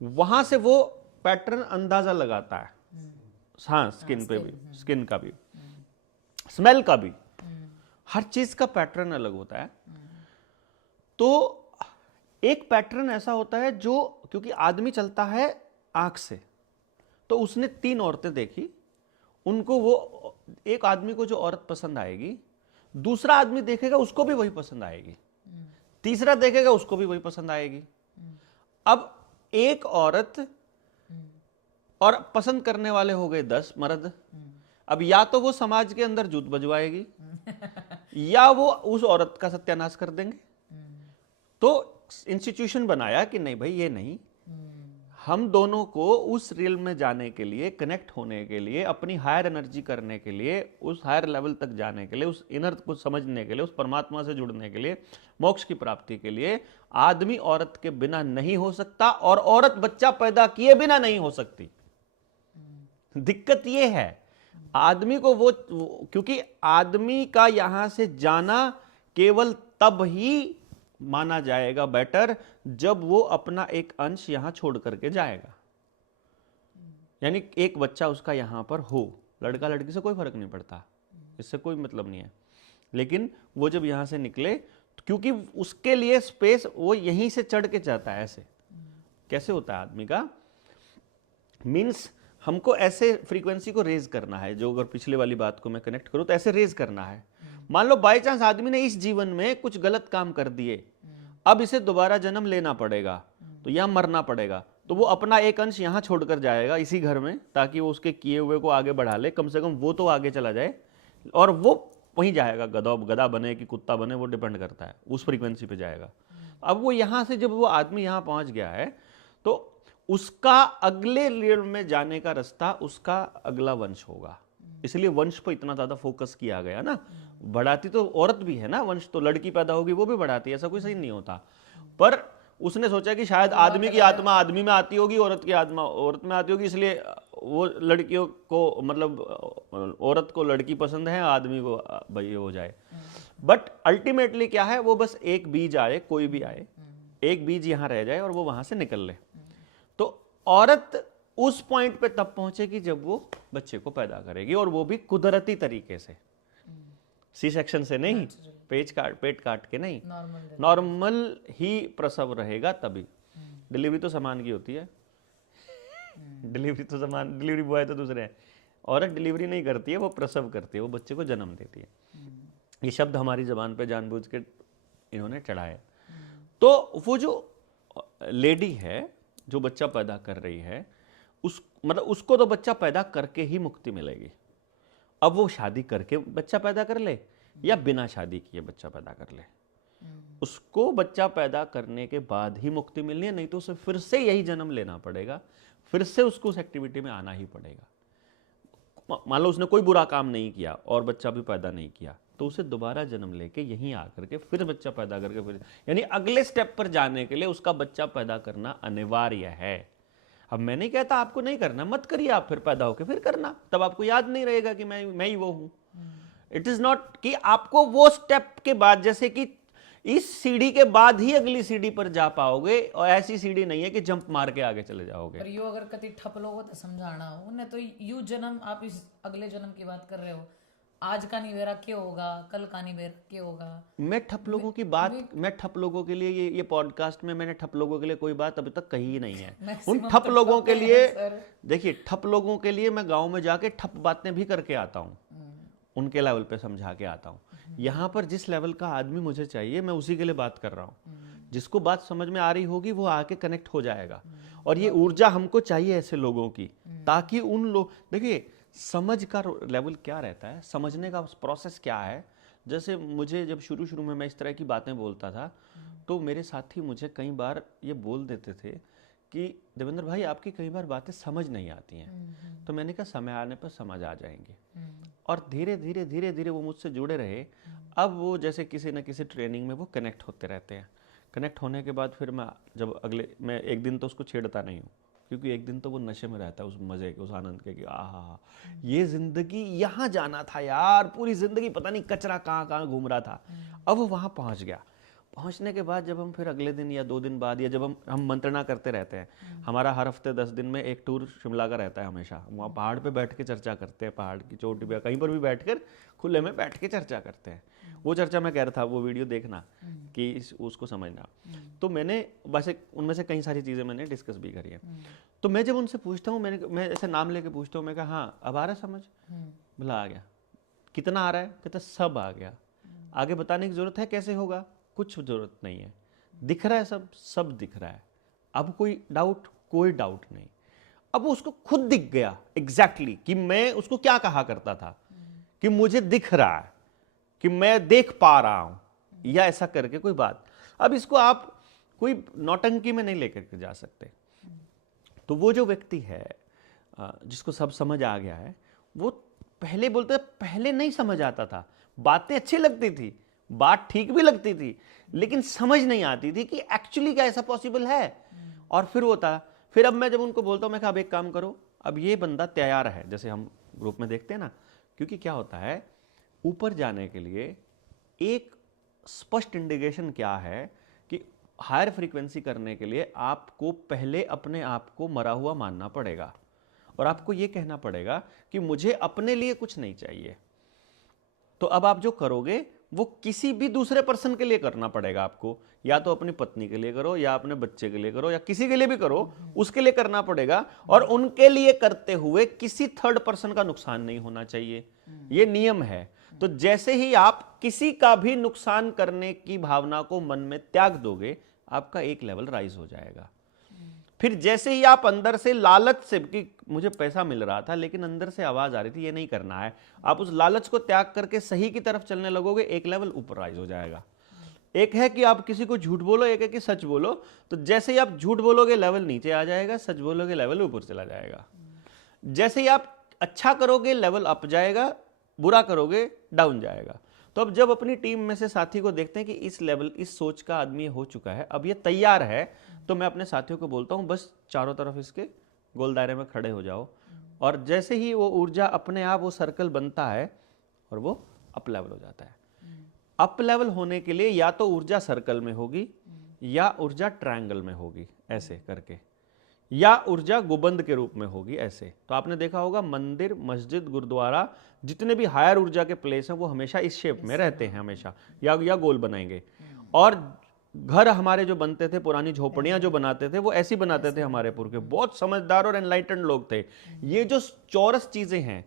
वहां से वो पैटर्न अंदाजा लगाता है। हाँ, स्किन पे भी, स्किन का भी, स्मेल का भी, हर चीज का पैटर्न अलग होता है। तो एक पैटर्न ऐसा होता है जो, क्योंकि आदमी चलता है आंख से, तो उसने 3 औरतें देखी, उनको वो, एक आदमी को जो औरत पसंद आएगी, दूसरा आदमी देखेगा उसको भी वही पसंद आएगी, तीसरा देखेगा उसको भी वही पसंद आएगी। अब एक औरत और पसंद करने वाले हो गए 10 मर्द। अब या तो वो समाज के अंदर जूत बजवाएगी या वो उस औरत का सत्यानाश कर देंगे। तो इंस्टीट्यूशन बनाया कि नहीं भाई, ये नहीं, हम दोनों को उस रियल में जाने के लिए, कनेक्ट होने के लिए, अपनी हायर एनर्जी करने के लिए, उस हायर लेवल तक जाने के लिए, उस इनर को समझने के लिए, उस परमात्मा से जुड़ने के लिए, मोक्ष की प्राप्ति के लिए आदमी औरत के बिना नहीं हो सकता और औरत बच्चा पैदा किए बिना नहीं हो सकती। दिक्कत ये है, आदमी को वो, क्योंकि आदमी का यहां से जाना केवल तब ही माना जाएगा बेटर जब वो अपना एक अंश यहां छोड़ करके जाएगा। यानी एक बच्चा उसका यहां पर हो, लड़का लड़की से कोई फर्क नहीं पड़ता, इससे कोई मतलब नहीं है। लेकिन वो जब यहां से निकले, क्योंकि उसके लिए स्पेस वो यहीं से चढ़ के जाता है। ऐसे कैसे होता है आदमी का, मीन्स हमको ऐसे फ्रीक्वेंसी को रेज करना है। जो अगर पिछले वाली बात को मैं कनेक्ट करूं तो ऐसे रेज करना है। मान लो बाय चांस आदमी ने इस जीवन में कुछ गलत काम कर दिए, अब इसे दोबारा जन्म लेना पड़ेगा, तो यहां मरना पड़ेगा, तो वो अपना एक अंश यहां छोड़कर जाएगा इसी घर में, ताकि वो उसके किए हुए को आगे बढ़ा ले, कम से कम वो तो आगे चला जाए, और वो वहीं जाएगा। गधा बने कि कुत्ता बने वो डिपेंड करता है, उस फ्रीक्वेंसी पे जाएगा। अब वो यहां से, जब वो आदमी यहां पहुंच गया है, तो उसका अगले लेवल में जाने का रास्ता उसका अगला वंश होगा। इसलिए वंश पर इतना ज्यादा फोकस किया गया ना। बढ़ाती तो औरत भी है ना वंश, तो लड़की पैदा होगी वो भी बढ़ाती है, ऐसा कोई सही नहीं होता। पर उसने सोचा कि शायद आदमी की आत्मा आदमी में आती होगी, औरत की आत्मा औरत में आती होगी, इसलिए वो लड़कियों को, मतलब औरत को लड़की पसंद है, आदमी को भाई हो जाए। बट अल्टीमेटली क्या है, वो बस एक बीज आए, कोई भी आए, एक बीज यहाँ रह जाए और वो वहां से निकल ले। तो औरत उस पॉइंट पे तब पहुंचेगी जब वो बच्चे को पैदा करेगी, और वो भी कुदरती तरीके से, सी सेक्शन से नहीं, पेट काट के नहीं, नॉर्मल ही प्रसव रहेगा तभी। डिलीवरी तो समान की होती है, डिलीवरी तो समान, डिलीवरी बॉय तो दूसरे हैं। औरत डिलीवरी नहीं करती है, वो प्रसव करती है, वो बच्चे को जन्म देती है। ये शब्द हमारी जबान पे जानबूझ के इन्होंने चढ़ाया। तो वो जो लेडी है जो बच्चा पैदा कर रही है, उसको तो बच्चा पैदा करके ही मुक्ति मिलेगी। अब वो शादी करके बच्चा पैदा कर ले या बिना शादी किए बच्चा पैदा कर ले, उसको बच्चा पैदा करने के बाद ही मुक्ति मिलनी है, नहीं तो उसे फिर से यही जन्म लेना पड़ेगा, फिर से उसको उस एक्टिविटी में आना ही पड़ेगा। मान लो उसने कोई बुरा काम नहीं किया और बच्चा भी पैदा नहीं किया, तो उसे दोबारा जन्म लेके यहीं आकर के फिर बच्चा पैदा करके फिर, यानी अगले स्टेप पर जाने के लिए उसका बच्चा पैदा करना अनिवार्य है। अब मैं नहीं कहता आपको नहीं करना, मत करिए, आप फिर पैदा होके फिर करना, तब आपको याद नहीं रहेगा कि मैं ही वो हूं। इट इज नॉट कि आपको वो स्टेप के बाद, जैसे कि इस सीढ़ी के बाद ही अगली सीढ़ी पर जा पाओगे, और ऐसी सीढ़ी नहीं है कि जंप मार के आगे चले जाओगे। पर यो अगर कति ठप लोगो तो समझाना हो उन्हें, तो यू जन्म, आप इस अगले जन्म की बात कर रहे हो, आज का नहीं बेरा क्या होगा, कल का नहीं बेरा क्या होगा। मैं ठप लोगों की बात, मैं ठप लोगों के लिए ये पॉडकास्ट में मैंने ठप लोगों के लिए कोई बात अभी तक कही ही नहीं है। उन ठप लोगों के लिए, देखिए ठप लोगों के लिए मैं गांव में जाके ठप बातें भी करके आता हूँ, उनके लेवल पे समझा के आता हूँ। यहाँ पर जिस लेवल का आदमी मुझे चाहिए, मैं उसी के लिए बात कर रहा हूँ। जिसको बात समझ में आ रही होगी वो आके कनेक्ट हो जाएगा। और ये ऊर्जा हमको चाहिए ऐसे लोगों की, ताकि उन लोग, देखिए समझ का लेवल क्या रहता है, समझने का प्रोसेस क्या है। जैसे मुझे जब शुरू में मैं इस तरह की बातें बोलता था, तो मेरे साथी मुझे कई बार ये बोल देते थे कि देवेंद्र भाई आपकी कई बार बातें समझ नहीं आती हैं। तो मैंने कहा समय आने पर समझ आ जाएंगे। और धीरे धीरे वो मुझसे जुड़े रहे। अब वो जैसे किसी न किसी ट्रेनिंग में वो कनेक्ट होते रहते हैं। कनेक्ट होने के बाद फिर मैं एक दिन तो उसको छेड़ता नहीं हूँ, क्योंकि एक दिन तो वो नशे में रहता है उस मजे के, उस आनंद के, कि आहा ये जिंदगी यहाँ जाना था यार, पूरी जिंदगी पता नहीं कचरा कहाँ घूम रहा था। अब वो वहाँ पहुँच गया। पहुँचने के बाद जब हम फिर अगले दिन या 2 दिन बाद, या जब हम मंत्रणा करते रहते हैं, हमारा हर हफ्ते 10 दिन में एक टूर शिमला का रहता है हमेशा। वहाँ पहाड़ पे बैठ के चर्चा करते हैं, पहाड़ की चोटी पे कहीं पर भी बैठकर खुले में बैठ के चर्चा करते हैं। वो चर्चा मैं कह रहा था, वो वीडियो देखना कि उसको समझना। तो मैंने वैसे उनमें से कई सारी चीज़ें मैंने डिस्कस भी करी है। तो मैं जब उनसे पूछता हूँ, मैं ऐसे नाम लेके पूछता हूँ, मैं कहा हाँ अब आ रहा समझ? बोला आ गया। कितना आ रहा है? कहते सब आ गया। आगे बताने की जरूरत है कैसे होगा? कुछ जरूरत नहीं है, दिख रहा है, सब दिख रहा है। अब कोई डाउट? कोई डाउट नहीं। अब उसको खुद दिख गया एग्जैक्टली कि मैं उसको क्या कहा करता था, कि मुझे दिख रहा है, कि मैं देख पा रहा हूं, या ऐसा करके कोई बात। अब इसको आप कोई नौटंकी में नहीं लेकर के जा सकते। तो वो जो व्यक्ति है जिसको सब समझ आ गया है, वो पहले बोलते, पहले नहीं समझ आता था, बातें अच्छी लगती थी, बात ठीक भी लगती थी, लेकिन समझ नहीं आती थी कि एक्चुअली क्या ऐसा पॉसिबल है। और फिर वो था, फिर अब मैं जब उनको बोलता हूं, मैं कहा अब एक काम करो, अब ये बंदा तैयार है, जैसे हम ग्रुप में देखते हैं ना, क्योंकि क्या होता है, ऊपर जाने के लिए एक स्पष्ट इंडिकेशन क्या है कि हायर फ्रीक्वेंसी करने के लिए आपको पहले अपने आप को मरा हुआ मानना पड़ेगा, और आपको ये कहना पड़ेगा कि मुझे अपने लिए कुछ नहीं चाहिए। तो अब आप जो करोगे वो किसी भी दूसरे पर्सन के लिए करना पड़ेगा आपको, या तो अपनी पत्नी के लिए करो, या अपने बच्चे के लिए करो, या किसी के लिए भी करो, उसके लिए करना पड़ेगा। और उनके लिए करते हुए किसी थर्ड पर्सन का नुकसान नहीं होना चाहिए, ये नियम है। तो जैसे ही आप किसी का भी नुकसान करने की भावना को मन में त्याग दोगे, आपका एक लेवल राइज हो जाएगा। फिर जैसे ही आप अंदर से लालच से, कि मुझे पैसा मिल रहा था लेकिन अंदर से आवाज आ रही थी ये नहीं करना है, आप उस लालच को त्याग करके सही की तरफ चलने लगोगे, एक लेवल ऊपर राइज हो जाएगा। एक है कि आप किसी को झूठ बोलो, एक है कि सच बोलो। तो जैसे ही आप झूठ बोलोगे लेवल नीचे आ जाएगा, सच बोलोगे लेवल ऊपर चला जाएगा। जैसे ही आप अच्छा करोगे लेवल अप जाएगा, बुरा करोगे डाउन जाएगा। तो अब जब अपनी टीम में से साथी को देखते हैं कि इस लेवल, इस सोच का आदमी हो चुका है, अब ये तैयार है, तो मैं अपने साथियों को बोलता हूँ बस चारों तरफ इसके गोल दायरे में खड़े हो जाओ। और जैसे ही वो ऊर्जा अपने आप वो सर्कल बनता है और वो अप लेवल हो जाता है। अप लेवल होने के लिए या तो ऊर्जा सर्कल में होगी या ऊर्जा ट्रायंगल में होगी ऐसे करके, या ऊर्जा गुबंद के रूप में होगी ऐसे। तो आपने देखा होगा मंदिर, मस्जिद, गुरुद्वारा, जितने भी हायर ऊर्जा के प्लेस हैं वो हमेशा इस शेप में रहते हैं हमेशा, या गोल बनाएंगे। और घर हमारे जो बनते थे, पुरानी झोपड़ियां जो बनाते थे, वो ऐसी बनाते थे हमारे पुरखे, बहुत समझदार और एनलाइटेंड लोग थे। ये जो चौरस चीजें हैं,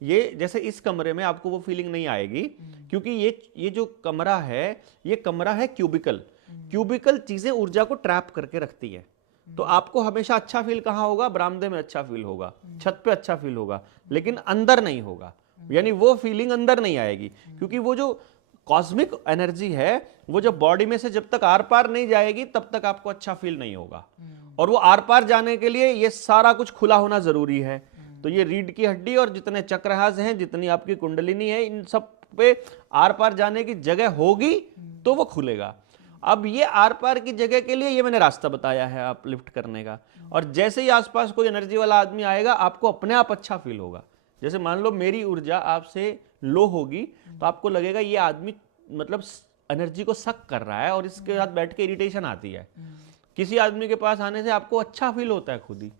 ये जैसे इस कमरे में आपको वो फीलिंग नहीं आएगी, क्योंकि ये जो कमरा है, ये कमरा है क्यूबिकल। क्यूबिकल चीजें ऊर्जा को ट्रैप करके रखती है। तो आपको हमेशा अच्छा फील कहाँ होगा? बरामदे में अच्छा फील होगा, छत पे अच्छा फील होगा, लेकिन अंदर नहीं होगा। यानी वो फीलिंग अंदर नहीं आएगी, क्योंकि वो जो कॉस्मिक एनर्जी है वो जब बॉडी में से जब तक आर पार नहीं जाएगी तब तक आपको अच्छा फील नहीं होगा। और वो आर पार जाने के लिए ये सारा कुछ खुला होना जरूरी है। तो ये रीढ़ की हड्डी और जितने चक्रहास हैं, जितनी आपकी कुंडलिनी है, इन सब पे आर पार जाने की जगह होगी तो वो खुलेगा। अब ये आर पार की जगह के लिए ये मैंने रास्ता बताया है आप लिफ्ट करने का। और जैसे ही आसपास कोई एनर्जी वाला आदमी आएगा, आपको अपने आप अच्छा फील होगा। जैसे मान लो मेरी ऊर्जा आपसे लो होगी तो आपको लगेगा ये आदमी मतलब एनर्जी को सक कर रहा है और इसके साथ बैठ के इरिटेशन आती है। किसी आदमी के पास आने से आपको अच्छा फील होता है खुद ही।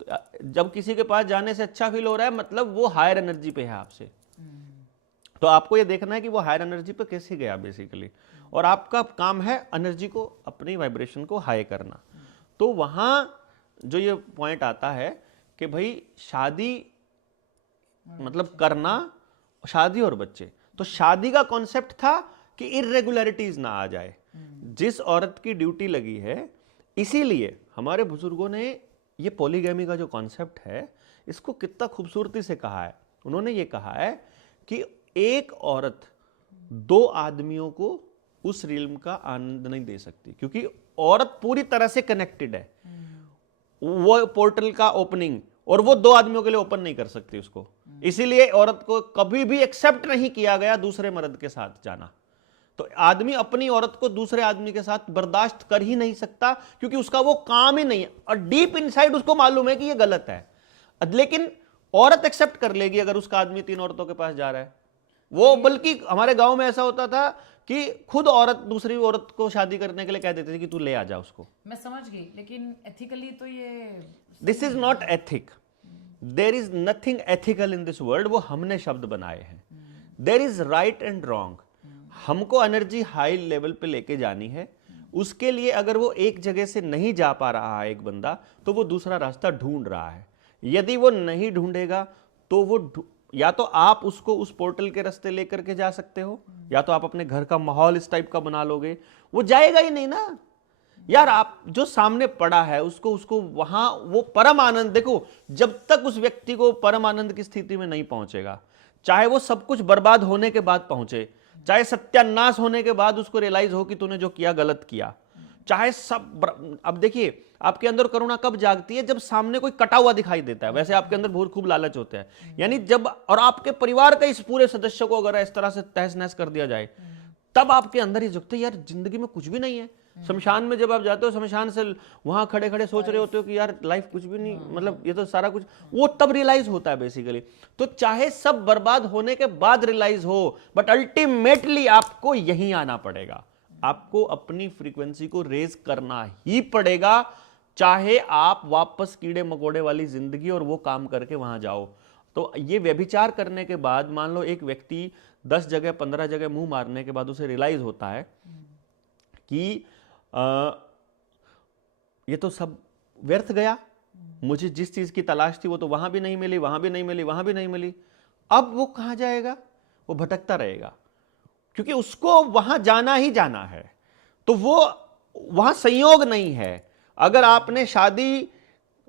तो जब किसी के पास जाने से अच्छा फील हो रहा है, मतलब वो हायर एनर्जी पे है आपसे। तो आपको ये देखना है कि वो हायर एनर्जी पे कैसे गया बेसिकली, और आपका काम है एनर्जी को, अपनी वाइब्रेशन को हाई करना। तो वहां जो ये पॉइंट आता है कि भाई शादी मतलब करना, शादी और बच्चे। तो शादी का कॉन्सेप्ट था कि इर्रेगुलरिटीज ना आ जाए, जिस औरत की ड्यूटी लगी है। इसीलिए हमारे बुजुर्गों ने ये पॉलीगैमी का जो कॉन्सेप्ट है इसको कितना खूबसूरती से कहा है। उन्होंने ये कहा है कि एक औरत दो आदमियों को उस रिल्म का आनंद नहीं दे सकती, क्योंकि औरत पूरी तरह से कनेक्टेड है। वो पोर्टल का ओपनिंग और वो दो आदमियों के लिए ओपन नहीं कर सकती उसको। इसीलिए औरत को कभी भी एक्सेप्ट नहीं किया गया दूसरे मर्द के साथ जाना। तो आदमी अपनी औरत को दूसरे आदमी के साथ बर्दाश्त कर ही नहीं सकता, क्योंकि उसका वो काम ही नहीं है और डीप इनसाइड उसको मालूम है कि ये गलत है। लेकिन औरत एक्सेप्ट कर लेगी अगर उसका आदमी तीन औरतों के पास जा रहा है। वो बल्कि हमारे गांव में ऐसा होता था कि खुद औरत दूसरी औरत को शादी करने के लिए कह देती थी कि तू ले आ जा उसको। मैं समझ गई, लेकिन एथिकली तो ये this is not ethic. There is nothing ethical in this world. वो हमने शब्द बनाए हैं। There is right and wrong. हमको एनर्जी हाई लेवल पे लेके जानी है। उसके लिए अगर वो एक जगह से नहीं जा पा रहा है एक बंदा, तो वो दूसरा रास्ता ढूंढ रहा है। यदि वो नहीं ढूंढेगा तो वो या तो आप उसको उस पोर्टल के रास्ते लेकर के जा सकते हो, या तो आप अपने घर का माहौल इस टाइप का बना लोगे। वो जाएगा ही नहीं ना यार। आप जो सामने पड़ा है उसको वहां वो परम आनंद, देखो जब तक उस व्यक्ति को परम आनंद की स्थिति में नहीं पहुंचेगा, चाहे वो सब कुछ बर्बाद होने के बाद पहुंचे, चाहे सत्यानाश होने के बाद उसको रियलाइज हो कि तूने जो किया गलत किया, चाहे सब। अब देखिए आपके अंदर करुणा कब जागती है? जब सामने कोई कटा हुआ दिखाई देता है। वैसे आपके अंदर बहुत खूब लालच होता है, यानी जब, और आपके परिवार के इस पूरे सदस्य को अगर इस तरह से तहस नहस कर दिया जाए, तब आपके अंदर ही झुकते यार जिंदगी में कुछ भी नहीं है। शमशान में जब आप जाते हो, शमशान से वहां खड़े खड़े सोच रहे होते हो कि यार लाइफ कुछ भी नहीं, मतलब ये तो सारा कुछ, वो तब रियलाइज होता है बेसिकली। तो चाहे सब बर्बाद होने के बाद रियलाइज हो, बट अल्टीमेटली आपको यहीं आना पड़ेगा। आपको अपनी फ्रीक्वेंसी को रेज करना ही पड़ेगा, चाहे आप वापस कीड़े मकोड़े वाली जिंदगी और वो काम करके वहां जाओ। तो ये व्यभिचार करने के बाद मान लो एक व्यक्ति 10 जगह 15 जगह मुंह मारने के बाद उसे रियलाइज होता है कि ये तो सब व्यर्थ गया, मुझे जिस चीज की तलाश थी वो तो वहां भी नहीं मिली, वहां भी नहीं मिली, वहां भी नहीं मिली। अब वो कहां जाएगा? वो भटकता रहेगा, क्योंकि उसको वहां जाना ही जाना है। तो वो वहां संयोग नहीं है। अगर आपने शादी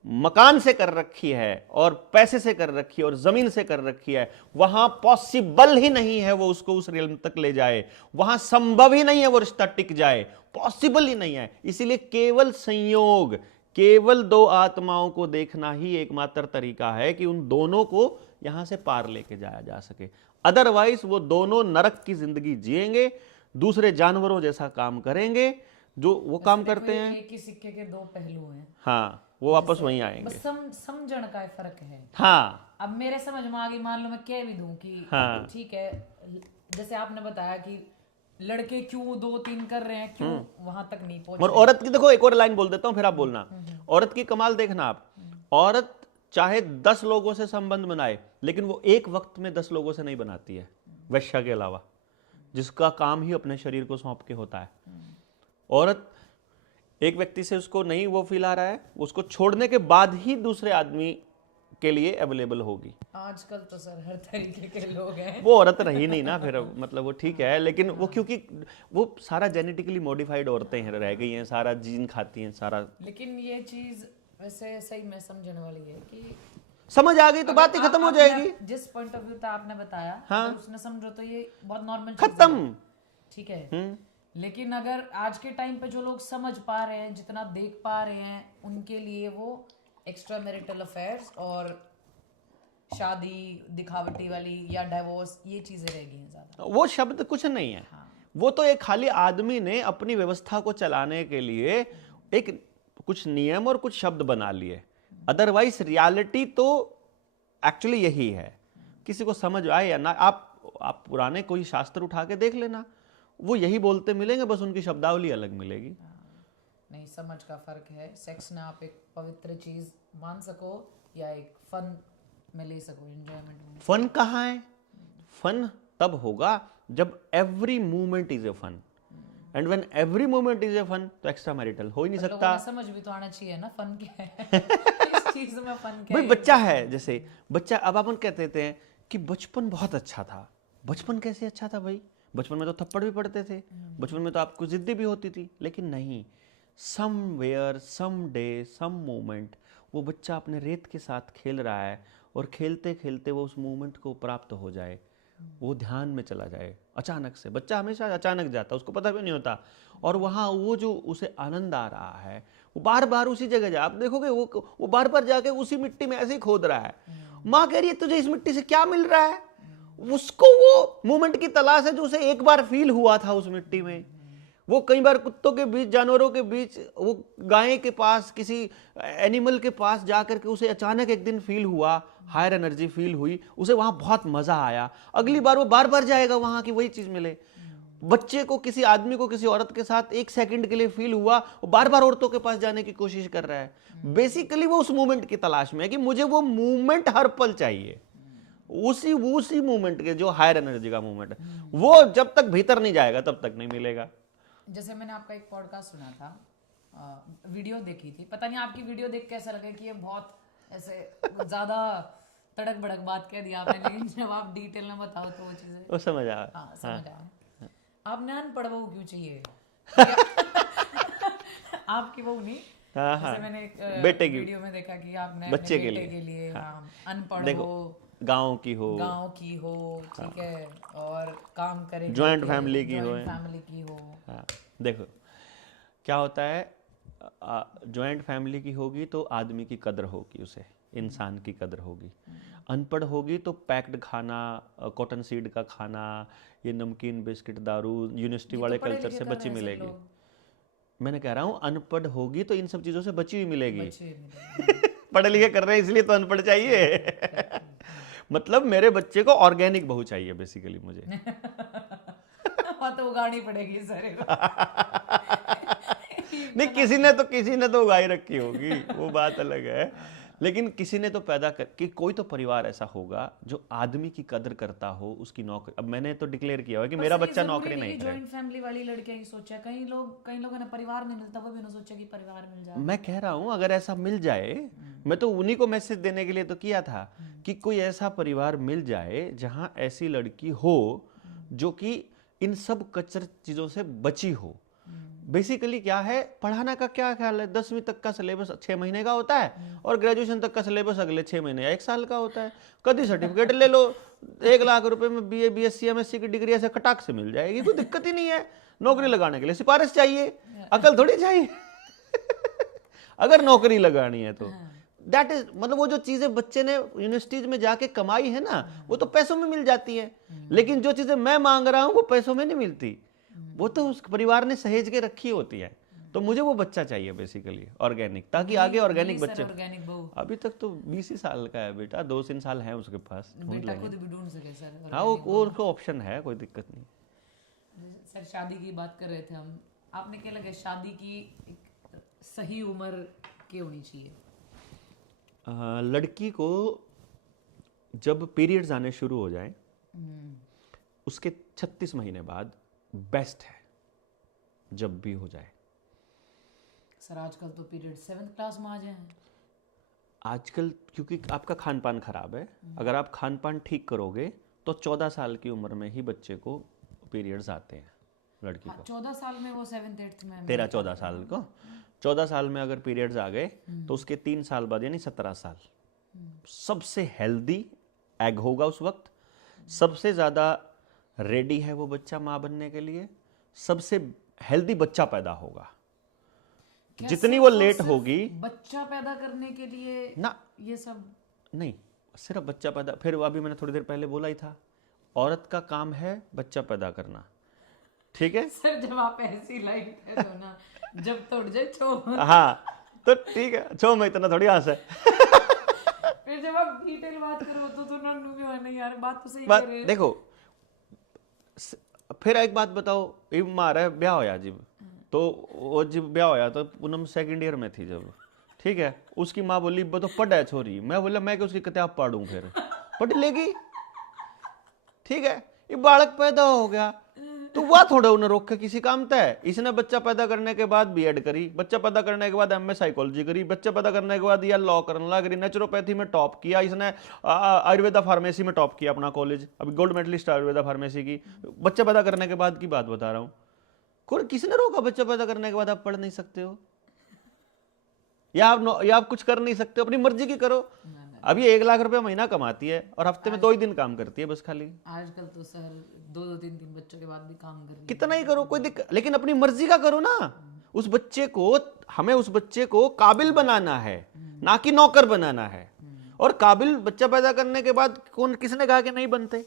मकान से कर रखी है और पैसे से कर रखी है और जमीन से कर रखी है, वहां पॉसिबल ही नहीं है वो उसको उस रियल्म तक ले जाए। वहां संभव ही नहीं है वो रिश्ता टिक जाए, पॉसिबल ही नहीं है। इसीलिए केवल संयोग, केवल दो आत्माओं को देखना ही एकमात्र तरीका है कि उन दोनों को यहां से पार लेके जाया जा सके। अदरवाइज वो दोनों नरक की जिंदगी जिएंगे, दूसरे जानवरों जैसा काम करेंगे जो वो काम करते हैं। एक ही सिक्के के दो पहलू हैं। हाँ, वो वापस वहीं आएंगे। बस समझण का फर्क है। हाँ, अब मेरे समझ में आ गई, मान लो मैं कह भी दूं कि हाँ, ठीक है, जैसे आपने बताया कि लड़के क्यों 2-3 कर रहे हैं, क्यों वहां तक नहीं पहुंच और रहे। औरत की देखो, एक और लाइन बोल देता हूं फिर आप बोलना। औरत की कमाल देखना आप, औरत चाहे 10 लोगों से संबंध बनाए, लेकिन वो एक वक्त में 10 लोगों से नहीं बनाती है, वैश्या के अलावा, जिसका काम ही अपने शरीर को सौंप के होता है। औरत एक व्यक्ति से उसको नहीं वो फील आ रहा है, उसको छोड़ने के बाद ही दूसरे आदमी के लिए अवेलेबल होगी। आजकल तो सर हर तरीके के लोग हैं। वो औरत रही नहीं ना फिर, मतलब वो ठीक है, लेकिन वो क्योंकि वो सारा जेनेटिकली मॉडिफाइड औरतें हैं, रह गई हैं, सारा जीन खाती हैं सारा। लेकिन ये चीज वैसे सही में समझने वाली है कि समझ आ गई तो बात ही खत्म हो जाएगी। जिस पॉइंट ऑफ व्यू था आपने बताया, हाँ, अगर उसने समझो तो ये बहुत नॉर्मल खत्म, ठीक है। लेकिन अगर आज के टाइम पे जो लोग समझ पा रहे हैं, जितना देख पा रहे हैं, उनके लिए वो एक्स्ट्रा मैरिटल अफेयर्स और शादी दिखावटी वाली या डाइवोर्स ये चीजें रह गई हैं ज्यादा। वो शब्द कुछ नहीं है। हाँ। वो तो एक खाली आदमी ने अपनी व्यवस्था को चलाने के लिए एक कुछ नियम और कुछ शब्द बना लिए, अदरवाइज रियलिटी तो एक्चुअली यही है। किसी को समझ आए या ना, आप पुराने कोई शास्त्र उठा के देख लेना, वो यही बोलते मिलेंगे, बस उनकी शब्दावली अलग मिलेगी। नहीं, समझ का फर्क है। सेक्स ना आप एक पवित्र चीज मान सको या एक फन में ले सको, एंजॉयमेंट में। फन कहाँ है? फन तब होगा जब every movement is a fun, and when every movement is a fun तो एक्स्ट्रा मैरिटल हो ही नहीं सकता। समझ भी तो आना चाहिए ना फन क्या है। इस चीज में फन क्या भाई है? बच्चा है, जैसे बच्चा, अब अपन कहते हैं कि बचपन बहुत अच्छा था। बचपन कैसे अच्छा था भाई? बचपन में तो थप्पड़ भी पड़ते थे, बचपन में तो आपको जिद्दी भी होती थी, लेकिन नहीं, somewhere some day some moment वो बच्चा अपने रेत के साथ खेल रहा है और खेलते खेलते वो उस मोमेंट को प्राप्त हो जाए, वो ध्यान में चला जाए अचानक से। बच्चा हमेशा अचानक जाता, उसको पता भी नहीं होता, और वहाँ वो जो उसे आनंद आ रहा है, वो बार बार उसी जगह जाए। आप देखोगे वो बार बार जाके उसी मिट्टी में ऐसे ही खोद रहा है। माँ कह रही है तुझे इस मिट्टी से क्या मिल रहा है? उसको वो मोमेंट की तलाश है जो उसे एक बार फील हुआ था उस मिट्टी में। वो कई बार कुत्तों के बीच, जानवरों के बीच, वो गाय के पास, किसी एनिमल के पास जाकर के उसे अचानक एक दिन फील हुआ, हायर एनर्जी फील हुई, उसे वहां बहुत मजा आया। अगली बार वो बार बार जाएगा वहां की वही चीज मिले। बच्चे को, किसी आदमी को किसी औरत के साथ एक सेकंड के लिए फील हुआ, वो बार बार औरतों के पास जाने की कोशिश कर रहा है। बेसिकली वो उस मोमेंट की तलाश में है कि मुझे वो मूवमेंट हर पल चाहिए, उसी मूवमेंट के जो हायर एनर्जी का मूवमेंट है, वो जब तक भीतर नहीं जाएगा तब तक नहीं मिलेगा। जैसे मैंने आपका एक पॉडकास्ट सुना था, वीडियो देखी थी, पता नहीं आपकी वीडियो देख कैसा लगा कि ये बहुत ऐसे ज्यादा तड़क भड़क बात कह दी आपने, लेकिन जब आप डिटेल में बताओ तो वो चीजें वो समझ आ। हाँ, समझ आया। आपने अनपढ़ बहू क्यों चाहिए? आपकी बहू नहीं, जैसे मैंने एक बेटे की वीडियो में देखा कि आपने बच्चे अपने के बेटे लिए। के लिए अनपढ़ हो, गांव की हो, ठीक है, और काम करे, जॉइंट फैमिली की हो, हाँ। देखो क्या होता है, जॉइंट फैमिली की होगी तो आदमी की कदर होगी, उसे इंसान की कदर होगी। अनपढ़ होगी तो पैक्ड खाना, कॉटन सीड का खाना, ये नमकीन, बिस्किट, दारू, यूनिवर्सिटी वाले कल्चर से बची मिलेगी। मैंने कह रहा हूँ अनपढ़ होगी तो इन सब चीजों से बची हुई मिलेगी। पढ़े लिखे कर रहे हैं इसलिए तो अनपढ़ चाहिए। मतलब मेरे बच्चे को ऑर्गेनिक बहू चाहिए बेसिकली मुझे। तो उगानी पड़ेगी सर। नहीं, किसी ने तो उगाई रखी होगी, वो बात अलग है, लेकिन किसी ने तो पैदा कर कि कोई तो परिवार ऐसा होगा जो आदमी की कदर करता हो, उसकी नौकरी। अब मैंने तो डिक्लेयर किया हुआ कि मेरा बच्चा नौकरी नहीं करे। जॉइंट फैमिली वाली लड़कियां ही सोचा, कई लोगों ने परिवार नहीं मिलता, वो भी ना सोचा कि परिवार मिल जाए। मैं कह रहा हूं अगर ऐसा मिल जाए, मैं तो उन्हीं को मैसेज देने के लिए तो किया था कि कोई ऐसा परिवार मिल जाए जहां ऐसी लड़की हो जो कि इन सब कचर चीजों से बची हो। बेसिकली क्या है, पढ़ाना का क्या ख्याल है? 10वीं तक का सिलेबस 6 महीने का होता है और ग्रेजुएशन तक का सिलेबस अगले 6 महीने या 1 साल का होता है। कभी सर्टिफिकेट ले लो, 1 लाख रुपए में BA BSc MSc की डिग्री ऐसे खटाक से मिल जाएगी, कोई दिक्कत ही नहीं है। नौकरी लगाने के लिए सिफारिश चाहिए, अकल थोड़ी चाहिए। अगर नौकरी लगानी है तो दैट इज मतलब वो जो चीजें बच्चे ने यूनिवर्सिटीज में जाके कमाई है ना, वो तो पैसों में मिल जाती है, लेकिन जो चीजें मैं मांग रहा हूँ वो पैसों में नहीं मिलती, वो तो उस परिवार ने सहेज के रखी होती है। तो मुझे वो बच्चा चाहिए बेसिकली ऑर्गेनिक, ताकि आगे ऑर्गेनिक बच्चे। ऑर्गेनिक बहू अभी तक तो 20 ही साल का है बेटा, 2-3 साल है उसके पास, ढूंढ बेटा लेंगे। खुद भी ढूंढ सके सर। हाँ वो उसको ऑप्शन है, कोई दिक्कत नहीं। सर शादी की बात कर रहे थे हम, आपने क्या लगे शादी की एक सही उम्र क्या होनी चाहिए? लड़की को जब पीरियड्स आने शुरू हो जाए उसके 36 महीने बाद बेस्ट है, जब भी हो जाए। सर आजकल तो पीरियड 7th क्लास में आ जाए आजकल, क्योंकि आपका खान पान खराब है। अगर आप खान पान ठीक करोगे तो 14 साल की उम्र में ही बच्चे को पीरियड्स आते हैं लड़की को। 14 साल में वो 7th 8th में 13-14 साल को, 14 साल में अगर पीरियड्स आ गए तो उसके 3 साल बाद यानी 17 साल सबसे हेल्दी एग होगा उस वक्त, सबसे ज़्यादा रेडी है वो बच्चा माँ बनने के लिए, सबसे हेल्दी बच्चा पैदा होगा। जितनी वो लेट होगी बच्चा पैदा करने के लिए ना, ये सब नहीं सिर्फ बच्चा पैदा, फिर अभी मैंने थोड़ी देर पहले बोला ही था, औरत का काम है बच्चा पैदा करना, ठीक है सर? जब आप ऐसी लाइन कह रहे हो ना, जब तोड़ जाए छो, हाँ तो ठीक है, छो में इतना थोड़ी आस है। फिर जब आप डिटेल बात करो तो नन्नू भी है नहीं यार, बात तो सही बात कह रहे हो। देखो, फिर एक बात बताओ, ये मारा ब्याह होया जब, तो वो जब ब्याह होया तो पूनम 2nd ईयर में थी जब, ठीक है, उसकी माँ बोली तो पढ़ है छोरी, मैं बोला मैं कि उसकी किताब पढ़ूं, फिर पढ़ लेगी, ठीक है, ये बालक पैदा हो गया तो वह थोड़ा उन्हें रोक के किसी काम तय। इसने बच्चा पैदा करने के बाद बीएड करी, बच्चा पैदा करने के बाद एमए साइकोलॉजी करी, बच्चा पैदा करने के बाद यह लॉ करने लग रही, नेचुरोपैथी में टॉप किया इसने, आयुर्वेदा फार्मेसी में टॉप किया अपना कॉलेज, अभी गोल्ड मेडलिस्ट आयुर्वेदा फार्मेसी की, बच्चा पैदा करने के बाद की बात बता रहा हूँ। कोई किसने रोका बच्चा पैदा करने के बाद आप पढ़ नहीं सकते हो, या आप कुछ कर नहीं सकते हो, अपनी मर्जी की करो। अभी 1 लाख रुपया महीना कमाती है और हफ्ते में 2 ही दिन काम करती है बस खाली। आजकल तो सर 2-2 3-3 बच्चों के बाद भी काम कर रही है। कितना ही करो कोई दिक्कत, लेकिन अपनी मर्जी का करो ना। उस बच्चे को, हमें उस बच्चे को काबिल बनाना है, ना कि नौकर बनाना है। और काबिल बच्चा पैदा करने के बाद कौन, किसने कहा कि नहीं बनते?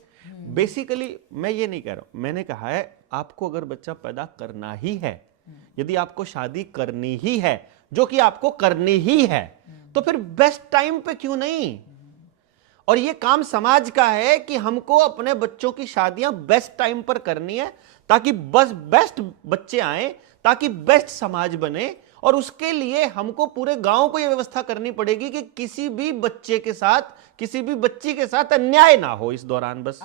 बेसिकली मैं ये नहीं कह रहा हूं, मैंने कहा है आपको अगर बच्चा पैदा करना ही है, यदि आपको शादी करनी ही है, जो कि आपको करनी ही है, तो फिर बेस्ट टाइम पे क्यों नहीं? और ये काम समाज का है कि हमको अपने बच्चों की शादियां बेस्ट टाइम पर करनी है, ताकि बस बेस्ट बच्चे आए, ताकि बेस्ट समाज बने। और उसके लिए हमको पूरे गांव को यह व्यवस्था करनी पड़ेगी कि किसी भी बच्चे के साथ, किसी भी बच्ची के साथ अन्याय ना हो इस दौरान। बस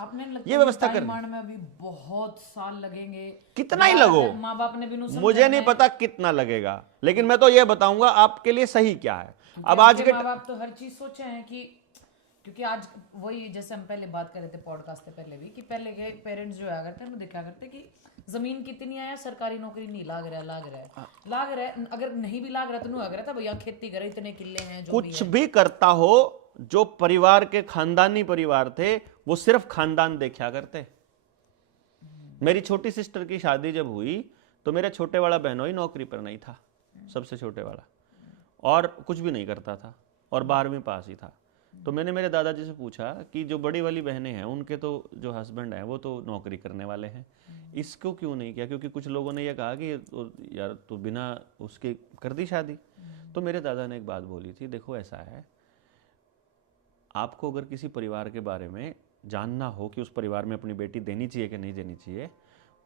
ये व्यवस्था करनी में अभी बहुत साल लगेंगे। कितना ही लगो, माँ बाप ने भी मुझे नहीं पता कितना लगेगा, लेकिन मैं तो ये बताऊंगा आपके लिए सही क्या है। अब आज के माँ बाप तो हर चीज सोचे हैं कि, क्योंकि आज वही जैसे हम पहले बात कर रहे थे पॉडकास्ट से पहले भी, कि पहले के पेरेंट्स जो आया करते हैं, देखा करते कि जमीन कितनी आया, सरकारी नौकरी नहीं लाग रहा है, अगर नहीं भी लाग रहा तो नहीं लाग रहा था भैया, खेती करे, इतने किले हैं, जो कुछ भी करता हो, जो परिवार के खानदानी परिवार थे वो सिर्फ खानदान देखा करते। मेरी छोटी सिस्टर की शादी जब हुई तो मेरा छोटे वाला बहनों ही नौकरी पर नहीं था, सबसे छोटे वाला, और कुछ भी नहीं करता था, और 12वीं पास ही था। तो मैंने मेरे दादाजी से पूछा कि जो बड़ी वाली बहनें हैं उनके तो जो हस्बैंड हैं वो तो नौकरी करने वाले हैं, इसको क्यों नहीं किया? क्योंकि कुछ लोगों ने यह कहा कि यार तो बिना उसके कर दी शादी। तो मेरे दादा ने एक बात बोली थी, देखो ऐसा है, आपको अगर किसी परिवार के बारे में जानना हो कि उस परिवार में अपनी बेटी देनी चाहिए कि नहीं देनी चाहिए,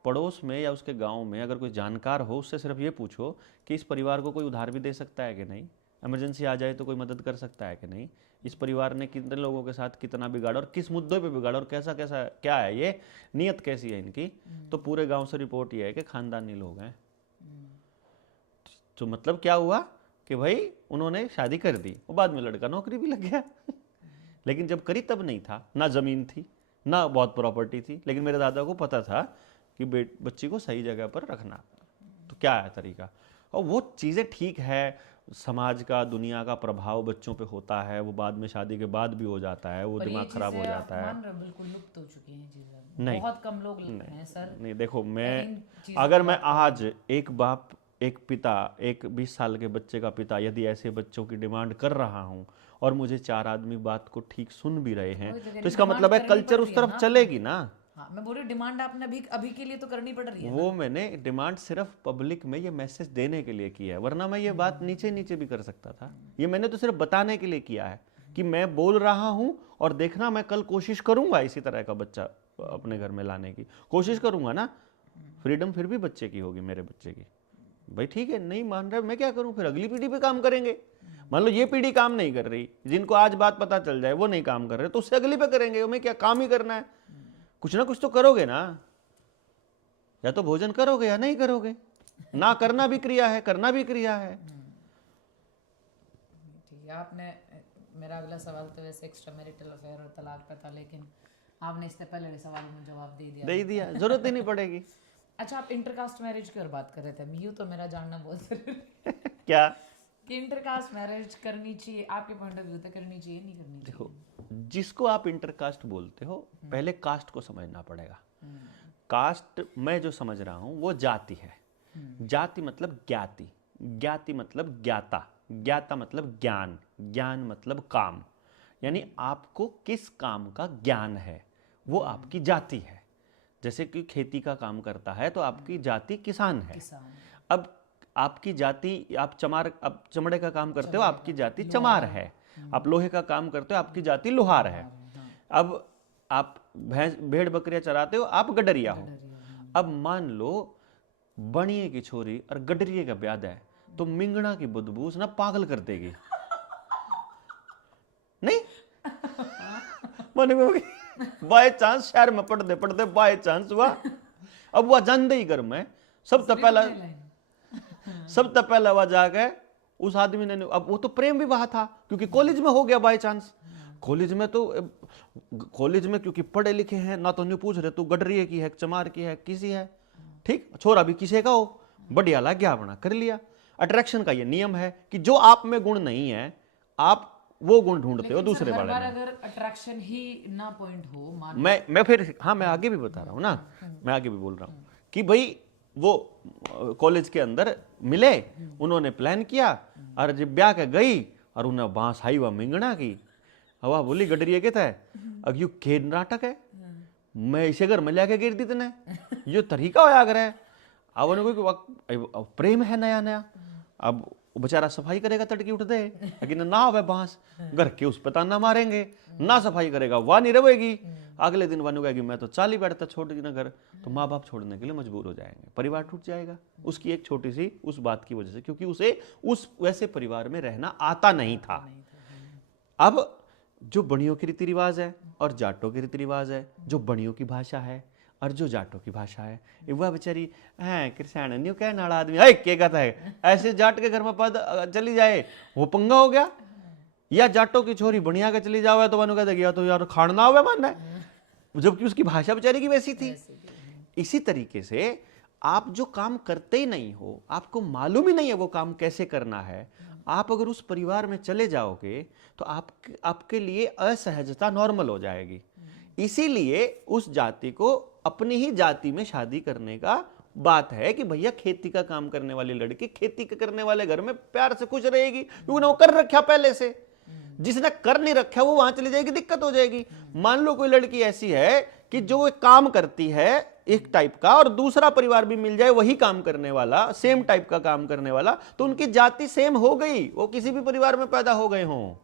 पड़ोस में या उसके गांव में अगर कोई जानकार हो उससे सिर्फ ये पूछो कि इस परिवार को कोई उधार भी दे सकता है कि नहीं, इमरजेंसी आ जाए तो कोई मदद कर सकता है कि नहीं, इस परिवार ने कितने लोगों के साथ कितना बिगाड़ा और किस मुद्दे पे बिगाड़ा और कैसा कैसा क्या है, ये नीयत कैसी है इनकी। तो पूरे गांव से रिपोर्ट ये है कि खानदानी लोग हैं। तो मतलब क्या हुआ कि भाई उन्होंने शादी कर दी, वो बाद में लड़का नौकरी भी लग गया। लेकिन जब करी तब नहीं था, ना जमीन थी ना बहुत प्रॉपर्टी थी, लेकिन मेरे दादा को पता था कि बच्ची को सही जगह पर रखना, तो क्या है तरीका। और वो चीज़ें ठीक है, समाज का, दुनिया का प्रभाव बच्चों पे होता है, वो बाद में शादी के बाद भी हो जाता है, वो दिमाग खराब हो जाता है। बिल्कुल लुप्त हो चुकी हैं चीजें, नहीं, बहुत कम लोग हैं सर। नहीं देखो, मैं अगर मैं आज एक बाप एक पिता, एक 20 साल के बच्चे का पिता यदि ऐसे बच्चों की डिमांड कर रहा हूं और मुझे 4 आदमी बात को ठीक सुन भी रहे हैं, तो इसका मतलब है कल्चर उस तरफ चलेगी ना। हाँ, मैं बोल रही डिमांड आपने अभी के लिए तो करनी पड़ रही है वो मैंने डिमांड सिर्फ पब्लिक में ये मैसेज देने के लिए किया है, वरना मैं ये बात नीचे नीचे भी कर सकता था। ये मैंने तो सिर्फ बताने के लिए किया है कि मैं बोल रहा हूं और देखना मैं कल कोशिश करूंगा इसी तरह का बच्चा अपने घर में लाने की कोशिश करूंगा ना। फ्रीडम फिर भी बच्चे की होगी, मेरे बच्चे की। भाई ठीक है, नहीं मान रहा, मैं क्या करूं, फिर अगली पीढ़ी पे काम करेंगे। मान लो ये पीढ़ी काम नहीं कर रही, जिनको आज बात पता चल जाए वो नहीं काम कर रहे, तो उससे अगली पे करेंगे। हमें क्या काम ही करना है, कुछ ना कुछ तो करोगे ना, या तो भोजन करोगे या नहीं करोगे। ना करना भी क्रिया है, करना भी क्रिया है। ठीक है, आपने मेरा अगला सवाल तो वैसे एक्स्ट्रा मैरिटल अफेयर और तलाक पे था, लेकिन आपने इससे पहले सवाल में जवाब दे दिया, जरूरत ही नहीं पड़ेगी। अच्छा, आप इंटरकास्ट मैरिज की और बात कर रहे थे, यूँ तो मेरा जानना बहुत जरूरी है क्या कि इंटरकास्ट मैरिज करनी चाहिए, आपके पॉइंट ऑफ व्यू से करनी चाहिए नहीं करनी चाहिए? देखो, जिसको आप इंटरकास्ट बोलते हो, पहले कास्ट को समझना पड़ेगा। कास्ट मैं जो समझ रहा हूं वो जाति है। जाति मतलब ज्ञाति, ज्ञाति मतलब ज्ञाता, ज्ञाता मतलब ज्ञान, ज्ञान मतलब काम। यानी आपको किस काम का ज्ञान है वो आपकी जाति है। जैसे कि खेती का काम करता है तो आपकी जाति किसान है। अब आपकी जाति, आप चमड़े का काम करते हो, आपकी जाति चमार है। आप लोहे का काम करते हो, आपकी जाति लोहार है। अब आप भेड़ बकरियां चराते हो, आप गडरिया हो। अब मान लो बनिए की छोरी और गडरिये का ब्याह है, तो मिंगना की बदबू ना पागल कर देगी। नहीं मन बाय चांस शहर में पढ़ते बाय चांस हुआ, अब वह जानते ही घर में सबसे पहला वह जाके उस आदमी ने, अब वो तो प्रेम विवाह था क्योंकि कॉलेज में हो गया बाय चांस। कॉलेज में क्योंकि पढ़े लिखे हैं ना, तो नहीं पूछ रहे तू गडरिये की है, चमार की है, किसी है, ठीक, छोरा भी किसी का हो, बढ़िया लग गया, अपना कर लिया। अट्रैक्शन का ये नियम है कि जो आप में गुण नहीं है आप वो गुण ढूंढते हो दूसरे वाले में। अगर अट्रैक्शन ही ना पॉइंट हो, मैं फिर हाँ, मैं आगे भी बता रहा हूँ ना, मैं आगे भी बोल रहा हूँ कि भाई वो कॉलेज के अंदर मिले, उन्होंने प्लान किया और जब ब्याह के गई और उन्हें बांस आई वह मिंगना की, हवा बोली गडरिया के था अब यू के नाटक है, मैं इसे घर में लेके गिर दी तने, यो तरीका होया कर है। अब उन्हें कोई प्रेम है नया नया, अब बेचारा सफाई करेगा तड़की उठ दे, लेकिन ना हो बांस घर के उस पर ताना मारेंगे, ना सफाई करेगा वह नहीं रहेगी। अगले दिन वन कहेगी मैं तो चाली बैठता छोड़ दी ना घर, तो माँ बाप छोड़ने के लिए मजबूर हो जाएंगे, परिवार टूट जाएगा उसकी एक छोटी सी उस बात की वजह से, क्योंकि उसे उस वैसे परिवार में रहना आता नहीं था। अब जो बनियों के रीति रिवाज है और जाटों के रीति रिवाज है, जो बनियों की भाषा है और जो जाटों की भाषा है, वह बेचारी है कृष्ण न्यू क्या नाड़ा आदमी क्या कहता है, ऐसे जाट के घर में पद चली जाए वो पंगा हो गया। या जाटों की छोरी बनिया के चली जाओ तो मानो कहता गया तो यार खाना हुआ मानना है, जबकि उसकी भाषा बेचारी की वैसी थी। इसी तरीके से आप जो काम करते ही नहीं हो, आपको मालूम ही नहीं है वो काम कैसे करना है, आप अगर उस परिवार में चले जाओगे तो आपके लिए असहजता नॉर्मल हो जाएगी। इसीलिए उस जाति को अपनी ही जाति में शादी करने का बात है कि भैया खेती का काम करने वाली लड़की खेती करने वाले घर में प्यार से खुश रहेगी, क्योंकि वो कर रखा पहले से। जिसने कर नहीं रखा वो वहां चली जाएगी, दिक्कत हो जाएगी। मान लो कोई लड़की ऐसी है कि जो एक काम करती है एक टाइप का और दूसरा परिवार भी मिल जाए वही काम करने वाला, सेम टाइप का काम करने वाला, तो उनकी जाति सेम हो गई, वो किसी भी परिवार में पैदा हो गए हों।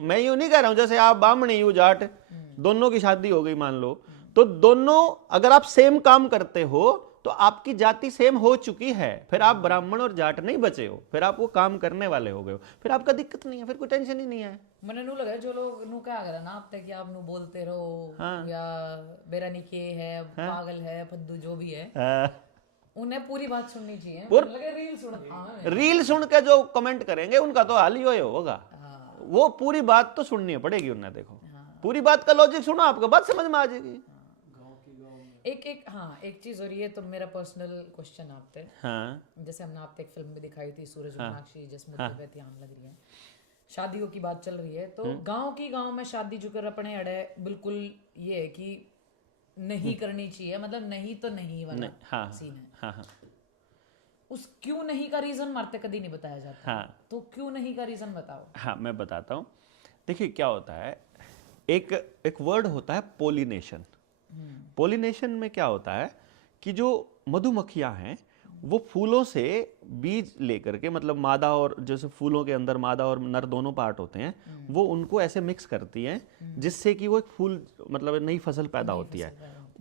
मैं यूं नहीं कह रहा हूं जैसे आप बामणी यू जाट दोनों की शादी हो गई मान लो, तो दोनों अगर आप सेम काम करते हो तो आपकी जाति सेम हो चुकी है, फिर आप ब्राह्मण और जाट नहीं बचे हो, फिर आप वो काम करने वाले हो गए हो, फिर आपका दिक्कत नहीं है, फिर कोई टेंशन ही नहीं है। मैंने नू लगा जो लोग नू क्या करा ना आप तक आप नू बोलते रहो, हाँ। या मेरा निके है, हाँ। पागल है, फद्दू जो भी है, हाँ। उन्हें पूरी बात सुननी चाहिए। रील सुन के जो कमेंट करेंगे उनका तो हाल ही होगा, हाँ। वो पूरी बात तो सुननी पड़ेगी उन्हें। देखो, हाँ। पूरी बात का लॉजिक सुनो, आपको बात समझ में आ जाएगी। एक चीज और ये तो मेरा पर्सनल क्वेश्चन आपसे, हाँ। जैसे हमने आपसे एक फिल्म भी दिखाई थी सूरज मीनाक्षी, जिस मुद्दे पे ध्यान लग रही है, शादियों की बात चल रही है, तो गांव में शादी जो कर अपने अड़े बिल्कुल ये है कि नहीं करनी चाहिए, मतलब नहीं तो नहीं वाला सीन है। उस क्यों नहीं का रीजन मारते कभी नहीं बताया जाता। हाँ। तो क्यों नहीं का रीजन बताओ। हाँ, मैं बताता हूँ। देखिए क्या होता है, एक वर्ड होता है पोलिनेशन। पोलिनेशन में क्या होता है कि जो मधुमक्खियां हैं वो फूलों से बीज लेकर के, मतलब मादा, और जैसे फूलों के अंदर मादा और नर दोनों पार्ट होते हैं, वो उनको ऐसे मिक्स करती हैं जिससे कि वो एक फूल, मतलब नई फसल पैदा होती है।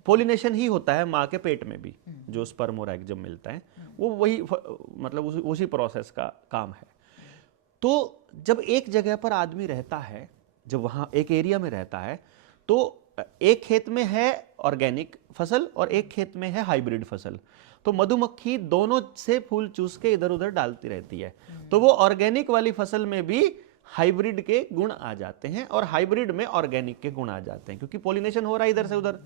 पोलिनेशन ही होता है माँ के पेट में भी, जो स्पर्म और एग जब मिलता है वो वही मतलब उसी प्रोसेस का काम है। तो जब एक जगह पर आदमी रहता है, जब वहाँ एक एरिया में रहता है, तो एक खेत में है ऑर्गेनिक फसल और एक खेत में है हाइब्रिड फसल। तो मधुमक्खी दोनों से फूल चूस के इधर उधर डालती रहती है। तो वो ऑर्गेनिक वाली फसल में भी हाइब्रिड के गुण आ जाते हैं और हाइब्रिड में ऑर्गेनिक के गुण आ जाते हैं, क्योंकि पॉलिनेशन हो रहा है इधर से उधर।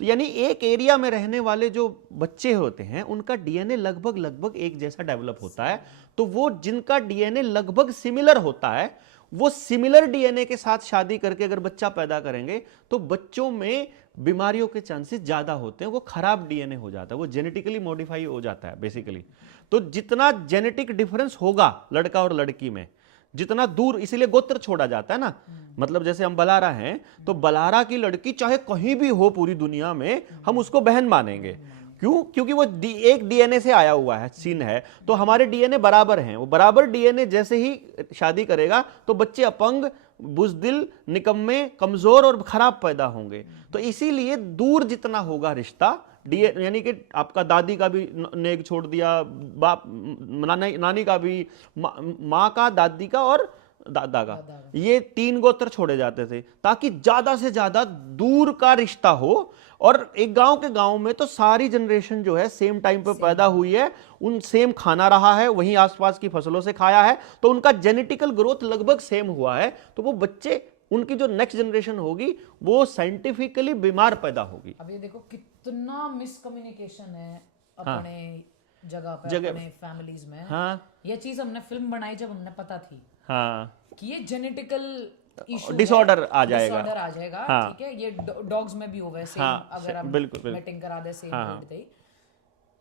तो यानी एक एरिया में रहने वाले जो बच्चे होते हैं उनका डीएनए लगभग एक जैसा डेवलप होता है। तो वो जिनका डीएनए लगभग सिमिलर होता है, वो सिमिलर डीएनए के साथ शादी करके अगर बच्चा पैदा करेंगे तो बच्चों में बीमारियों के चांसेस ज्यादा होते हैं। वो खराब डीएनए हो जाता है, वो जेनेटिकली मॉडिफाई हो जाता है बेसिकली। तो जितना जेनेटिक डिफरेंस होगा लड़का और लड़की में, जितना दूर, इसीलिए गोत्र छोड़ा जाता है ना। मतलब जैसे हम बलारा हैं तो बलारा की लड़की चाहे कहीं भी हो पूरी दुनिया में, हम उसको बहन मानेंगे। क्यों? क्योंकि वो एक डीएनए से आया हुआ है, सीन है। तो हमारे डीएनए बराबर हैं। वो बराबर डीएनए जैसे ही शादी करेगा तो बच्चे अपंग, बुजदिल, निकम्मे, कमजोर और खराब पैदा होंगे। तो इसीलिए दूर जितना होगा रिश्ता, यानी कि आपका दादी का भी नेग छोड़ दिया, बाप नानी का भी, माँ का, दादी का और दादा का, ये 3 गोत्र छोड़े जाते थे ताकि ज्यादा से ज्यादा दूर का रिश्ता हो। और एक गांव के गांव में तो सारी जनरेशन जो है सेम टाइम पे पैदा हुई है, उन सेम खाना रहा है, वहीं आसपास की फसलों से खाया है, तो उनका जेनेटिकल ग्रोथ लगभग सेम हुआ है। तो वो बच्चे, उनकी जो नेक्स्ट जनरेशन होगी वो साइंटिफिकली बीमार पैदा होगी। अब ये देखो कितना मिसकम्युनिकेशन है अपने जगह पे, अपने फैमिलीज में। हाँ। ये चीज हमने फिल्म बनाई जब हमने पता थी कि ये जेनेटिकल डिसऑर्डर आ जाएगा, हाँ। ठीक है, ये डॉग्स में भी हो वैसे, हाँ, अगर हम मैटिंग करा दे सेम ब्रीड दे।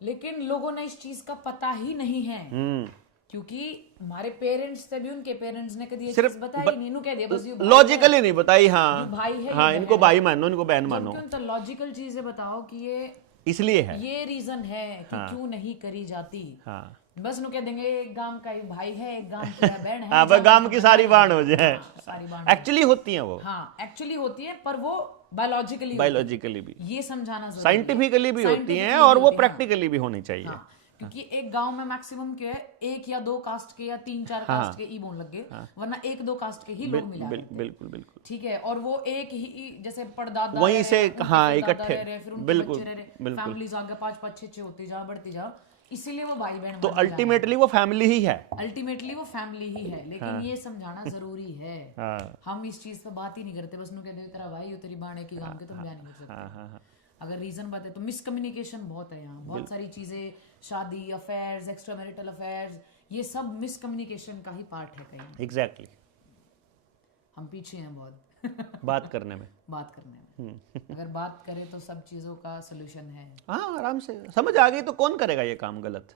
लेकिन लोगों ने इस चीज का पता ही नहीं है, क्योंकि हमारे पेरेंट्स थे भी, उनके पेरेंट्स ने कभी ये चीज बताई नहीं। इन्हों कह दिया बस लॉजिकली नहीं बताई। हाँ, भाई है, हाँ, इनको भाई मानो, इनको बहन मानो। तो लॉजिकल चीजें बताओ कि ये इसलिए है, ये रीजन है कि क्यों नहीं करी जाती। हाँ। बस नु कह देंगे एक गांव का एक भाई है, एक गांव की बहन है। हाँ, बस गांव की सारी बाण हो जाए। एक्चुअली होती हैं वो, हाँ एक्चुअली होती है, पर वो बायोलॉजिकली भी ये समझाना जरूरी है, साइंटिफिकली भी होती हैं और वो प्रैक्टिकली भी होनी चाहिए। हाँ, क्योंकि एक गांव में मैक्सिमम क्या है, 1 या 2 कास्ट के या 3-4 कास्ट के ही बोल लग गए, वरना 1-2 कास्ट के ही लोग मिला। बिल्कुल। ठीक है, और वो एक ही जैसे परदादा वहीं से, हाँ, इकट्ठे, बिल्कुल, फैमिलीज आगे 5-5, 6-6 होती जा, बढ़ती जा, इसीलिए वो भाई बहन। तो अल्टीमेटली वो फैमिली ही है, लेकिन ये समझाना जरूरी है। हम इस चीज पे बात ही नहीं करते, बस नु कह दे तेरा भाई हो, तेरी बाण की गांव के, तुम जान नहीं सकते। अगर रीजन बात है तो मिसकम्युनिकेशन बहुत है यहाँ। बहुत सारी चीजें, शादी, अफेयर्स, एक्स्ट्रा मैरिटल अफेयर्स, ये सब मिसकम्युनिकेशन का ही पार्ट है कहीं। एग्जैक्टली। हम पीछे हैं बहुत बात करने में अगर बात करें तो सब चीजों का सोल्यूशन है। हाँ, आराम से समझ आ गई तो कौन करेगा ये काम गलत।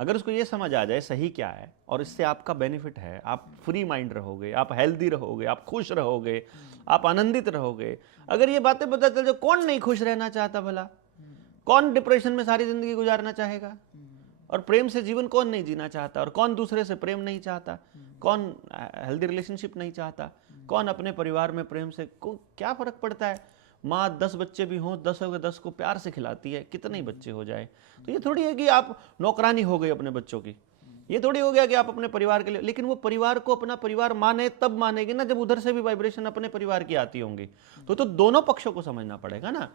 अगर उसको ये समझ आ जाए सही क्या है और इससे आपका बेनिफिट है, आप फ्री माइंड रहोगे, आप हेल्दी रहोगे, आप खुश रहोगे, आप आनंदित रहोगे। अगर ये बातें पता चल जाए, कौन नहीं खुश रहना चाहता भला? कौन डिप्रेशन में सारी जिंदगी गुजारना चाहेगा? और प्रेम से जीवन कौन नहीं जीना चाहता? और कौन दूसरे से प्रेम नहीं चाहता? कौन हेल्दी रिलेशनशिप नहीं चाहता? कौन अपने परिवार में प्रेम से, क्या फर्क पड़ता है? माँ 10 बच्चे भी हों, 10 के 10 को प्यार से खिलाती है, कितने ही बच्चे हो जाए। तो ये थोड़ी है कि आप नौकरानी हो गई अपने बच्चों की, ये थोड़ी हो गया कि आप अपने परिवार के लिए। लेकिन वो परिवार को अपना परिवार माने तब मानेगी ना जब उधर से भी वाइब्रेशन अपने परिवार की आती होंगी। तो दोनों पक्षों को समझना पड़ेगा ना,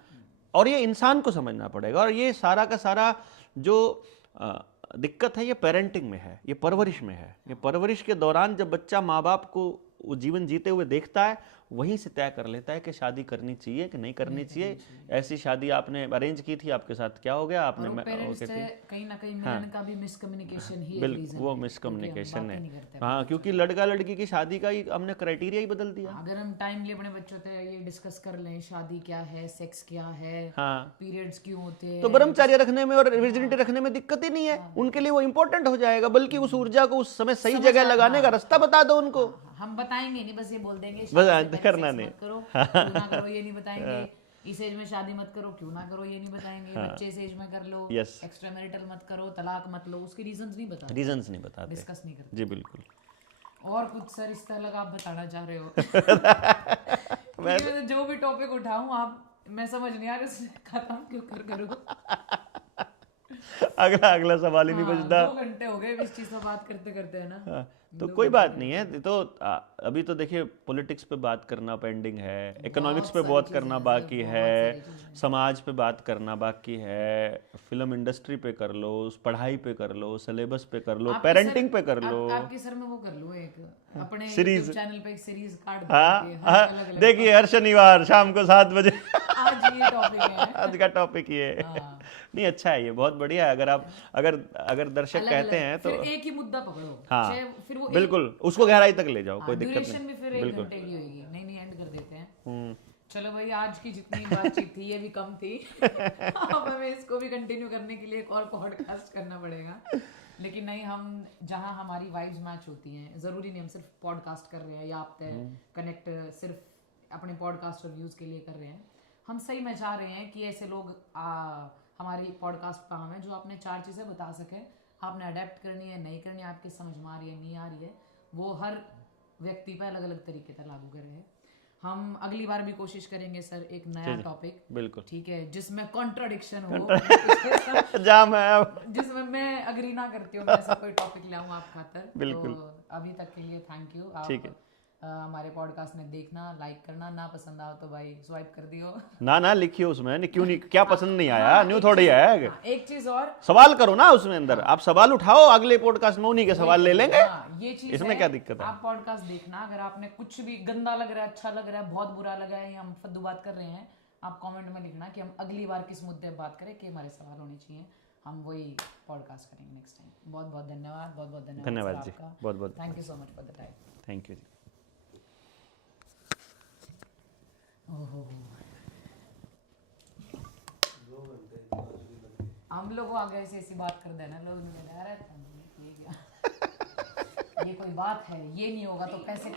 और ये इंसान को समझना पड़ेगा। और ये सारा का सारा जो दिक्कत है ये पेरेंटिंग में है, ये परवरिश में है। ये परवरिश के दौरान जब बच्चा माँ बाप को वो जीवन जीते हुए देखता है, वहीं से तय कर लेता है कि शादी करनी चाहिए कि नहीं करनी चाहिए। ऐसी शादी आपने अरेंज की थी, आपके साथ क्या हो गया, आपने पेरेंट्स से कहीं ना कहीं मिलन का भी मिसकम्युनिकेशन ही एक रीजन वो है, मिसकम्युनिकेशन है। नहीं करते हाँ, क्योंकि लड़का लड़की की शादी का ही हमने क्राइटेरिया ही बदल दिया। अगर हम टाइमली अपने बच्चों से ये डिस्कस कर लें शादी क्या है, सेक्स क्या है, हाँ, पीरियड्स क्यों होते हैं, तो ब्रह्मचर्य रखने में और वर्जिनिटी रखने में दिक्कत ही नहीं है। उनके लिए वो इंपॉर्टेंट हो जाएगा, बल्कि उस ऊर्जा को उस समय सही जगह लगाने का रास्ता बता दो उनको। हम बताएंगे नहीं, बस ये बोल देंगे बस शादी से पहले करना सेक्स नहीं। मत करो, क्यों ना करो ये नहीं बताएंगे, इस एज में शादी मत करो, क्यों ना करो ये नहीं बताएंगे, बच्चे इस एज में कर लो, यस, एक्स्ट्रा मैरिटल मत करो, तलाक मत लो, उसके रीजंस नहीं बताते, रीजंस नहीं बताते, डिस्कस नहीं करते। जी बिल्कुल। और कुछ सर इस तरह लगा आप बताना चाह रहे हो? मैं तो जो भी टॉपिक उठाऊं आप, मैं समझ नहीं आ रहा इसमें खत्म क्यों करूं। अगला सवाल ही नहीं बचता। 2 घंटे हो गए इस चीज पर बात करते करते, है ना। तो कोई बात नहीं है। तो अभी तो देखिए पॉलिटिक्स पे बात करना पेंडिंग है, इकोनॉमिक्स पे बहुत करना बाकी है, समाज पे बात करना बाकी है, फिल्म इंडस्ट्री पे कर लो, पढ़ाई पे कर लो, सिलेबस पे कर लो, पेरेंटिंग पे कर लो। आपके सर में वो कर लो, एक अपने सीरीज चैनल पे एक सीरीज काट हाँ, देखिए हर शनिवार शाम को 7 बजे आज ये टॉपिक है, आज का टॉपिक ये है। नहीं, अच्छा है, ये बहुत बढ़िया है। अगर दर्शक कहते हैं तो फिर एक ही मुद्दा पकड़ो। हाँ, फिर वो बिल्कुल उसको गहराई तक ले जाओ, कोई दिक्कत ड्यूरेशन नहीं। भी फिर 1 घंटे की होगी। नहीं एंड कर देते हैं। चलो भाई, आज की जितनी बातचीत थी ये भी कम थी। अब हमें इसको भी कंटिन्यू करने के लिए एक और पॉडकास्ट करना पड़ेगा। लेकिन नहीं, हम जहाँ हमारी वाइब्स मैच होती हैं, जरूरी नहीं हम सिर्फ पॉडकास्ट कर रहे हैं या आप कनेक्ट सिर्फ अपने पॉडकास्ट और व्यूज के लिए कर रहे हैं। हम सही में चाह रहे हैं कि ऐसे लोग हमारी पॉडकास्ट पर हमें जो आपने 4 चीज़ें बता सके, आपने अडेप्ट करनी है नहीं करनी है, आपकी समझ में आ रही है नहीं आ रही है, वो हर व्यक्ति पर अलग अलग तरीके से लागू कर रहे हैं। हम अगली बार भी कोशिश करेंगे सर एक नया टॉपिक, बिल्कुल ठीक है, जिसमें कॉन्ट्राडिक्शन हो, जाम है जिसमें मैं अग्री ना करती हूँ, मैं ऐसा कोई टॉपिक लाऊं आप खातर। बिल्कुल। तो अभी तक के लिए थैंक यू। ठीक है, हमारे पॉडकास्ट में देखना, लाइक करना, ना पसंद आओ तो भाई स्वाइप कर दियो। ना लिखिए उसमें, क्यों नहीं, क्या पसंद नहीं आया, न्यू थोड़ी है। एक चीज और, सवाल करो ना उसमें अंदर, आप सवाल उठाओ, अगले पॉडकास्ट में उन्हीं के सवाल ले लेंगे। ये चीज इसमें क्या दिक्कत है। आप पॉडकास्ट देखना, अगर आपने कुछ भी गंदा लग रहा है, अच्छा लग रहा है, बहुत बुरा लगा है, या हम फद्दू बात कर रहे हैं, आप कमेंट में लिखना कि हम अगली बार किस मुद्दे पर बात करें, कि हमारे सवाल होने चाहिए, हम वही पॉडकास्ट करेंगे नेक्स्ट टाइम। बहुत बहुत धन्यवाद, बहुत बहुत धन्यवाद जी, बहुत बहुत thank you so much for the time. Thank you जी। हम लोग आगे ऐसी बात कर देना, लोग ये कोई बात है, ये नहीं होगा तो कैसे